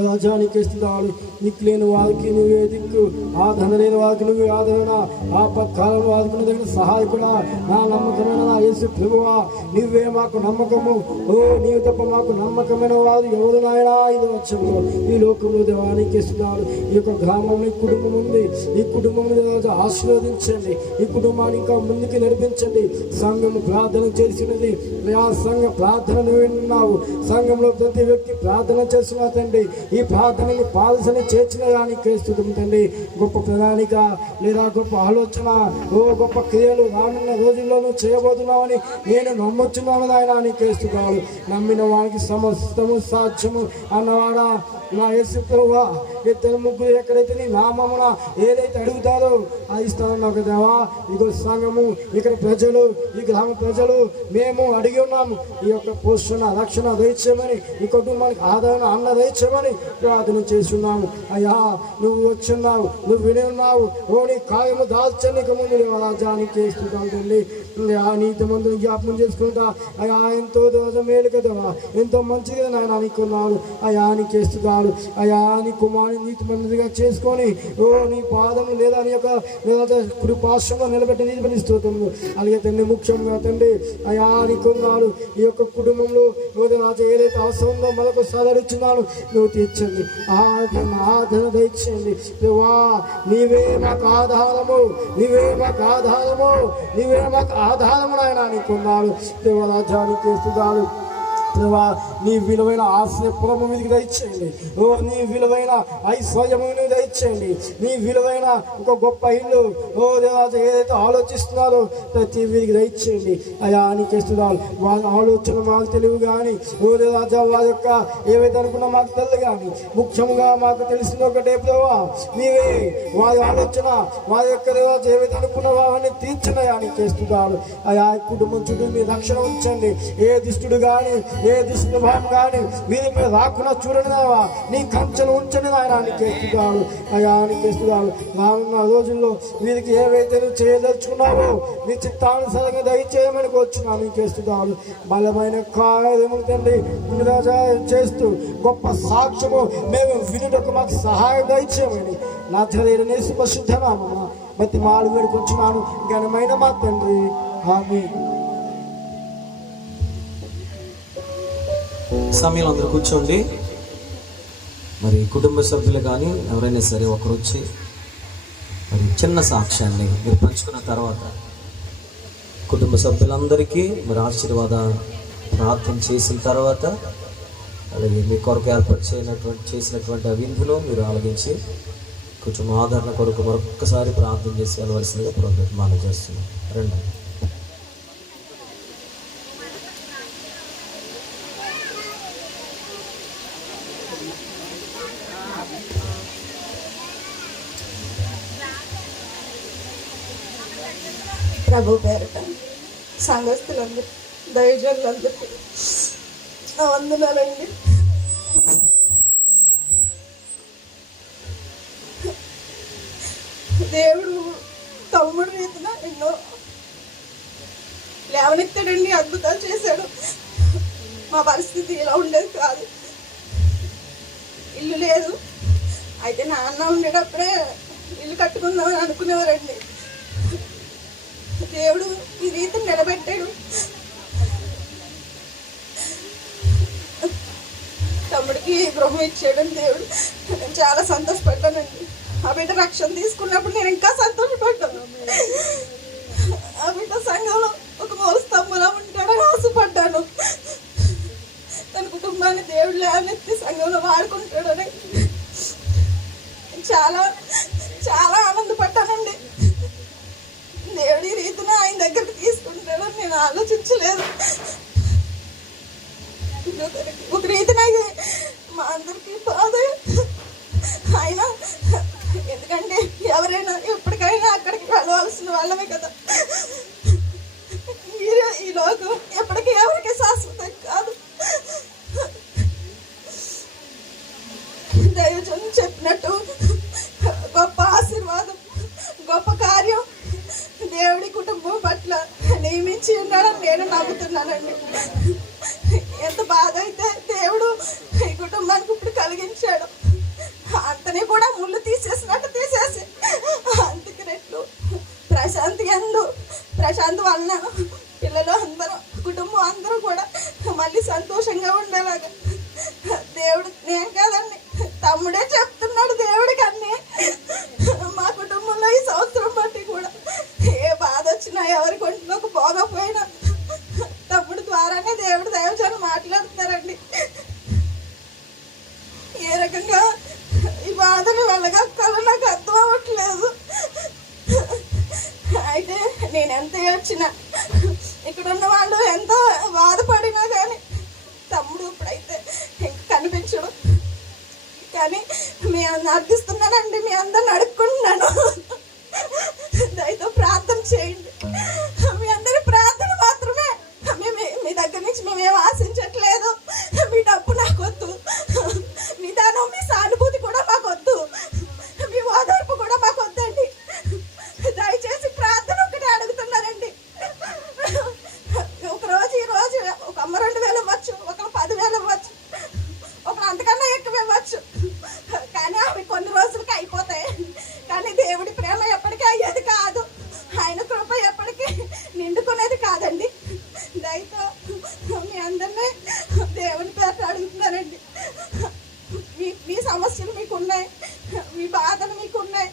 రాజానికి ఇస్తున్నాడు దిక్కు లేని వారికి నువ్వే దిక్కు ఆదరణ లేని వారికి నువ్వే ఆదరణ ఆపత్కాలంలో ఆదుకున్న దగ్గర సహాయకుడా నా నమ్మకమైన నా యేసు ప్రభువా నువ్వే మాకు నమ్మకము నీవు తప్ప మాకు నమ్మకమైన వారు ఎవరు నాయనా ఇది వచ్చంలో ఈ లోకంలో దేవానికి ఇస్తున్నాడు ఈ యొక్క గ్రామంలో ఈ కుటుంబం ఉంది ఈ కుటుంబం రాజు ఆశీర్వదించండి ఈ కుటుంబాన్ని ఇంకా ముందుకు నడిపించండి సంఘం ప్రార్థన చేసినది ఆ సంఘ ప్రార్థనను విన్నావు సంఘంలో ప్రతి వ్యక్తి ప్రార్థన చేస్తున్నా తండ్రి ఈ ప్రార్థనని పాలసని చేర్చిన దానికి తండ్రి గొప్ప ప్రణాళిక లేదా గొప్ప ఆలోచన గొప్ప క్రియలు రానున్న రోజుల్లోనూ చేయబోతున్నామని నేను నమ్మొచ్చున్నాను ఆయన నీకు వేస్తున్నాడు నమ్మిన వానికి సమస్తము సాధ్యము అన్నవాడా నా యేసు ప్రభువా ఇద్దరు ముగ్గురు ఎక్కడైతే నీ నామమున ఏదైతే అడుగుతారో అది ఇస్తాను నాకు దేవా ఇగో సంఘము ఇక్కడ ప్రజలు ఈ గ్రామ ప్రజలు మేము అడిగి ఉన్నాము ఈ యొక్క పోషణ రక్షణ దయచేయమని ఈ కుటుంబానికి ఆదరణ అన్న దయచేయమని ప్రార్థన చేస్తున్నాము అయ్యా నువ్వు వచ్చున్నావు నువ్వు విని ఉన్నావు నీ కాయము దాల్చనికి ముందు రాజానికి వేస్తున్నావు తండ్రి ఆ నీతి మందుని జ్ఞాపకం చేసుకుంటా అయ్యా ఎంతో రోజు మేలు కదవా ఎంతో మంచిది కదా నాయన అనుకున్నాడు అయ్యా నీకు వేస్తున్నాడు అయ్యా నీ కుమారుని నీతి మందిగా చేసుకొని నీ పాదము లేదా నీ యొక్క కృపాశ్రంలో నిలబెట్టి నీతి పని స్తోత్రము అలాగే తండ్రి ముఖ్యంగా తండ్రి అయ్యా నీకున్నాడు ఈ యొక్క కుటుంబంలో రాజు ఏదైతే అవసరంలో మనకు సదరిస్తున్నాడు నువ్వు తీర్చండి ఆదరణ దయచేయండి దేవా నీవే మాకు ఆధారము నీవే మాకు ఆధారము నీవే మాకు ఆధారము నాయన నీకున్నాడు దేవరాజానికి వేస్తున్నాడు దేవా నీ విలువైన ఆశ్రయపురము మీదకి దయచేయండి నీ విలువైన ఐశ్వర్యమును దయచేయండి నీ విలువైన ఒక గొప్ప ఇల్లు దేవాజ ఏదైతే ఆలోచిస్తున్నారో ప్రతి వీరికి దయచేయండి అయా నీకు ఇస్తున్నారు వాళ్ళ ఆలోచన మాకు తెలివి కానీ దేవాజ వారి యొక్క ఏవైతే అనుకున్నా మాకు తెలియదు కానీ ముఖ్యంగా మాకు తెలిసిన ఒకటే ప్రభా నీవే వారి ఆలోచన వారి యొక్క దేవాజ ఏవైతే అనుకున్నావో అవన్నీ తీర్చినయా నీకు చేస్తున్నారు అయా కుటుంబం చుట్టూ మీ రక్షణ ఉంచండి ఏ దుష్టుడు కానీ ఏ దుష్ప్రభావం కానీ వీరి మీద రాకుండా చూడండి నీ కంచెను ఉంచండి ఆయన నీకేస్తున్నాడు అయా నీకేస్తున్నాడు రానున్న రోజుల్లో వీరికి ఏవైతే నువ్వు చేయదలుచుకున్నావో నీ చిత్తానుసారంగా దయచేయమని వచ్చున్నా నీకేస్తున్నాడు బలమైన కార్యములు తండ్రి చేస్తూ గొప్ప సాక్ష్యము మేము వినుటకు మాకు సహాయం దయచేయమని నా చర్యనే శుభశుద్ధనామా ప్రతి మాలు వేడుకొచ్చున్నాను ఘనమైన మా తండ్రి ఆమేన్. సమయంలో అందరూ కూర్చోండి. మరి కుటుంబ సభ్యులు కానీ ఎవరైనా సరే ఒకరు వచ్చి మరి చిన్న సాక్ష్యాన్ని మీరు పంచుకున్న తర్వాత కుటుంబ సభ్యులందరికీ మరి ఆశీర్వాద ప్రార్థన చేసిన తర్వాత అలాగే మీ కొరకు ఏర్పాటు చేసినటువంటి ఆ విందులో మీరు ఆలోచించి కొంచెం ఆదరణ కొరకు మరొక్కసారి ప్రార్థన చేసి వెళ్ళవలసిందిగా ప్రభుత్వం మనం చేస్తున్నాం. రండి. ప్రభు పేరట సంఘస్థులందరూ దైవజనులందరికీ నా వందనాలండి. దేవుడు తమ్ముడు రీతిన ఎన్నో లేవనెత్తాడండి, అద్భుతాలు చేశాడు. మా పరిస్థితి ఇలా ఉండేది కాదు, ఇల్లు లేదు. అయితే నాన్న ఉండేటప్పుడే ఇల్లు కట్టుకుందామని అనుకునేవారండి. దేవుడు ఈ రీతిని నిలబెట్టాడు. తమ్ముడికి గృహం ఇచ్చాడని దేవుడు, నేను చాలా సంతోషపడ్డానండి. ఆ బిడ్డ రక్షణ తీసుకున్నప్పుడు నేను ఇంకా సంతోషపడ్డాను. ఆ బిడ్డ సంఘంలో ఒక మూల స్తంభంలో ఉంటాడని ఆశపడ్డాను. తన కుటుంబాన్ని దేవుడు లేవనెత్తి సంఘంలో వాడుకుంటాడని చాలా చాలా ఆనందపడ్డానండి. దేవుడి రీతిన ఆయన దగ్గరికి తీసుకుంటాడని నేను ఆలోచించలేదు. ఒక రీతిన మా అందరికీ బాధ. ఆయన ఎందుకంటే ఎవరైనా ఎప్పటికైనా అక్కడికి వెళ్ళవలసిన వాళ్ళమే కదా. ఈ లోకం ఎప్పటికీ ఎవరికి శాశ్వతం కాదు. దైవజన్ చెప్పినట్టు గొప్ప ఆశీర్వాదం, గొప్ప కార్యం దేవుడి కుటుంబం పట్ల నియమించి ఉన్నాడని నేను నమ్ముతున్నానండి. ఎంత బాధ అయితే దేవుడు ఈ కుటుంబానికి ఇప్పుడు కలిగించాడు. అంతని కూడా ముళ్ళు తీసేసినట్టు తీసేసి అంతకి రెట్లు ప్రశాంత్ వలన పిల్లలు అందరూ, కుటుంబం అందరూ కూడా మళ్ళీ సంతోషంగా ఉండేలాగా దేవుడు, నేను కాదండి తమ్ముడే చెప్తున్నాడు దేవుడికి అన్నీ. మా కుటుంబంలో ఈ సంవత్సరం బట్టి కూడా ఏ బాధ వచ్చినా, ఎవరికి ఒంట్లోకి పోకపోయినా తమ్ముడు ద్వారానే దేవుడు దైవజనులు మాట్లాడుతున్నారండి. ఏ రకంగా ఈ బాధని వెళ్ళగక్కాలో నాకు అర్థం అవ్వట్లేదు. అయితే నేను ఎంత ఏడ్చినా, ఇక్కడ ఉన్న వాళ్ళు ఎంత బాధపడినా కానీ తమ్ముడు ఇప్పుడైతే ఇంకా కనిపించడు. కానీ మీ అర్థిస్తున్నానండి, మీ అందరిని అడుక్కుంటున్నాను, దయతో ప్రార్థన చేయండి. మీ అందరి ప్రార్థన మాత్రమే. మీ దగ్గర నుంచి మేమేం ఆశించట్లేదు. మీ డబ్బు నాకు వద్దు, మీ దానం, మీ సానుభూతి కూడా మాకు వద్దు, మీ ఓదార్పు కూడా మాకు వద్దండి. దయచేసి ప్రార్థన ఒకటే అడుగుతున్నారండి. ఒకరోజు ఈరోజు ఒక అమ్మ 2,000 ఇవ్వచ్చు, ఒకరు 10,000 ఇవ్వచ్చు, ఒకరు అంతకన్నా ఎక్కువ ఇవ్వచ్చు. కానీ అవి కొన్ని రోజులకి అయిపోతాయి. కానీ దేవుడి ప్రేమ ఎప్పటికీ అయ్యేది కాదు. ఆయన కృప ఎప్పటికీ నిండుకునేది కాదండి. దయతో మీ అందరినీ దేవుని పేరు అడుగుతున్నానండి. మీ సమస్యలు మీకున్నాయి, మీ బాధలు మీకున్నాయి.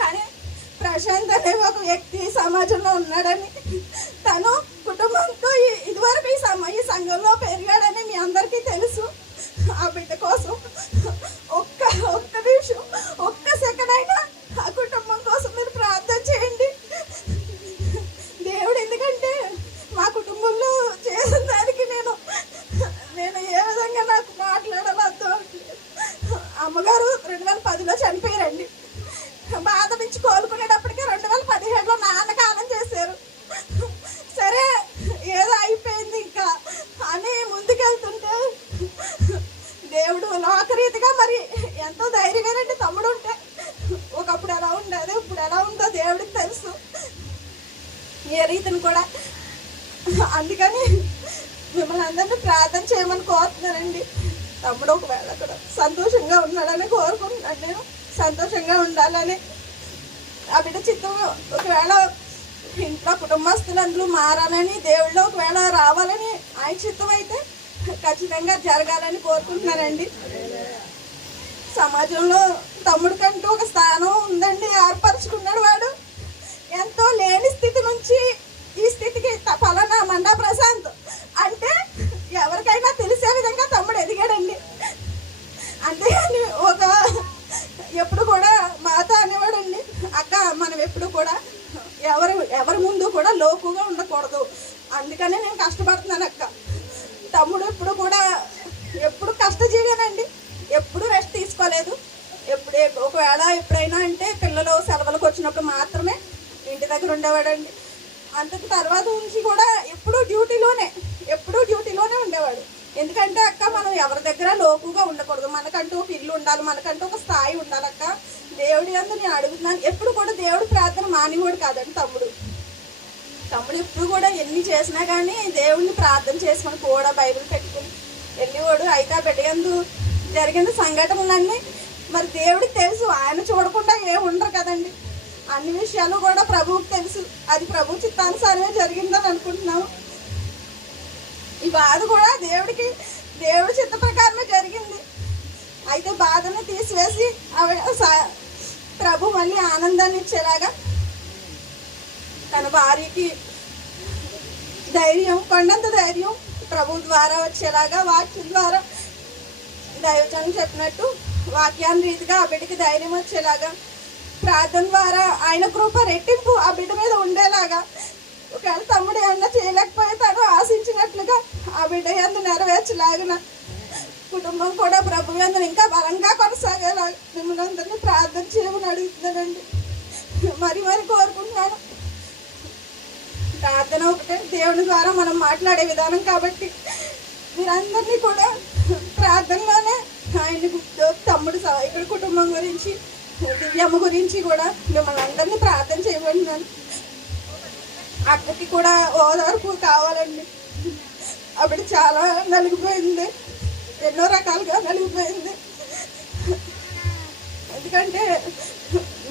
కానీ ప్రశాంత్ అనే ఒక వ్యక్తి సమాజంలో ఉన్నాడని, తను కుటుంబంతో ఇదివరకు ఈ సంఘంలో పెరిగాడని మీ అందరికీ తెలుసు. ఆ బిడ్డ కోసం ఒక్క నిమిషం, ఒక్క సెకండ్ అయినా ఆ కుటుంబం కోసం మీరు ప్రార్థన చేయండి. దేవుడు ఎందుకంటే మా కుటుంబంలో చేసిన దానికి నేను ఏ విధంగా నాకు మాట్లాడాలో అర్థం అవ్వట్లేదు. అమ్మగారు 2010లో చనిపోయారండి. బాధ నుంచి కోలుకునేటప్పటికే 2017లో నాన్నకాలం చేశారు. సరే ఏదో అయిపోయింది ఇంకా అని ముందుకెళ్తుంటే దేవుడు లోకరీతిగా మరి ఎంతో ధైర్యమేనండి తమ్ముడు ఉంటే. ఒకప్పుడు ఎలా ఉండేది, ఇప్పుడు ఎలా ఉందో దేవుడికి తెలుసు. ఏ రీతిని కూడా. అందుకని మిమ్మల్ని అందరినీ ప్రార్థన చేయమని కోరుతున్నానండి. తమ్ముడు ఒకవేళ అక్కడ సంతోషంగా ఉన్నాడని కోరుకుంటున్నాను. నేను సంతోషంగా ఉండాలని. ఆ బిడ్డ చిత్తం ఒకవేళ ఇంట్లో కుటుంబస్తులందరూ మారాలని, దేవుళ్ళు ఒకవేళ రావాలని ఆయన చిత్తం అయితే ఖచ్చితంగా జరగాలని కోరుకుంటున్నానండి. సమాజంలో తమ్ముడికంటూ ఒక స్థానం ఉందండి, ఏర్పరచుకున్నాడు. వాడు ఎంతో లేని స్థితి నుంచి ఈ స్థితికి ఫలానా మండా ప్రశాంత్ అంటే ఎవరికైనా తెలిసే విధంగా తమ్ముడు ఎదిగాడండి. అంతేగాని ఎప్పుడు కూడా మాత అనేవాడండి, అక్క మనం ఎప్పుడు కూడా ఎవరి ముందు కూడా లోకుగా ఉండకూడదు, అందుకనే నేను కష్టపడుతున్నాను అక్క. తమ్ముడు ఎప్పుడు కష్టజీవేనండి, ఎప్పుడు రెస్ట్ తీసుకోలేదు. ఒకవేళ ఎప్పుడైనా అంటే పిల్లలు సెలవులకు వచ్చినప్పుడు మాత్రమే ఇంటి దగ్గర ఉండేవాడండి. అంతకు తర్వాత నుంచి కూడా ఎప్పుడు డ్యూటీలోనే ఉండేవాడు. ఎందుకంటే అక్క మనం ఎవరి దగ్గర లోకుగా ఉండకూడదు, మనకంటూ ఒక ఇల్లు ఉండాలి, మనకంటూ ఒక స్థాయి ఉండాలి అక్క. దేవుడి అందు నేను అడుగుతున్నాను. ఎప్పుడు కూడా దేవుడి ప్రార్థన మానేవాడు కాదండి తమ్ముడు ఎప్పుడు కూడా ఎన్ని చేసినా కానీ దేవుడిని ప్రార్థన చేసుకొని కూడా బైబిల్ పెట్టుకుని వెళ్ళేవాడు. అయితే ఆ బిడ్డ జరిగిన సంఘటనలన్నీ మరి దేవుడికి తెలుసు. ఆయన చూడకుండా ఉండరు కదండి. అన్ని విషయాలు కూడా ప్రభువుకి తెలుసు. అది ప్రభు చిత్తానుసారమే జరిగిందని అనుకుంటున్నాము. ఈ బాధ కూడా దేవుడి చిత్త ప్రకారమే జరిగింది. అయితే బాధను తీసివేసి ప్రభు మళ్ళీ ఆనందాన్ని ఇచ్చేలాగా తన భార్యకి కొండంత ధైర్యం ప్రభు ద్వారా వచ్చేలాగా, వాక్యం ద్వారా దైవజనం చెప్పినట్టు వాక్యాన్ని రీతిగా ఆ బిడ్డకి ధైర్యం వచ్చేలాగా ప్రార్థన ద్వారా ఆయన కృప రెట్టింపు ఆ బిడ్డ మీద ఉండేలాగా, ఒకవేళ తమ్ముడు ఏమన్నా చేయలేకపోతే తను ఆశించినట్లుగా ఆ బిడ్డ యందు నెరవేర్చలాగిన కుటుంబం కూడా ప్రభు యందు ఇంకా బలంగా కొనసాగేలా మిమ్మల్ని అందరినీ ప్రార్థన చేయమని అడుగుతున్నానండి. మరి కోరుకుంటున్నాను. ప్రార్థన ఒకటే దేవుని ద్వారా మనం మాట్లాడే విధానం కాబట్టి మీరందరినీ కూడా ప్రార్థనలోనే ఆయన్ని తమ్ముడు ఇక్కడ కుటుంబం గురించి, దివ్యమ్మ గురించి కూడా మిమ్మల్ని అందరినీ ప్రార్థన చేయబడినాను. అక్కడికి కూడా ఓదార్పు కావాలండి. అప్పుడు చాలా నలిగిపోయింది, ఎన్నో రకాలుగా నలిగిపోయింది. ఎందుకంటే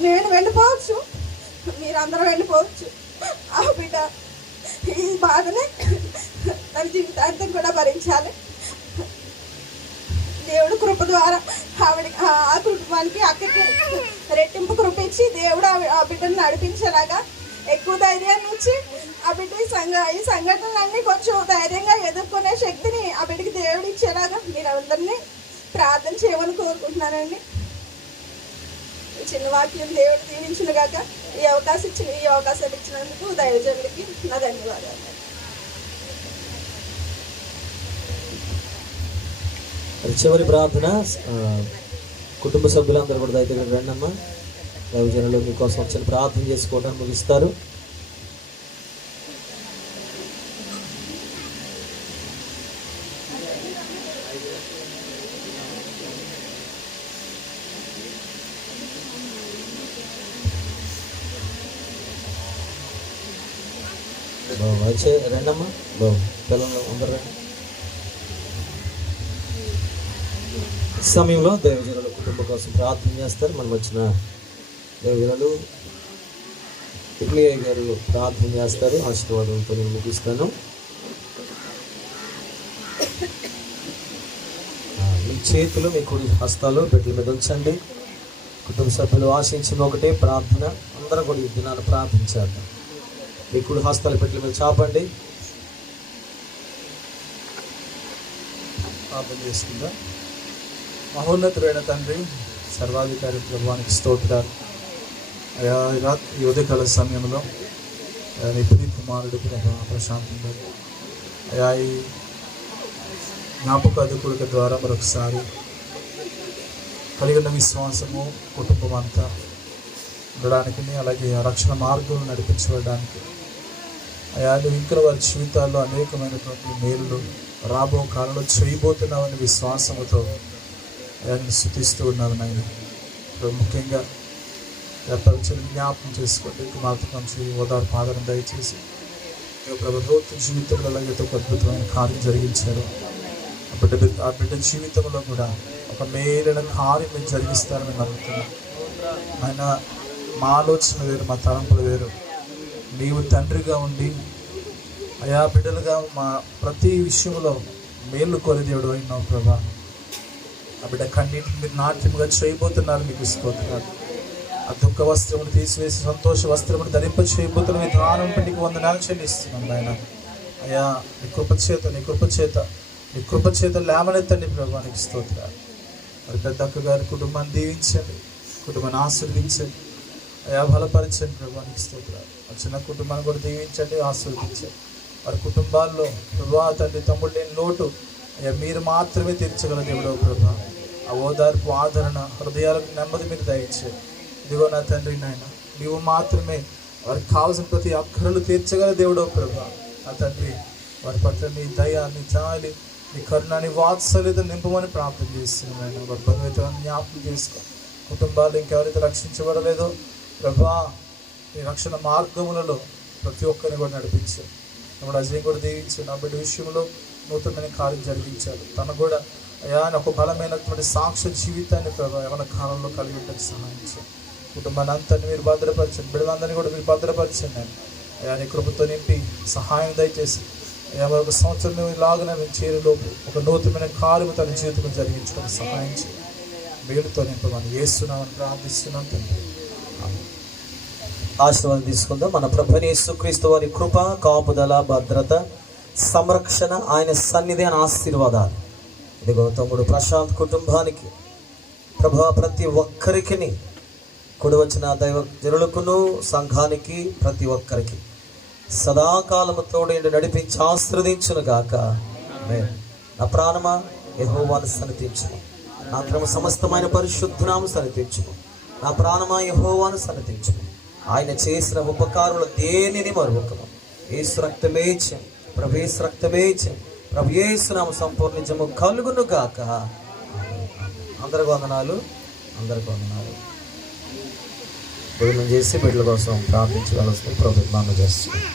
నేను వెళ్ళిపోవచ్చు, మీరందరూ వెళ్ళిపోవచ్చు. ఆ బిడ్డ ఈ బాధని తన జీవితాంతం కూడా భరించాలి. దేవుడు కృప ద్వారా ఆ కుటుంబానికి అక్కడికి రెట్టింపు కృప ఇచ్చి దేవుడు ఆ బిడ్డను నడిపించేలాగా ఎక్కువ ధైర్యాన్ని ఇచ్చి ఆ బిడ్డ ఈ సంఘటనలన్నీ కొంచెం ధైర్యంగా ఎదుర్కొనే శక్తిని ఆ బిడ్డకి దేవుడు ఇచ్చేలాగా మీరు అందరినీ ప్రార్థన చేయమని కోరుకుంటున్నానండి. ఈ చిన్న వాక్యం దేవుడు దీవించును గాక. ఈ అవకాశాలు ఇచ్చినందుకు దైవజనులకి నా ధన్యవాదాలు. చివరి ప్రార్థన కుటుంబ సభ్యులందరూ కూడా దగ్గర రండమ్మా. దైవజనులు మీకోసం వచ్చిన ప్రార్థన చేసుకోవడానికి ముగిస్తారు. వచ్చే రండమ్మా, పిల్లలు అందరూ రండి. సమయంలో దైవజనుల కుటుంబం కోసం ప్రార్థన చేస్తారు. మనం వచ్చిన దైవజనులు తిరుమలయ్య గారు ప్రార్థన చేస్తారు. ఆశీర్వాదంతో నేను ముగిస్తాను. మీ చేతులు, మీ కుడి హస్తాలు బిడ్డల మీద ఉంచండి. కుటుంబ సభ్యులు ఆశించిన ఒకటే ప్రార్థన. అందరూ కూడా ఈ దినాన్ని ప్రార్థించేద్దాం. మీ కుడి హస్తాలు బిడ్డల మీద చాపండి. ప్రార్థన చేసుకుందాం. మహోన్నతుడైన తండ్రి, సర్వాధికారి ప్రభువానికి స్తోత్రాలు. అయా ఈ ఉదయకాల సమయంలో నీ ప్రియ కుమారుడు ప్రశాంతం గారు అయా ఈ జ్ఞాపకాధికుడిక ద్వారా మరొకసారి కలిగిన విశ్వాసము కుటుంబం అంతా ఉండడానికి, అలాగే ఆ రక్షణ మార్గంలో నడిపించడానికి అయా నువ్వు ఇంకా వారి జీవితాల్లో అనేకమైనటువంటి మేలులు రాబో కాలంలో చేయబోతున్నామని విశ్వాసముతో ఆయన స్థుతిస్తూ ఉన్నాను. నాయన ముఖ్యంగా ప్రపంచాన్ని జ్ఞాపకం చేసుకోండి. మాకు మంచి ఓదార్పు ఆదరణ దయచేసి ప్రభుత్వ జీవితంలో అలాగే ఒక అద్భుతమైన కార్యం జరిగించారు. ఆ బిడ్డ జీవితంలో కూడా ఒక మేలైన కార్యం మీరు జరిగిస్తారని నమ్ముతున్నాను. ఆయన మా ఆలోచన వేరు, మా తలంపులు వేరు. నీవు తండ్రిగా ఉండి అయా బిడ్డలుగా మా ప్రతి విషయంలో మేలు కోరి దేవుడు అయినావు ప్రభా. ఆ బిడ్డ కన్నీటిని మీరు నాట్యముగా చేయబోతున్నారు. మీకు స్తోత్రాలు. ఆ దుఃఖ వస్త్రమును తీసివేసి సంతోష వస్త్రమును ధరింప చేయబోతున్న విధానం నీకు వందనాలు చెల్లిస్తున్నాను ఆయన. అయ్యా నీ కృప చేత లేమనెత్తండి ప్రభా. నీకు స్తోత్రాలు. మరి పెద్ద అక్క గారి కుటుంబాన్ని దీవించండి, కుటుంబాన్ని ఆశీర్వదించండి, అయా బలపరచండి ప్రభా. నీకు స్తోత్రాలు. ఆ చిన్న కుటుంబాన్ని కూడా దీవించండి, ఆశీర్వదించండి. వారి కుటుంబాల్లో ప్రభా తండ్రి తమ్ముడు లేని లోటు అయ్యా మీరు మాత్రమే తీర్చగల దేవుడవు ప్రభా. ఆ ఓదార్పు ఆదరణ హృదయాలకు నెమ్మది మీరు దయచేయండి. ఇదిగో నా తండ్రి నాయన, నీవు మాత్రమే వారికి కావాల్సిన ప్రతి అక్కరలు తీర్చగల దేవుడవు ప్రభా. నా తండ్రి వారి పట్ల నీ దయ, నీ జాలి, నీ కరుణ, నీ వాత్సల్యత నింపమని ప్రార్థన చేస్తున్నాను. వారి బంధువులను జ్ఞాపకం చేసుకో. కుటుంబాలు ఇంకెవరైతే రక్షించబడలేదో ప్రభా నీ రక్షణ మార్గములలో ప్రతి ఒక్కరిని కూడా నడిపించారు. നമ്മുടെ అజయ్ కూడా దీవించారు. నా బిడ్డ విషయంలో నూతనమైన కార్యం జరిగించారు. తను కూడా అయా ఒక బలమైనటువంటి సాక్ష్య జీవితాన్ని ప్రభావ ఏమైనా కాలంలో కలిగి ఉండడానికి సహాయించారు. కుటుంబాన్ని అంతని మీరు భద్రపరచండి, బిడ్డలందరినీ కూడా మీరు భద్రపరచండి. నేను అయా నీ కృపతో నింపి సహాయం దయచేసి అయా మరొక సంవత్సరం ఇలాగన మేము చేరులోపు ఒక నూతనమైన కార్యము తన జీవితంలో జరిగించడానికి సహాయించి మేలుతో నింపమని యేసునామని ప్రార్థిస్తున్నాం తండ్రి. ఆశీర్వాదం తీసుకుందాం. మన ప్రభువైన యేసుక్రీస్తు వారి కృప, కాపుదల, భద్రత, సంరక్షణ, ఆయన సన్నిధి అని ఆశీర్వాదాలు ఇదిగో తమ్ముడు ప్రశాంత్ కుటుంబానికి ప్రభా ప్రతి ఒక్కరికి కూడి వచ్చిన దైవ జనులకును సంఘానికి ప్రతి ఒక్కరికి సదాకాలము తోడేండి నడిపించి ఆశీర్వదించును గాక. ఆమేన్. నా ప్రాణమా యెహోవాను సన్నిధించుము, నా క్రమ సమస్తమైన పరిశుద్ధనామము సన్నిధించుము. నా ప్రాణమా యెహోవాను సన్నిధించుము. ఆయన చేసిన ఉపకారులు దేనిని మరువకము. యేసు రక్తమే జయం, ప్రభు యేసు రక్తమే జయం, ప్రభు యేసు నామము సంపూర్ణ జయము కలుగును గాక. అందరికి వందనాలు, అందరికి వందనాలు. భోజనం చేసి బిడ్డల కోసం ప్రార్థించవలసిన ప్రభుత్వం చేస్తున్నాం.